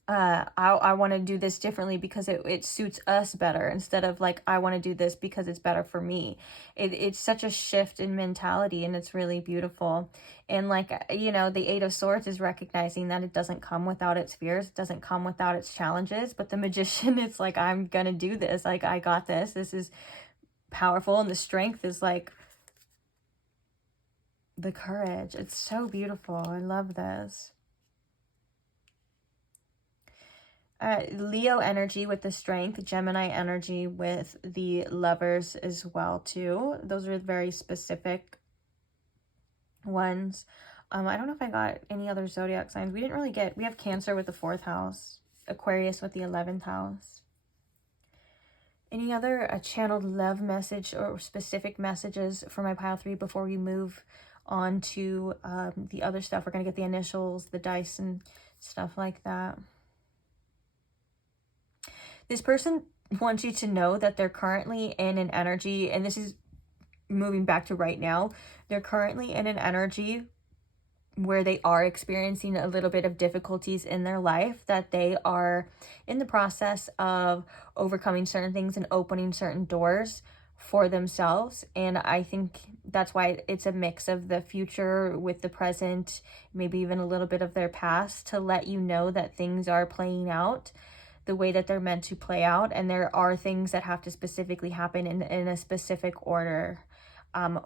I want to do this differently because it suits us better, instead of like, I want to do this because it's better for me. It's such a shift in mentality, and it's really beautiful. And like, you know, the Eight of Swords is recognizing that it doesn't come without its fears. It doesn't come without its challenges. But the Magician, it's like, I'm going to do this. Like, I got this. This is powerful. And the Strength is like the courage. It's so beautiful. I love this. Leo energy with the Strength, Gemini energy with the Lovers as well too. Those are very specific ones. I don't know if I got any other zodiac signs. We have Cancer with the 4th house, Aquarius with the 11th house. Any other channeled love message or specific messages for my pile 3 before we move on to the other stuff. We're going to get the initials, the dice, and stuff like that. This person wants you to know that they're currently in an energy, and this is moving back to right now, they're currently in an energy where they are experiencing a little bit of difficulties in their life, that they are in the process of overcoming certain things and opening certain doors for themselves. And I think that's why it's a mix of the future with the present, maybe even a little bit of their past, to let you know that things are playing out the way that they're meant to play out. And there are things that have to specifically happen in a specific order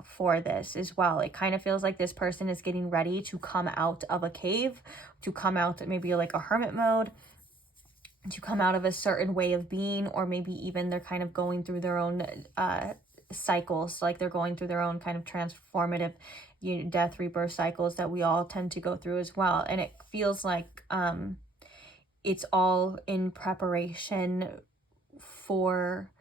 for this as well. It kind of feels like this person is getting ready to come out of a cave, to come out maybe like a hermit mode, to come out of a certain way of being, or maybe even they're kind of going through their own cycles, like they're going through their own kind of transformative death, rebirth cycles that we all tend to go through as well. And it feels like it's all in preparation for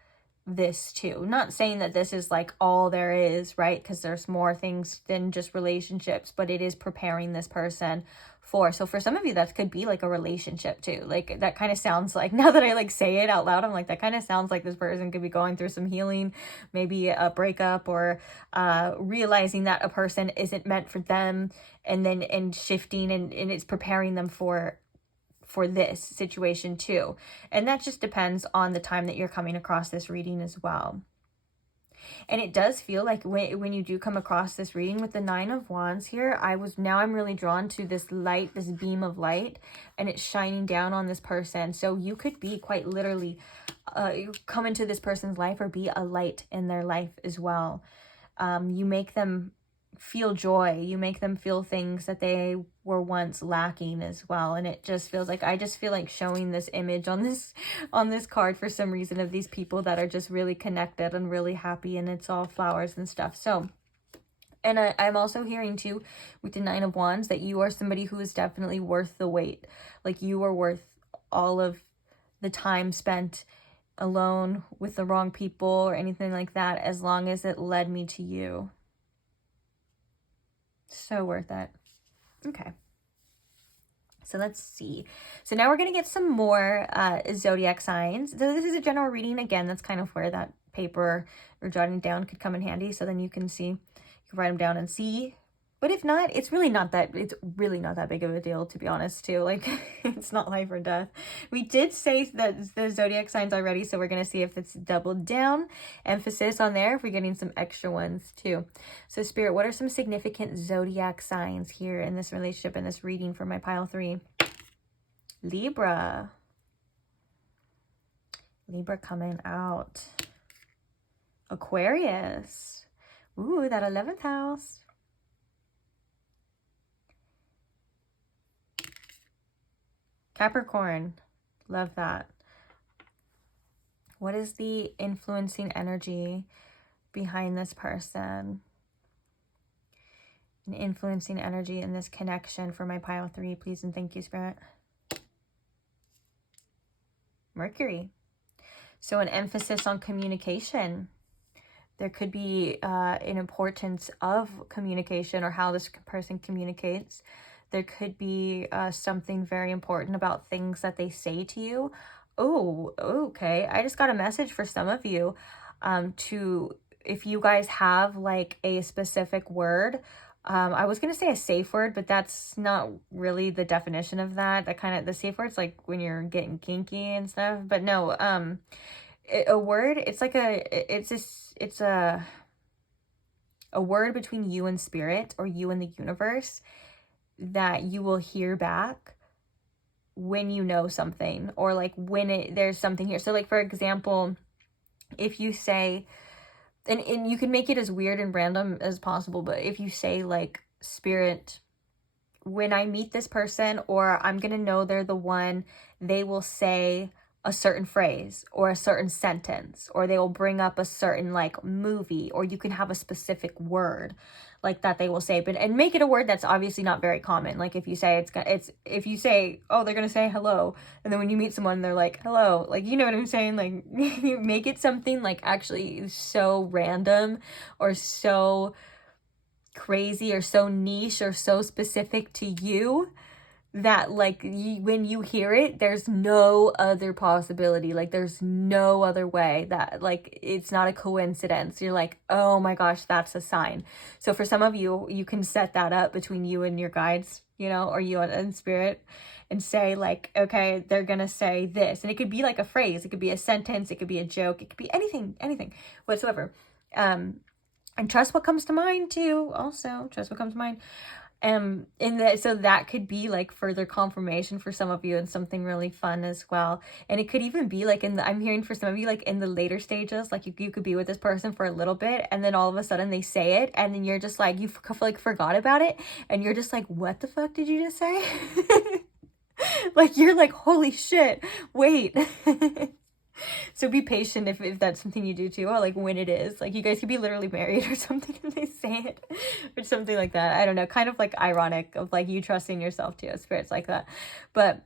this too. Not saying that this is like all there is, right? Because there's more things than just relationships, but it is preparing this person for. So for some of you, that could be like a relationship too. Like that kind of sounds like, now that I like say it out loud, I'm like, that kind of sounds like this person could be going through some healing, maybe a breakup, or realizing that a person isn't meant for them, and shifting and it's preparing them for this situation too. And that just depends on the time that you're coming across this reading as well. And it does feel like when you do come across this reading with the 9 of Wands here, I'm really drawn to this light, this beam of light, and it's shining down on this person. So you could be quite literally come into this person's life or be a light in their life as well. You make them feel joy, you make them feel things that they were once lacking as well. And it just feels like, I just feel like showing this image on this card for some reason, of these people that are just really connected and really happy, and it's all flowers and stuff. So, and I'm also hearing too with the 9 of Wands that you are somebody who is definitely worth the wait. Like you are worth all of the time spent alone with the wrong people or anything like that, as long as it led me to you. So worth it. Okay. So let's see. So now we're going to get some more zodiac signs. So this is a general reading. Again, that's kind of where that paper or jotting down could come in handy. So then you can see, you can write them down and see. But if not, it's really not that big of a deal, to be honest, too. Like, it's not life or death. We did say that the zodiac signs already, so we're going to see if it's doubled down. Emphasis on there if we're getting some extra ones, too. So, Spirit, what are some significant zodiac signs here in this relationship, in this reading for my pile 3? Libra. Libra coming out. Aquarius. Ooh, that 11th house. Capricorn, love that. What is the influencing energy behind this person? An influencing energy in this connection for my pile 3, please and thank you, Spirit. Mercury. So an emphasis on communication. There could be an importance of communication, or how this person communicates. There could be something very important about things that they say to you. Oh, okay. I just got a message for some of you if you guys have like a specific word. I was going to say a safe word, but that's not really the definition of that. The safe word's like when you're getting kinky and stuff. But no, a word, it's like it's a word between you and spirit, or you and the universe, that you will hear back when you know something, or like when there's something here. So like, for example, if you say, and you can make it as weird and random as possible, but if you say like, Spirit, when I meet this person, or I'm gonna know they're the one, they will say a certain phrase or a certain sentence, or they will bring up a certain like movie, or you can have a specific word like that they will say, but and make it a word that's obviously not very common. Like if you say if you say, oh, they're gonna say hello, and then when you meet someone they're like hello, like, you know what I'm saying, like you make it something like actually so random or so crazy or so niche or so specific to you that like when you hear it, there's no other possibility. Like there's no other way, that like it's not a coincidence. You're like, oh my gosh, that's a sign. So for some of you, you can set that up between you and your guides, you know, or you and spirit, and say like, okay, they're gonna say this. And it could be like a phrase, it could be a sentence, it could be a joke, it could be anything whatsoever. And trust what comes to mind too. Also trust what comes to mind. So that could be like further confirmation for some of you, and something really fun as well. And it could even be like I'm hearing for some of you, like in the later stages, like you could be with this person for a little bit, and then all of a sudden they say it, and then you're just like, you like forgot about it, and you're just like, what the fuck did you just say? Like you're like, holy shit, wait. So be patient if that's something you do too, or like when it is. Like you guys could be literally married or something and they say it, or something like that. I don't know, kind of like ironic of like you trusting yourself too, spirits like that. But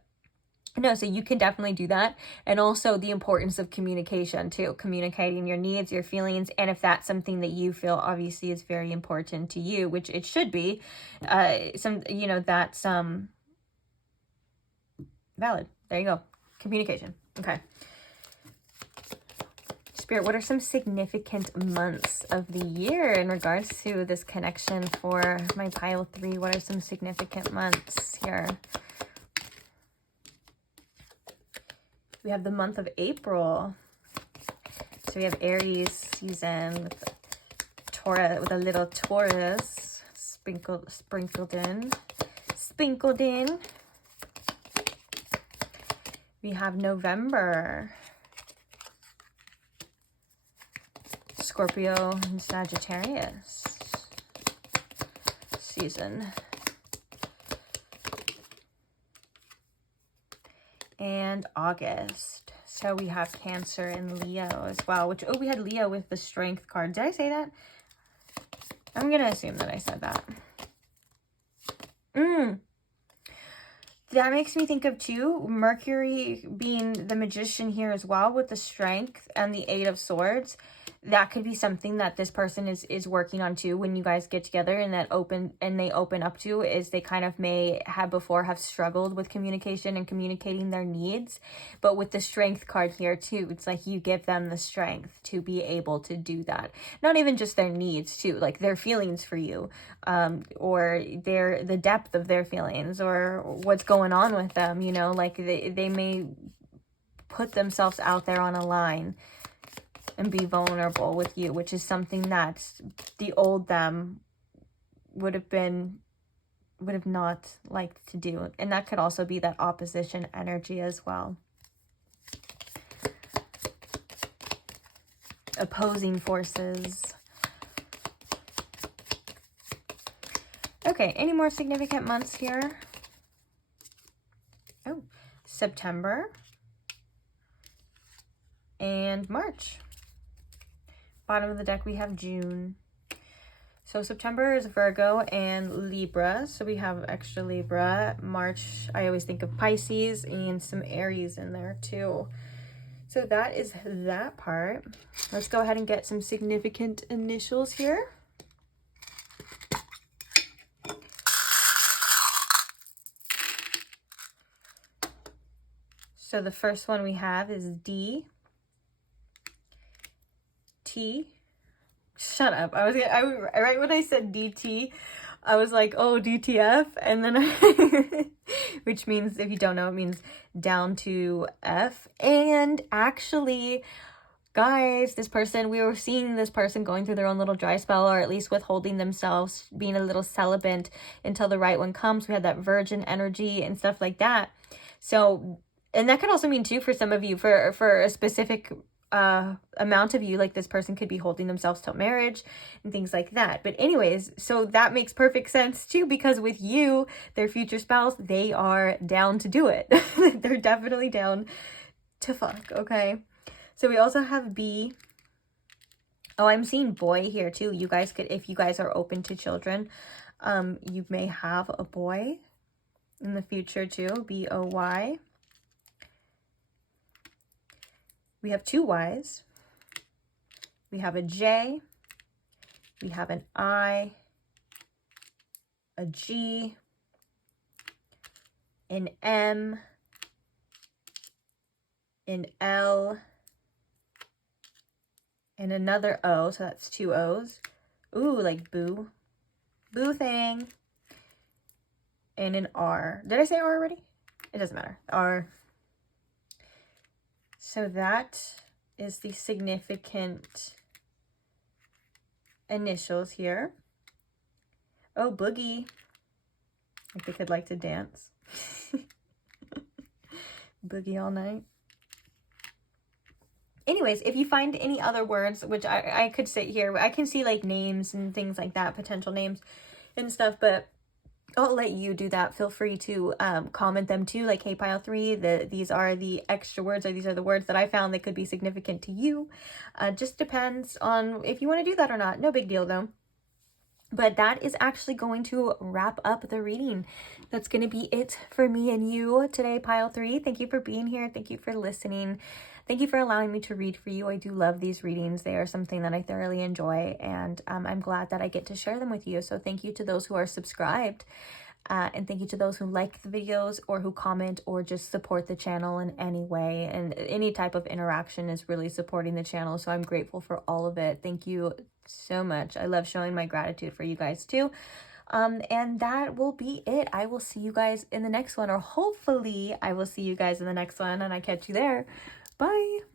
no, so you can definitely do that. And also the importance of communication too, communicating your needs, your feelings, and if that's something that you feel obviously is very important to you, which it should be, that's valid. There you go. Communication. Okay. Spirit, what are some significant months of the year in regards to this connection for my pile 3? What are some significant months here? We have the month of April. So we have Aries season with Taurus, with a little Taurus sprinkled in. We have November. Scorpio and Sagittarius season. And August. So we have Cancer and Leo as well, which, we had Leo with the Strength card. Did I say that? I'm going to assume that I said that. That makes me think of too, Mercury being the Magician here as well with the Strength and the 8 of Swords. That could be something that this person is working on too when you guys get together, and they open up to is they kind of may have struggled with communication and communicating their needs. But with the Strength card here too, it's like you give them the strength to be able to do that. Not even just their needs too, like their feelings for you, or the depth of their feelings, or what's going on with them, you know, like they may put themselves out there on a line and be vulnerable with you, which is something that the old them would have not liked to do. And that could also be that opposition energy as well. Opposing forces. Okay, any more significant months here? Oh, September and March. Bottom of the deck, we have June. So September is Virgo and Libra. So we have extra Libra. March, I always think of Pisces and some Aries in there too. So that is that part. Let's go ahead and get some significant initials here. So the first one we have is D. T. Shut up. Right when I said DT, I was like, oh, DTF. And then, which means, if you don't know, it means down to F. And actually, guys, we were seeing this person going through their own little dry spell, or at least withholding themselves, being a little celibate until the right one comes. We had that virgin energy and stuff like that. So, and that could also mean too, for some of you, for a specific amount of you, like this person could be holding themselves till marriage and things like that. But anyways, so that makes perfect sense too, because with you, their future spouse, they are down to do it. They're definitely down to fuck. Okay, so we also have B. Oh, I'm seeing boy here too. You guys could, if you guys are open to children, you may have a boy in the future too. BOY. We have 2 Y's, we have a J, we have an I, a G, an M, an L, and another O, so that's 2 O's. Ooh, like boo. Boo thing. And an R. Did I say R already? It doesn't matter. R. So that is the significant initials here. Oh, boogie. Like they could like to dance. Boogie all night. Anyways, if you find any other words, which I could sit here, I can see like names and things like that, potential names and stuff, but I'll let you do that. Feel free to comment them too, like, hey, pile 3, these are the extra words, or these are the words that I found that could be significant to you. Just depends on if you want to do that or not. No big deal though. But that is actually going to wrap up the reading. That's going to be it for me and you today, pile 3. Thank you for being here. Thank you for listening. Thank you for allowing me to read for you. I do love these readings. They are something that I thoroughly enjoy, and I'm glad that I get to share them with you. So thank you to those who are subscribed, and thank you to those who like the videos or who comment or just support the channel in any way. And any type of interaction is really supporting the channel, so I'm grateful for all of it. Thank you so much. I love showing my gratitude for you guys too. And that will be it. I will see you guys in the next one, or hopefully I will see you guys in the next one and I catch you there. Bye.